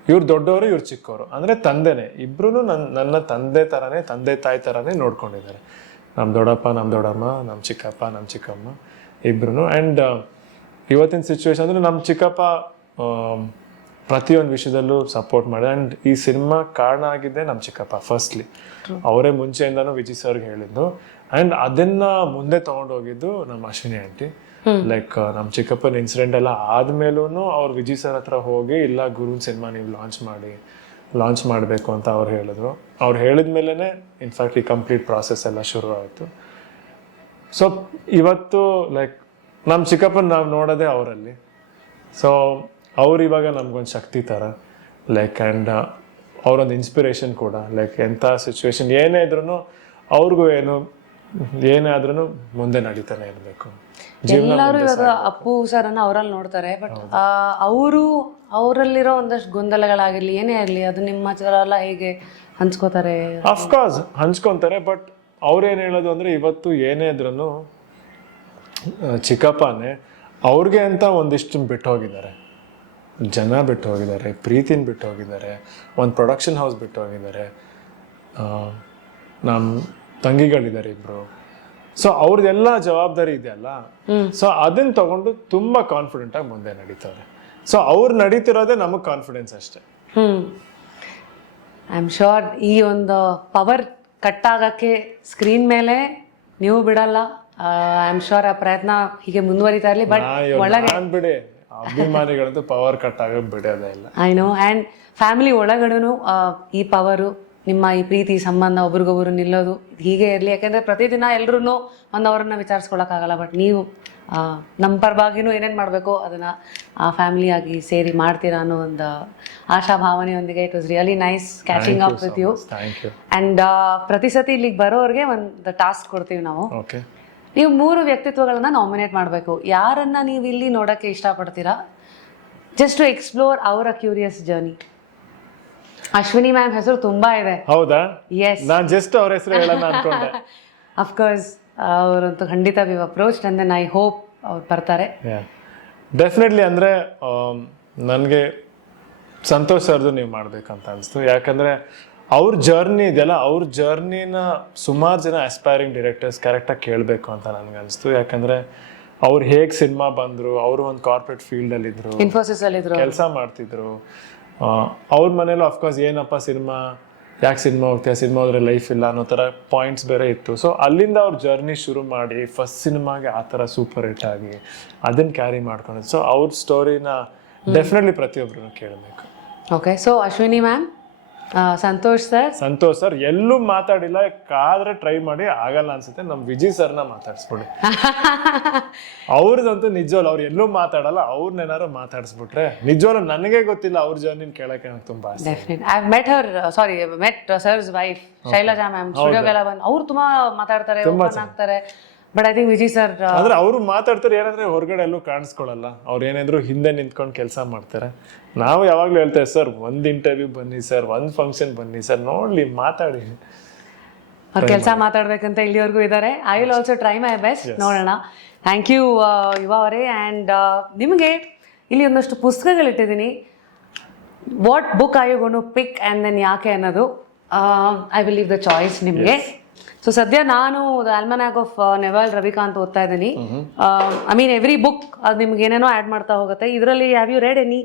ಇವ್ರು ದೊಡ್ಡವರು ಇವ್ರು ಚಿಕ್ಕವರು ಅಂದರೆ ತಂದೆನೇ. ಇಬ್ರು ನನ್ನ ತಂದೆ ಥರನೇ, ತಂದೆ ತಾಯಿ ಥರನೇ ನೋಡ್ಕೊಂಡಿದ್ದಾರೆ. ನಮ್ಮ ದೊಡ್ಡಪ್ಪ ನಮ್ಮ ದೊಡ್ಡಮ್ಮ, ನಮ್ಮ ಚಿಕ್ಕಪ್ಪ ನಮ್ಮ ಚಿಕ್ಕಮ್ಮ ಇಬ್ರು. ಆ್ಯಂಡ್ ಇವತ್ತಿನ ಸಿಚುವೇಶನ್ ಅಂದರೆ ನಮ್ಮ ಚಿಕ್ಕಪ್ಪ ಪ್ರತಿಯೊಂದು ವಿಷಯದಲ್ಲೂ ಸಪೋರ್ಟ್ ಮಾಡಿ. ಆ್ಯಂಡ್ ಈ ಸಿನಿಮಾ ಕಾರಣ ಆಗಿದ್ದೆ ನಮ್ಮ ಚಿಕ್ಕಪ್ಪ ಫಸ್ಟ್ಲಿ. ಅವರೇ ಮುಂಚೆಯಿಂದನೂ ವಿಜಯ್ ಸರ್ಗೆ ಹೇಳಿದ್ದು. ಆ್ಯಂಡ್ ಅದನ್ನ ಮುಂದೆ ತೊಗೊಂಡೋಗಿದ್ದು ನಮ್ಮ ಅಶ್ವಿನಿ ಆಂಟಿ. ಲೈಕ್ ನಮ್ಮ ಚಿಕ್ಕಪ್ಪನ ಇನ್ಸಿಡೆಂಟ್ ಎಲ್ಲ ಆದ್ಮೇಲೂ ಅವ್ರು ವಿಜಯ್ ಸರ್ ಹತ್ರ ಹೋಗಿ ಇಲ್ಲ ಗುರುನ್ ಸಿನಿಮಾ ನೀವು ಲಾಂಚ್ ಮಾಡಬೇಕು ಅಂತ ಅವ್ರು ಹೇಳಿದ್ರು. ಅವ್ರು ಹೇಳಿದ್ಮೇಲೆ ಇನ್ಫ್ಯಾಕ್ಟ್ ಈ ಕಂಪ್ಲೀಟ್ ಪ್ರಾಸೆಸ್ ಎಲ್ಲ ಶುರು ಆಯಿತು. ಸೊ ಇವತ್ತು ಲೈಕ್ ನಮ್ಮ ಚಿಕ್ಕಪ್ಪನ ನಾವು ನೋಡೋದೇ ಅವರಲ್ಲಿ. ಸೊ ಅವ್ರು ಇವಾಗ ನಮ್ಗೊಂದು ಶಕ್ತಿ ಥರ ಲೈಕ್. ಆ್ಯಂಡ್ ಅವರೊಂದು ಇನ್ಸ್ಪಿರೇಷನ್ ಕೂಡ. ಲೈಕ್ ಎಂಥ ಸಿಚುವೇಶನ್ ಏನೇ ಇದ್ರೂ ಅವ್ರಿಗೂ ಏನೇ ಆದ್ರೂ ಮುಂದೆ ನಡೀತಾನೆ ಇರಬೇಕು. ಎಲ್ಲರೂ ಇವಾಗ ಅಪ್ಪು ಸರ್ ಅನ್ನ ಅವರಲ್ಲಿ ನೋಡ್ತಾರೆ, ಬಟ್ ಅವರಲ್ಲಿರೋ ಒಂದಷ್ಟು ಗೊಂದಲಗಳಾಗಿರ್ಲಿ ಏನೇ ಇರಲಿ ಅದು ನಿಮ್ಮ ಹತ್ರ ಎಲ್ಲ ಹೇಗೆ ಹಂಚ್ಕೋತಾರೆ? ಅಫ್ಕೋರ್ಸ್ ಹಂಚ್ಕೊಂತಾರೆ, ಬಟ್ ಅವ್ರೇನು ಹೇಳೋದು ಅಂದರೆ ಇವತ್ತು ಏನೇ ಇದ್ರೂ ಚಿಕ್ಕಪ್ಪನೇ ಅವ್ರಿಗೆ ಅಂತ ಒಂದಿಷ್ಟು ಬಿಟ್ಟು ಹೋಗಿದ್ದಾರೆ. ಜನ ಬಿಟ್ಟು ಹೋಗಿದ್ದಾರೆ, ಪ್ರೀತಿನ ಬಿಟ್ಟು ಹೋಗಿದ್ದಾರೆ, ಒಂದು ಪ್ರೊಡಕ್ಷನ್ ಹೌಸ್ ಬಿಟ್ಟು ಹೋಗಿದ್ದಾರೆ, ನಮ್ಮ ತಂಗಿಗಳಿದ್ದಾರೆ ಇಬ್ರು. ಸೊ ಅವ್ರದ್ದೆಲ್ಲ ಜವಾಬ್ದಾರಿ ಇದೆಯಲ್ಲ, ಸೊ ಅದನ್ನ ತಗೊಂಡು ತುಂಬಾ ಕಾನ್ಫಿಡೆಂಟ್ ಆಗಿ ಮುಂದೆ ನಡೀತಾರೆ. ಸೊ ಅವ್ರು ನಡೀತಿರೋದೇ ನಮಗೆ ಕಾನ್ಫಿಡೆನ್ಸ್ ಅಷ್ಟೇ. ಐ ಆಮ್ ಶೋರ್ ಈ ಒಂದು ಪವರ್ ಕಟ್ ಆಗಕ್ಕೆ ಸ್ಕ್ರೀನ್ ಮೇಲೆ ನೀವು ಬಿಡಲ್ಲ. ಐ ಆಮ್ ಶೋರ್ ಆ ಪ್ರಯತ್ನ ಹೀಗೆ ಮುಂದುವರಿತಾ ಇರಲಿ. ಬಟ್ ಒಳಗೆ ಬಿಡಿ, ಅಭಿಮಾನಿಗಳಂತೂ ಪವರ್ ಕಟ್ ಆಗ ಬಿಡೋದೇ ಇಲ್ಲ. I know. ಆ್ಯಂಡ್ ಫ್ಯಾಮಿಲಿ ಒಳಗಡೆನೂ ಈ ಪವರು, ನಿಮ್ಮ ಈ ಪ್ರೀತಿ ಸಂಬಂಧ ಒಬ್ರಿಗೊಬ್ರು ನಿಲ್ಲೋದು ಹೀಗೆ ಇರಲಿ. ಯಾಕೆಂದರೆ ಪ್ರತಿದಿನ ಎಲ್ರೂ ಒಂದು ಅವರನ್ನ ವಿಚಾರಿಸ್ಕೊಳಕ್ಕಾಗಲ್ಲ, ಬಟ್ ನೀವು ನಮ್ಮ ಪರವಾಗಿನೂ ಏನೇನು ಮಾಡಬೇಕು ಅದನ್ನು ಫ್ಯಾಮಿಲಿಯಾಗಿ ಸೇರಿ ಮಾಡ್ತೀರಾ ಅನ್ನೋ ಒಂದು ಆಶಾ ಭಾವನೆಯೊಂದಿಗೆ it was really nice catching up with you. And ಪ್ರತಿ ಸತಿ ಇಲ್ಲಿಗೆ ಬರೋರಿಗೆ ಒಂದು ಟಾಸ್ಕ್ ಕೊಡ್ತೀವಿ ನಾವು. ನೀವು 3 ವ್ಯಕ್ತಿತ್ವಗಳನ್ನ ನಾಮಿನೇಟ್ ಮಾಡಬೇಕು. ಯಾರನ್ನ ನೀವು ಇಲ್ಲಿ ನೋಡೋಕ್ಕೆ ಇಷ್ಟಪಡ್ತೀರಾ? ಜಸ್ಟ್ ಟು ಎಕ್ಸ್ಪ್ಲೋರ್ ಅವರ ಕ್ಯೂರಿಯಸ್ ಜರ್ನಿ. ಅಶ್ವಿನಿ ಮ್ಯಾಮ್ ಹೆಸರು ತುಂಬಾ ಇದೆ. ಹೌದಾ? ಎಸ್, ನಾನು ಜಸ್ಟ್ ಅವ್ರ ಹೆಸರು ಹೇಳೋಣ ಅನ್ಕೊಂಡೆ. ಅಫ್ಕೋರ್ಸ್ ಅವರಂತೂ ಖಂಡಿತ we approach and then I hope ಅವ್ರು ಬರ್ತಾರೆ. ಡೆಫಿನೆಟ್ಲಿ. ಅಂದರೆ ನನಗೆ ಸಂತೋಷ್ ಸರ್ದು ನೀವು ಮಾಡ್ಬೇಕಂತ ಅನಿಸ್ತು. ಯಾಕಂದರೆ ಅವ್ರ ಜರ್ನಿ ಇದೆಯಲ್ಲ, ಅವ್ರ ಜರ್ನಿನ ಸುಮಾರು ಜನ ಆಸ್ಪೈರಿಂಗ್ ಡೈರೆಕ್ಟರ್ಸ್ ಕರೆಕ್ಟಾಗಿ ಕೇಳಬೇಕು ಅಂತ ನನಗನ್ನಿಸ್ತು. ಯಾಕಂದರೆ ಅವ್ರು ಹೇಗೆ ಸಿನಿಮಾ ಬಂದರು, ಅವರು ಒಂದು ಕಾರ್ಪೊರೇಟ್ ಫೀಲ್ಡಲ್ಲಿದ್ದರು, ಇನ್ಫೋಸಿಸಲ್ಲಿದ್ದರು, ಕೆಲಸ ಮಾಡ್ತಿದ್ರು. ಅವ್ರ ಮನೇಲೂ ಅಫ್ಕೋರ್ಸ್ ಏನಪ್ಪ ಸಿನಿಮಾ, ಯಾಕೆ ಸಿನಿಮಾ ಹೋಗ್ತೀಯ, ಸಿನಿಮಾ ಹೋದ್ರೆ ಲೈಫ್ ಇಲ್ಲ ಅನ್ನೋ ಥರ ಪಾಯಿಂಟ್ಸ್ ಬೇರೆ ಇತ್ತು. ಸೊ ಅಲ್ಲಿಂದ ಅವ್ರ ಜರ್ನಿ ಶುರು ಮಾಡಿ ಫಸ್ಟ್ ಸಿನಿಮಾಗೆ ಆ ಥರ ಸೂಪರ್ ಹಿಟ್ ಆಗಿ ಅದನ್ನು ಕ್ಯಾರಿ ಮಾಡ್ಕೊಂಡಿದ್ದು. ಸೊ ಅವ್ರ ಸ್ಟೋರಿನ ಡೆಫಿನೆಟ್ಲಿ ಪ್ರತಿಯೊಬ್ಬರು ಕೇಳಬೇಕು. Okay, so Ashwini ma'am, Santosh sir ಎಲ್ಲೂ ಮಾತಾಡಿಲ್ಲ, ಕಾದ್ರೆ ಟ್ರೈ ಮಾಡಿ, ಆಗಲ್ಲ ಅನ್ಸುತ್ತೆ. ನಮ್ಮ ವಿಜಯ್ ಸರ್ನ ಮಾತಾಡ್ಸ್ಬಿಡಿ. ಅವ್ರದಂತೂ ನಿಜವಲ್ಲ, ಅವ್ರು ಎಲ್ಲೂ ಮಾತಾಡಲ್ಲ. ಅವ್ರನ್ನೇನಾರು ಮಾತಾಡ್ಸ್ಬಿಟ್ರೆ ನಿಜವಲ್ಲ, ನನಗೆ ಗೊತ್ತಿಲ್ಲ ಅವ್ರ ಜರ್ನಿನ ಕೇಳಕ್ಕೆ ನಂಗೆ ತುಂಬಾ ಆಸೆ. ಮೆಟ್ ಸರ್ಸ್ ವೈಫ್ ಶೈಲಜಾ ಮ್ಯಾಮ್ ಸ್ಟುಡಿಯೋಗೆಲ್ಲ ಬಂದು ಅವ್ರು ತುಂಬಾ ಮಾತಾಡ್ತಾರೆ, ಓಪನ್ ಆಗ್ತಾರೆ. But I think Vijay sir ಅಂದ್ರೆ ಅವರು ಮಾತಾಡ್ತಾರೆ, ಏನಂದ್ರೆ ಹೊರಗಡೆ ಎಲ್ಲೂ ಕಾಣಿಸ್ಕೊಳ್ಳಲ್ಲ. ಅವ್ರು ಏನಾದ್ರು ಹಿಂದೆ ನಿಂತ್ಕೊಂಡು ಕೆಲಸ ಮಾಡ್ತಾರೆ. ನಾವು ಯಾವಾಗ್ಲೂ ಹೇಳ್ತೇವೆ, ಸರ್ ಒಂದ್ ಇಂಟರ್ವ್ಯೂ ಬನ್ನಿ ಸರ್, ಒಂದ್ ಫಂಕ್ಷನ್ ಬನ್ನಿ ಸರ್, ನೋಡ್ಲಿ ಮಾತಾಡಿ. ಅವ್ರ ಕೆಲಸ ಮಾತಾಡ್ಬೇಕಂತ ಇಲ್ಲಿವರೆಗೂ ಇದ್ದಾರೆ. I will also try my best. ನೋಡೋಣ. ಥ್ಯಾಂಕ್ ಯು ಯುವ ಅವರೇ. ಆ್ಯಂಡ್ ನಿಮಗೆ ಇಲ್ಲಿ ಒಂದಷ್ಟು ಪುಸ್ತಕಗಳಿಟ್ಟಿದ್ದೀನಿ. What book I you gonna to pick and then ಯಾಕೆ ಅನ್ನೋದು I will leave the choice ನಿಮಗೆ. ಸೊ ಸದ್ಯ ನಾನು the Almanack of Naval Ravikant ಓದ್ತಾ ಇದ್ದೀನಿ. ಐ ಮೀನ್ ಎವ್ರಿ ಬುಕ್ ಅದು ನಿಮ್ಗೆ ಏನೇನೋ ಆ್ಯಡ್ ಮಾಡ್ತಾ ಹೋಗುತ್ತೆ. ಇದರಲ್ಲಿ have you read any?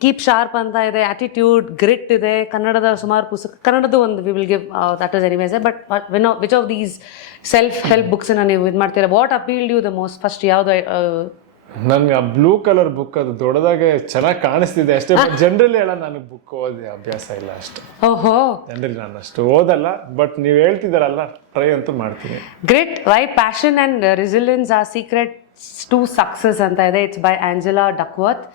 Keep sharp ಅಂತ ಇದೆ, ಆಟಿಟ್ಯೂಡ್, ಗ್ರಿಟ್ ಇದೆ, ಕನ್ನಡದ ಸುಮಾರು ಪುಸ್ತಕ, ಕನ್ನಡದ ಒಂದು we will give that is anyways. But which of these self help ಬುಕ್ಸನ್ನ ನೀವು ಇದು ಮಾಡ್ತೀರಾ? What appealed you the most? First ಯಾವುದು? ನನ್ಗೆ ಆ ಬ್ಲೂ ಕಲರ್ ಬುಕ್ ಅದು ದೊಡ್ಡದಾಗೆ ಚೆನ್ನಾಗಿ ಕಾಣಿಸ್ತಿದೆ ಅಷ್ಟೇ. ಜನರಲಿ ಹೇಳ, ನನಗೆ ಬುಕ್ ಓದಿ ಅಭ್ಯಾಸ ಇಲ್ಲ ಅಷ್ಟೇ. ಓಹೋ, ಜನರಲಿ ನಾನು ಅಷ್ಟು ಓದಲ್ಲ. ಬಟ್ ನೀವು ಹೇಳ್ತಿದಾರಲ್ಲ, ಟ್ರೈ ಅಂತೂ ಮಾಡ್ತೀನಿ. Grit, why passion and resilience are secrets to success ಅಂತ ಇದೆ. It's by Angela Duckworth.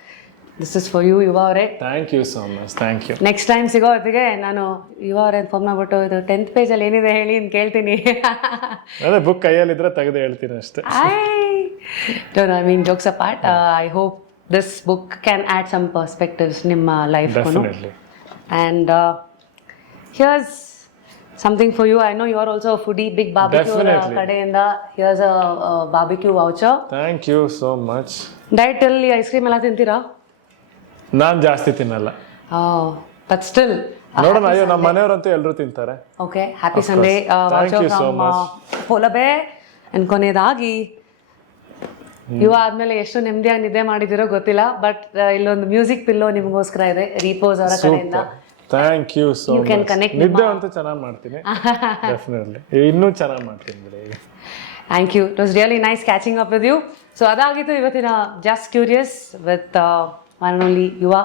This is for you, Yuva ಅವರೇ. Thank you so much. Thank you. Next time ಸಿಗೋ ಹೊತ್ತಿಗೆ ನಾನು ಯುವ ಅವರೇ ಫೋನ್ ಮಾಡ್ಬಿಟ್ಟು ಇದು 10th ಪೇಜಲ್ಲಿ ಏನಿದೆ ಹೇಳಿ ಅಂತ ಕೇಳ್ತೀನಿ. ಅದೇ ಬುಕ್ ಕೈಯಲ್ಲಿದ್ರೆ ತೆಗೆದು ಹೇಳ್ತೀನಿ ಅಷ್ಟೇ. I mean jokes apart, I hope this book can add some perspectives ನಿಮ್ಮ life. Definitely. And here's something for you. I know you are also a foodie, big barbecue Definitely. ಕಡೆಯಿಂದ. Here's a barbecue voucher. Thank you so much. Diet ಅಲ್ಲಿ ice cream ಎಲ್ಲ ತಿಂತೀರಾ? ನಾನ್ ಜಾಸ್ತಿ ತಿನ್ನಲ್ಲ. But still ನೋಡೋಣ. ಅಯ್ಯೋ, ನಮ್ಮ ಮನೆಯವರಂತೂ ಎಲ್ಲರೂ ತಿಂತಾರೆ. Okay, happy Sunday Thank you so much. ಪೋಲಬೆ. ಅಂಡ್ ಕೊನೆಯದಾಗಿ ಯುವ ಆದ್ಮೇಲೆ ಎಷ್ಟು ನೆಮ್ಮದಿಯಾಗಿ ನಿದ್ದೆ ಮಾಡಿದಿರೋ ಗೊತ್ತಿಲ್ಲ, ಬಟ್ ಇಲ್ಲೊಂದು ಮ್ಯೂಸಿಕ್ ಪಿಲ್ಲೋ ನಿಮಗೋಸ್ಕರ ಇದೆ ರೀಪೋಸ್ ಅವರ ಕಡೆಯಿಂದ. Thank you so You can much. connect ನಿದ್ದೆ ಅಂತೂ ಚೆನ್ನಾಗಿ ಮಾಡ್ತೀನಿ. ಡೆಫಿನೆಟ್ಲಿ ಇನ್ನೂ ಚೆನ್ನಾಗಿ ಮಾಡ್ತೀನಿ ಬಿಡಿ ಈಗ. Thank you. It was really nice catching up with you. So ಅದಾಗಿತ್ತು ಇವತ್ತಿನ just curious with one and only Yuva.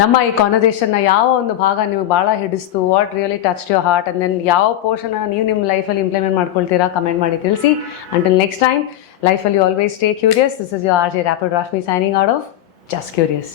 ನಮ್ಮ ಈ ಕಾನ್ವರ್ಸೇಷನ್ನ ಯಾವ ಒಂದು ಭಾಗ ನಿಮಗೆ ಭಾಳ ಹಿಡಿಸ್ತು, what really touch your heart, and then ಯಾವ ಪೋರ್ಷನ್ ನೀವು ನಿಮ್ಮ ಲೈಫಲ್ಲಿ ಇಂಪ್ಲಿಮೆಂಟ್ ಮಾಡ್ಕೊಳ್ತೀರಾ, ಕಮೆಂಟ್ ಮಾಡಿ ತಿಳಿಸಿ. ಅಂಟಿಲ್ ನೆಕ್ಸ್ಟ್ ಟೈಮ್, ಲೈಫಲ್ಲಿ always stay curious. This is your RJ Rapid Rashmi signing out of Just Curious.